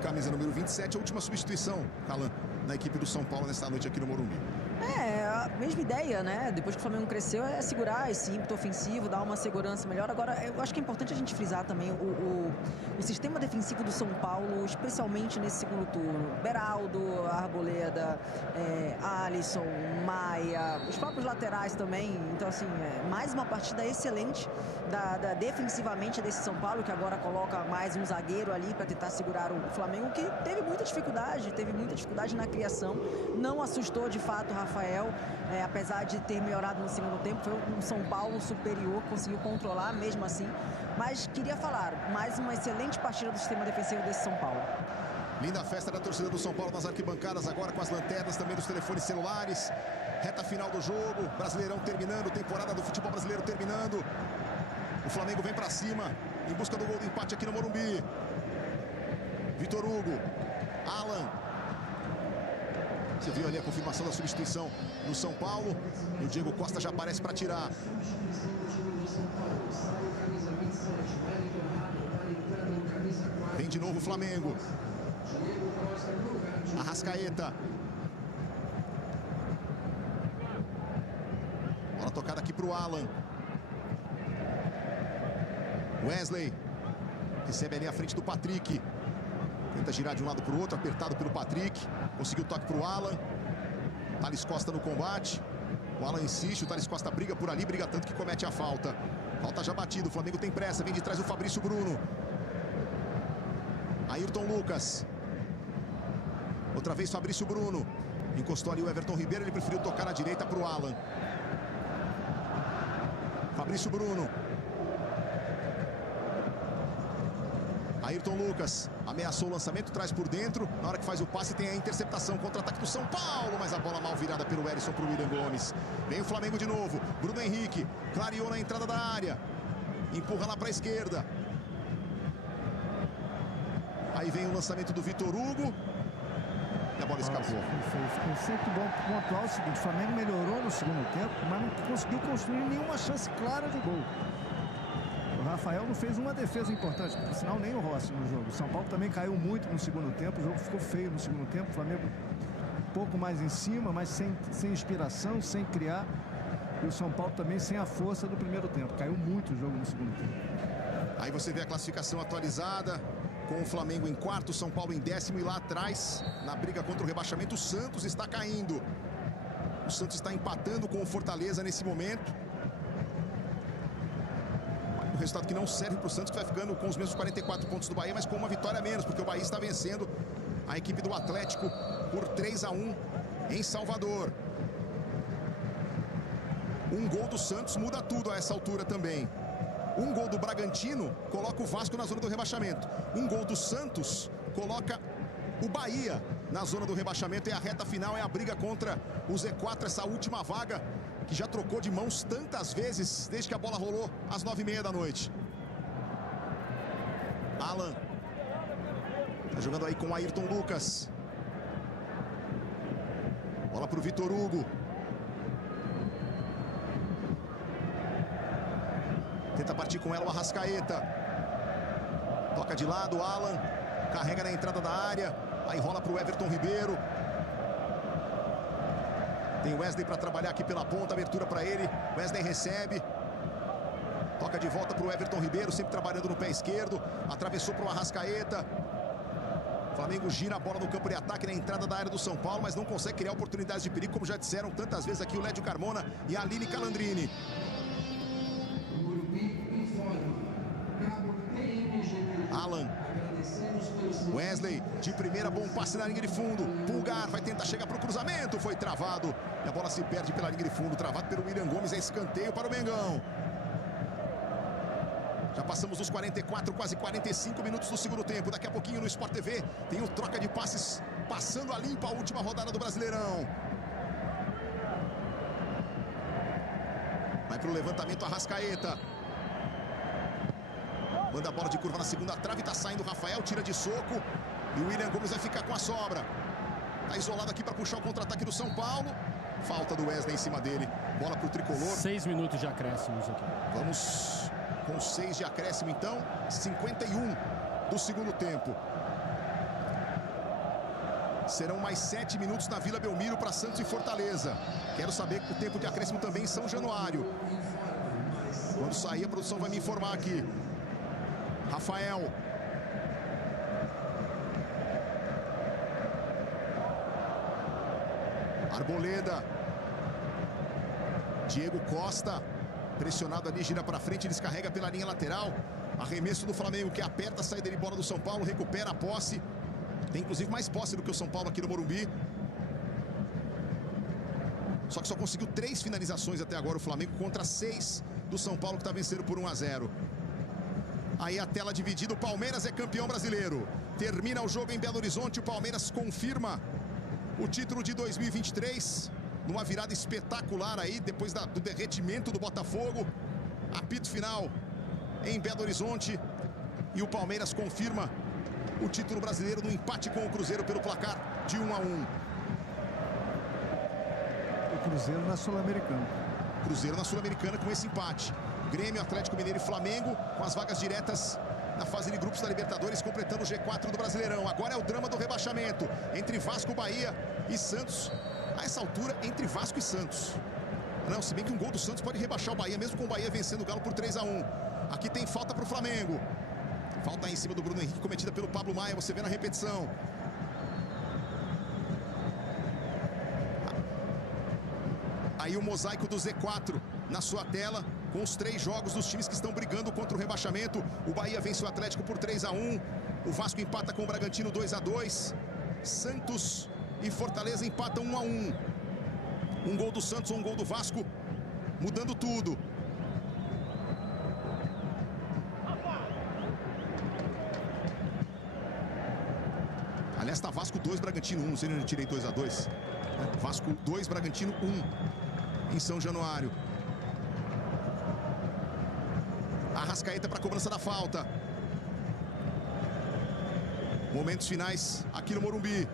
Camisa número 27, a última substituição, Calan, na equipe do São Paulo nesta noite aqui no Morumbi. A mesma ideia, né? Depois que o Flamengo cresceu, é segurar esse ímpeto ofensivo, dar uma segurança melhor. Agora, eu acho que é importante a gente frisar também o sistema defensivo do São Paulo, especialmente nesse segundo turno. Beraldo, Arboleda, Alisson, Maia, os próprios laterais também. Então, assim, mais uma partida excelente defensivamente desse São Paulo, que agora coloca mais um zagueiro ali para tentar segurar o Flamengo, que teve muita dificuldade na criação. Não assustou, de fato, o Rafael, apesar de ter melhorado no segundo tempo. Foi um São Paulo superior, conseguiu controlar mesmo assim. Mas queria falar, mais uma excelente partida do sistema defensivo desse São Paulo. Linda festa da torcida do São Paulo nas arquibancadas, agora com as lanternas também dos telefones celulares. Reta final do jogo, Brasileirão terminando, temporada do futebol brasileiro terminando. O Flamengo vem pra cima, em busca do gol do empate aqui no Morumbi. Vitor Hugo, Alan. Você viu ali a confirmação da substituição no São Paulo. E o Diego Costa já aparece para tirar. Vem de novo o Flamengo. Arrascaeta. Bola tocada aqui para o Alan. Wesley. Recebe ali à frente do Patrick. Tenta girar de um lado para o outro, apertado pelo Patrick. Conseguiu o toque para o Alan. Thales Costa no combate. O Alan insiste, o Thales Costa briga por ali, briga tanto que comete a falta. Falta já batida, o Flamengo tem pressa, vem de trás o Fabrício Bruno. Ayrton Lucas. Outra vez Fabrício Bruno. Encostou ali o Everton Ribeiro, ele preferiu tocar na direita para o Alan. Fabrício Bruno. Ayrton Lucas ameaçou o lançamento, traz por dentro. Na hora que faz o passe tem a interceptação, contra-ataque do São Paulo, mas a bola mal virada pelo Erisson para o William Gomes. Vem o Flamengo de novo, Bruno Henrique clareou na entrada da área, empurra lá para a esquerda. Aí vem o lançamento do Vitor Hugo e a bola escapou. Foi sempre bom pontuar o seguinte: o Flamengo melhorou no segundo tempo, mas não conseguiu construir nenhuma chance clara de gol. O Rafael não fez uma defesa importante, por sinal nem o Rossi no jogo. O São Paulo também caiu muito no segundo tempo, o jogo ficou feio no segundo tempo. O Flamengo um pouco mais em cima, mas sem inspiração, sem criar. E o São Paulo também sem a força do primeiro tempo. Caiu muito o jogo no segundo tempo. Aí você vê a classificação atualizada, com o Flamengo em quarto, São Paulo em 10º, e lá atrás, na briga contra o rebaixamento, o Santos está caindo. O Santos está empatando com o Fortaleza nesse momento. Um resultado que não serve para o Santos, que vai ficando com os mesmos 44 pontos do Bahia, mas com uma vitória a menos, porque o Bahia está vencendo a equipe do Atlético por 3-1 em Salvador. Um gol do Santos muda tudo a essa altura também. Um gol do Bragantino coloca o Vasco na zona do rebaixamento. Um gol do Santos coloca o Bahia na zona do rebaixamento. E a reta final é a briga contra o Z4, essa última vaga que já trocou de mãos tantas vezes desde que a bola rolou às 9h30 da noite. Alan tá jogando aí com o Ayrton Lucas. Bola para o Vitor Hugo. Tenta partir com ela o Arrascaeta. Toca de lado, Alan. Carrega na entrada da área. Aí rola para o Everton Ribeiro. Tem Wesley para trabalhar aqui pela ponta. Abertura para ele. Wesley recebe. Toca de volta para o Everton Ribeiro, sempre trabalhando no pé esquerdo. Atravessou para o Arrascaeta. Flamengo gira a bola no campo de ataque na entrada da área do São Paulo, mas não consegue criar oportunidades de perigo, como já disseram tantas vezes aqui o Lédio Carmona e a Aline Calandrini. Alan. Wesley de primeira, bom passe na linha de fundo. Pulgar vai tentar chegar para o cruzamento, foi travado. E a bola se perde pela linha de fundo, travado pelo William Gomes, é escanteio para o Mengão. Já passamos dos 44, quase 45 minutos do segundo tempo. Daqui a pouquinho no Sport TV tem o troca de passes, passando a limpa a última rodada do Brasileirão. Vai para o levantamento Arrascaeta. Manda a bola de curva na segunda trave, tá saindo o Rafael, tira de soco. E o William Gomes vai ficar com a sobra. Tá isolado aqui para puxar o contra-ataque do São Paulo. Falta do Wesley em cima dele. Bola pro tricolor. 6 minutos de acréscimos aqui. Vamos com 6 de acréscimo, então. 51 do segundo tempo. Serão mais 7 minutos na Vila Belmiro para Santos e Fortaleza. Quero saber o tempo de acréscimo também em São Januário. Quando sair, a produção vai me informar aqui. Rafael. Arboleda. Diego Costa. Pressionado ali, gira para frente, descarrega pela linha lateral. Arremesso do Flamengo que aperta a saída de bola do São Paulo, recupera a posse. Tem inclusive mais posse do que o São Paulo aqui no Morumbi. Só que só conseguiu 3 finalizações até agora o Flamengo contra 6 do São Paulo, que está vencendo por 1-0. Aí a tela dividida, o Palmeiras é campeão brasileiro. Termina o jogo em Belo Horizonte, o Palmeiras confirma o título de 2023. Numa virada espetacular aí, depois do derretimento do Botafogo. Apito final em Belo Horizonte. E o Palmeiras confirma o título brasileiro no empate com o Cruzeiro pelo placar de 1-1. O Cruzeiro na Sul-Americana. Cruzeiro na Sul-Americana com esse empate. Grêmio, Atlético Mineiro e Flamengo com as vagas diretas na fase de grupos da Libertadores, completando o G4 do Brasileirão. Agora é o drama do rebaixamento entre Vasco, Bahia e Santos. A essa altura, entre Vasco e Santos. Não, se bem que um gol do Santos pode rebaixar o Bahia, mesmo com o Bahia vencendo o Galo por 3-1. Aqui tem falta para o Flamengo. Falta em cima do Bruno Henrique, cometida pelo Pablo Maia, você vê na repetição. Aí o mosaico do Z4 na sua tela, com os 3 jogos dos times que estão brigando contra o rebaixamento. O Bahia vence o Atlético por 3-1. O Vasco empata com o Bragantino 2-2. Santos e Fortaleza empatam 1-1. Um gol do Santos, um gol do Vasco, mudando tudo. Aliás, tá Vasco 2, Bragantino 1. Não sei onde eu tirei 2-2. Vasco 2, Bragantino 1 em São Januário. Arrascaeta para a cobrança da falta. Momentos finais aqui no Morumbi.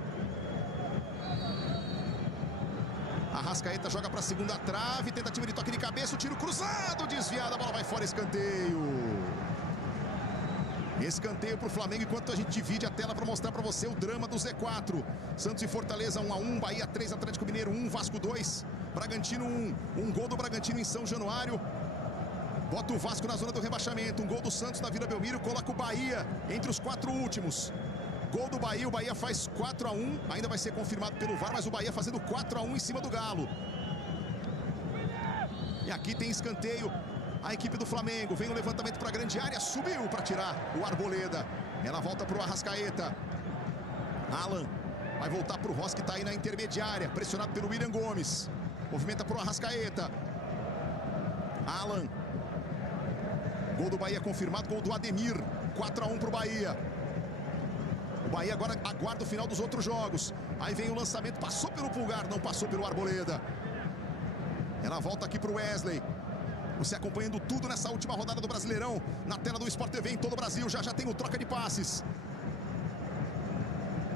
Arrascaeta joga para a segunda trave, tentativa de toque de cabeça, o tiro cruzado, desviado, a bola vai fora, escanteio. Escanteio para o Flamengo, enquanto a gente divide a tela para mostrar para você o drama do Z4. Santos e Fortaleza 1-1, Bahia 3, Atlético Mineiro 1, Vasco 2, Bragantino 1. Um gol do Bragantino em São Januário. Bota o Vasco na zona do rebaixamento. Um gol do Santos na Vila Belmiro, coloca o Bahia entre os 4 últimos. Gol do Bahia, o Bahia faz 4-1, ainda vai ser confirmado pelo VAR, mas o Bahia fazendo 4-1 em cima do Galo. E aqui tem escanteio, a equipe do Flamengo, vem no levantamento para a grande área, subiu para tirar o Arboleda. Ela volta para o Arrascaeta. Alan vai voltar para o Ross, que está aí na intermediária, pressionado pelo William Gomes. Movimenta para o Arrascaeta. Alan. Gol do Bahia confirmado, gol do Ademir. 4-1 para o Bahia. O Bahia agora aguarda o final dos outros jogos. Aí vem o lançamento, passou pelo Pulgar, não passou pelo Arboleda. Ela volta aqui para o Wesley. Você acompanhando tudo nessa última rodada do Brasileirão, na tela do Sport TV em todo o Brasil. Já tem o troca de passes.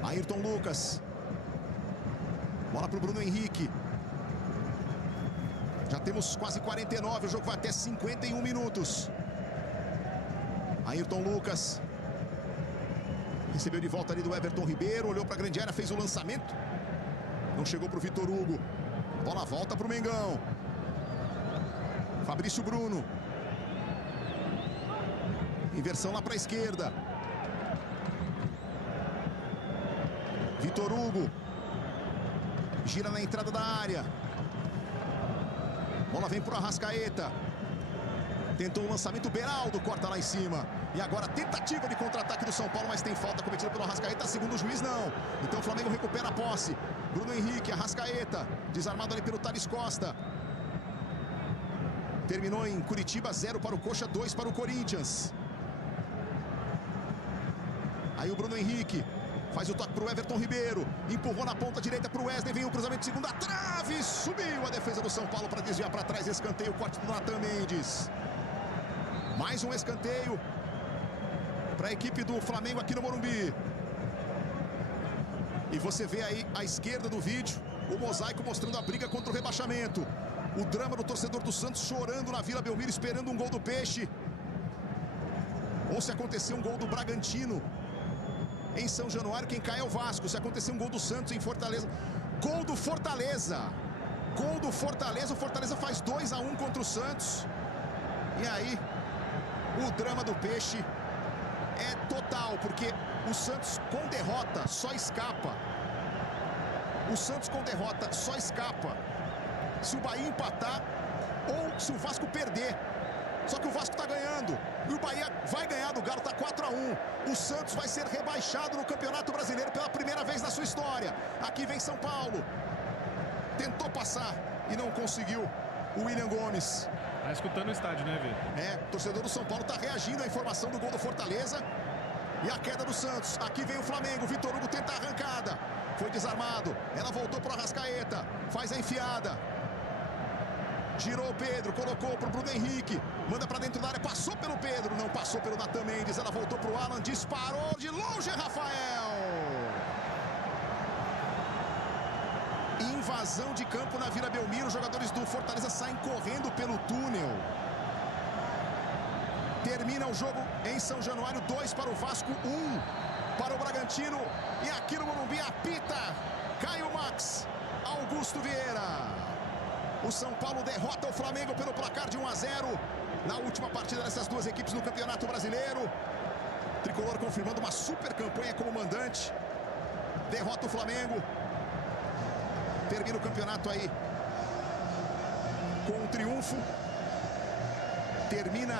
Ayrton Lucas. Bola para o Bruno Henrique. Já temos quase 49, o jogo vai até 51 minutos. Ayrton Lucas. Recebeu de volta ali do Everton Ribeiro, olhou para a grande área, fez o lançamento. Não chegou para o Vitor Hugo. Bola volta para o Mengão. Fabrício Bruno. Inversão lá para a esquerda. Vitor Hugo. Gira na entrada da área. Bola vem para o Arrascaeta. Tentou o lançamento, Beraldo corta lá em cima. E agora tentativa de contra-ataque do São Paulo, mas tem falta cometida pelo Arrascaeta. Segundo o juiz, não. Então o Flamengo recupera a posse. Bruno Henrique, Arrascaeta. Desarmado ali pelo Thales Costa. Terminou em Curitiba, 0 para o Coxa, 2 para o Corinthians. Aí o Bruno Henrique faz o toque para o Everton Ribeiro. Empurrou na ponta direita para o Wesley. Vem o cruzamento de segunda trave. Subiu a defesa do São Paulo para desviar para trás. Escanteio, corte do Natan Mendes. Mais um escanteio para a equipe do Flamengo aqui no Morumbi. E você vê aí à esquerda do vídeo o mosaico mostrando a briga contra o rebaixamento. O drama do torcedor do Santos chorando na Vila Belmiro, esperando um gol do Peixe. Ou se acontecer um gol do Bragantino em São Januário, quem cai é o Vasco. Se acontecer um gol do Santos em Fortaleza. Gol do Fortaleza. Gol do Fortaleza. O Fortaleza faz 2-1 contra o Santos. E aí, o drama do Peixe é total, porque o Santos com derrota só escapa. O Santos com derrota só escapa se o Bahia empatar ou se o Vasco perder. Só que o Vasco está ganhando e o Bahia vai ganhar do Galo, está 4-1. O Santos vai ser rebaixado no Campeonato Brasileiro pela primeira vez na sua história. Aqui vem São Paulo. Tentou passar e não conseguiu o William Gomes. Tá escutando o estádio, né, Vê? É, o torcedor do São Paulo está reagindo à informação do gol do Fortaleza. E a queda do Santos. Aqui vem o Flamengo. Vitor Hugo tenta a arrancada. Foi desarmado. Ela voltou para o Arrascaeta. Faz a enfiada. Girou o Pedro. Colocou para o Bruno Henrique. Manda para dentro da área. Passou pelo Pedro. Não passou pelo Natan Mendes. Ela voltou para o Alan. Disparou de longe, Rafael. Invasão de campo na Vila Belmiro. Os jogadores do Fortaleza saem correndo pelo túnel. Termina o jogo em São Januário. 2 para o Vasco, 1 para o Bragantino. E aqui no Morumbi apita Caio Max, Augusto Vieira. O São Paulo derrota o Flamengo pelo placar de 1-0 na última partida dessas duas equipes no Campeonato Brasileiro. Tricolor confirmando uma super campanha como mandante. Derrota o Flamengo. Termina o campeonato aí com um triunfo. Termina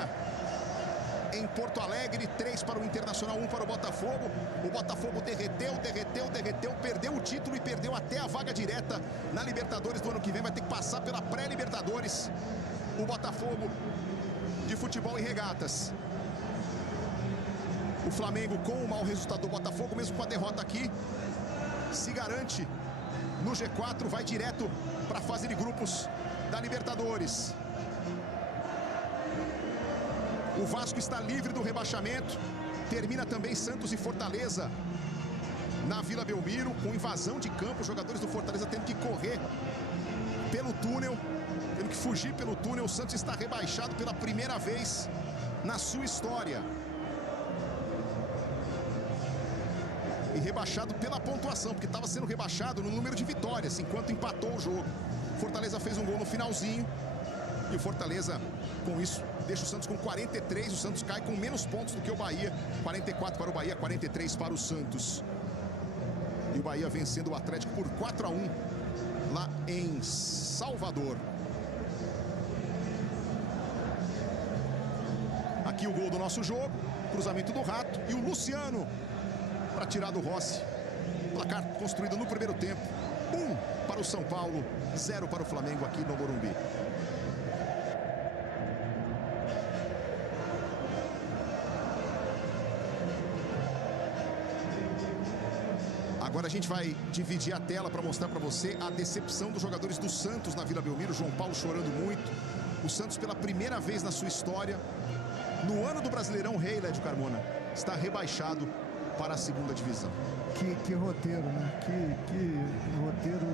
em Porto Alegre, 3 para o Internacional, 1 para o Botafogo. O Botafogo derreteu, perdeu o título e perdeu até a vaga direta na Libertadores do ano que vem. Vai ter que passar pela pré-Libertadores. O Botafogo de futebol e regatas. O Flamengo, com o mau resultado do Botafogo, mesmo com a derrota aqui, se garante no G4, vai direto para a fase de grupos da Libertadores. O Vasco está livre do rebaixamento. Termina também Santos e Fortaleza na Vila Belmiro, com invasão de campo. Os jogadores do Fortaleza tendo que correr pelo túnel, tendo que fugir pelo túnel. O Santos está rebaixado pela primeira vez na sua história. E rebaixado pela pontuação, porque estava sendo rebaixado no número de vitórias, enquanto empatou o jogo. Fortaleza fez um gol no finalzinho. E o Fortaleza, com isso, deixa o Santos com 43. O Santos cai com menos pontos do que o Bahia. 44 para o Bahia, 43 para o Santos. E o Bahia vencendo o Atlético por 4-1 lá em Salvador. Aqui o gol do nosso jogo. Cruzamento do Rato. E o Luciano para tirar do Rossi. Placar construído no primeiro tempo. 1 para o São Paulo, 0 para o Flamengo aqui no Morumbi. Agora a gente vai dividir a tela para mostrar para você a decepção dos jogadores do Santos na Vila Belmiro. João Paulo chorando muito. O Santos, pela primeira vez na sua história, no ano do Brasileirão Rei, Lédio Carmona, está rebaixado para a segunda divisão. Que roteiro, né? Que roteiro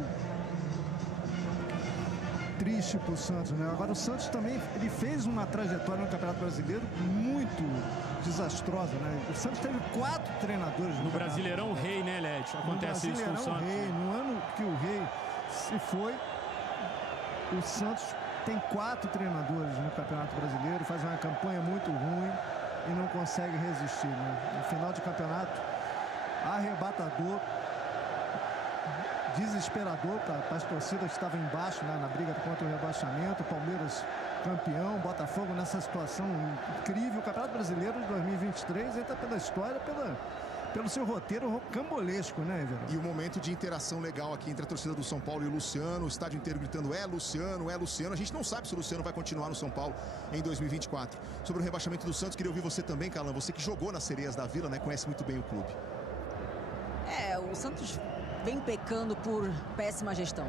triste. triste para o Santos, né? Agora o Santos também ele fez uma trajetória no Campeonato Brasileiro muito desastrosa, né? O Santos teve 4 treinadores no Brasileirão Rei, né, Led? Acontece isso com o Santos. Rei, no ano que o Rei se foi, o Santos tem 4 treinadores no Campeonato Brasileiro, faz uma campanha muito ruim e não consegue resistir, né? No final de campeonato, arrebatador, desesperador para as torcidas que estavam embaixo, né, na briga contra o rebaixamento. Palmeiras campeão, Botafogo nessa situação incrível. O Campeonato Brasileiro de 2023 entra pela história, pelo seu roteiro rocambolesco, né, Everton? E o momento de interação legal aqui entre a torcida do São Paulo e o Luciano, o estádio inteiro gritando é Luciano, é Luciano. A gente não sabe se o Luciano vai continuar no São Paulo em 2024. Sobre o rebaixamento do Santos, queria ouvir você também, Calan, você que jogou nas Sereias da Vila, né, conhece muito bem o clube. O Santos vem pecando por péssima gestão,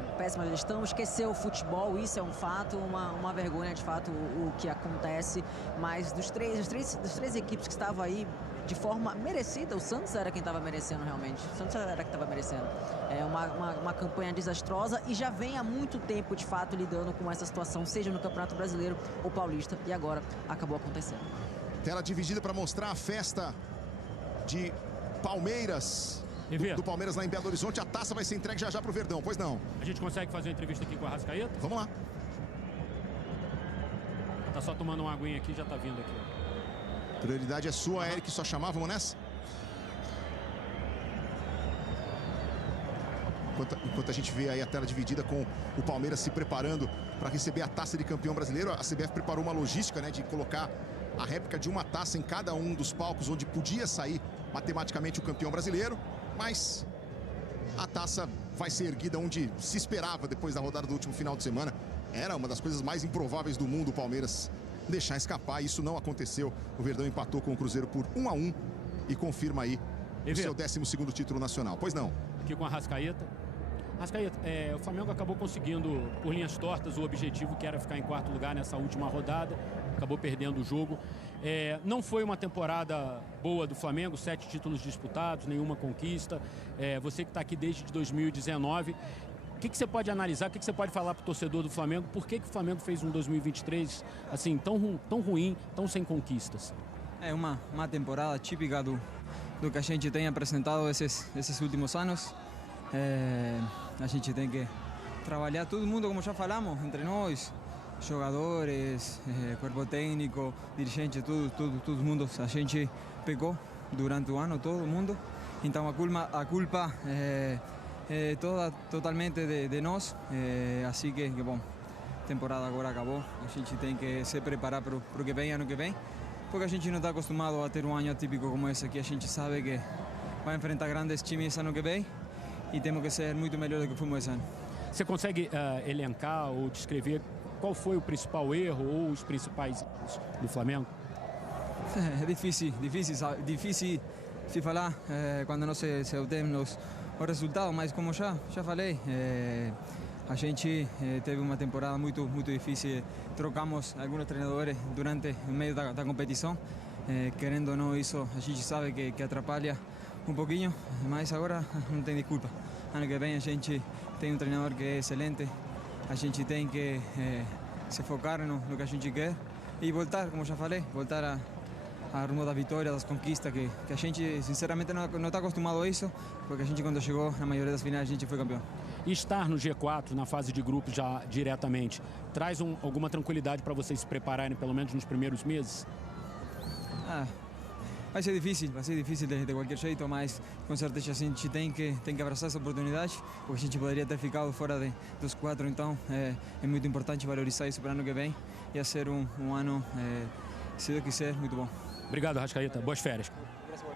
esqueceu o futebol, isso é um fato, uma vergonha de fato o que acontece, mas das três equipes que estavam aí de forma merecida, o Santos era quem estava merecendo realmente, o Santos era quem estava merecendo. É uma campanha desastrosa e já vem há muito tempo de fato lidando com essa situação, seja no Campeonato Brasileiro ou Paulista, e agora acabou acontecendo. Tela dividida para mostrar a festa de Palmeiras. Do Palmeiras lá em Belo Horizonte, a taça vai ser entregue já para o Verdão, pois não? A gente consegue fazer uma entrevista aqui com a Arrascaeta? Vamos lá. Tá só tomando uma aguinha aqui, já tá vindo aqui. Prioridade é sua, Eric, só chamar, vamos nessa? Enquanto a gente vê aí a tela dividida com o Palmeiras se preparando para receber a taça de campeão brasileiro, a CBF preparou uma logística, né, de colocar a réplica de uma taça em cada um dos palcos onde podia sair matematicamente o campeão brasileiro. Mas a taça vai ser erguida onde se esperava depois da rodada do último final de semana. Era uma das coisas mais improváveis do mundo o Palmeiras deixar escapar. Isso não aconteceu. O Verdão empatou com o Cruzeiro por 1-1 e confirma aí o seu 12º título nacional. Pois não? Aqui com a Arrascaeta. Arrascaeta, o Flamengo acabou conseguindo, por linhas tortas, o objetivo que era ficar em 4º lugar nessa última rodada. Acabou perdendo o jogo. Não foi uma temporada boa do Flamengo, 7 títulos disputados, nenhuma conquista. Você que está aqui desde 2019, o que você pode analisar, o que você pode falar para o torcedor do Flamengo? Por que o Flamengo fez um 2023 assim, tão ruim, tão sem conquistas? É uma temporada típica do que a gente tem apresentado esses últimos anos. A gente tem que trabalhar todo mundo, como já falamos, entre nós, jogadores, corpo técnico, dirigente, todo mundo. A gente pecou durante o ano, todo mundo. Então a culpa é totalmente de nós. Assim que bom, a temporada agora acabou. A gente tem que se preparar para o que vem, ano que vem, porque a gente não está acostumado a ter um ano atípico como esse aqui. A gente sabe que vai enfrentar grandes times ano que vem e temos que ser muito melhor do que fomos esse ano. Você consegue elencar ou descrever qual foi o principal erro ou os principais erros do Flamengo? É difícil se falar quando não se obtemos os resultados, mas como já falei, a gente teve uma temporada muito difícil. Trocamos alguns treinadores durante o meio da competição. Querendo ou não, isso a gente sabe que atrapalha um pouquinho, mas agora não tem desculpa. Ano que vem a gente tem um treinador que é excelente. A gente tem que se focar no que a gente quer e voltar, como já falei, voltar a rumo da vitória, das conquistas, que a gente sinceramente não está acostumado a isso, porque a gente quando chegou na maioria das finais a gente foi campeão. E estar no G4, na fase de grupos já diretamente, traz alguma tranquilidade para vocês se prepararem, pelo menos nos primeiros meses? Vai ser difícil de qualquer jeito, mas com certeza a gente tem que abraçar essa oportunidade, porque a gente poderia ter ficado fora dos 4, então é muito importante valorizar isso para o ano que vem e ser um ano, se Deus quiser, muito bom. Obrigado, Arrascaeta. Boas férias.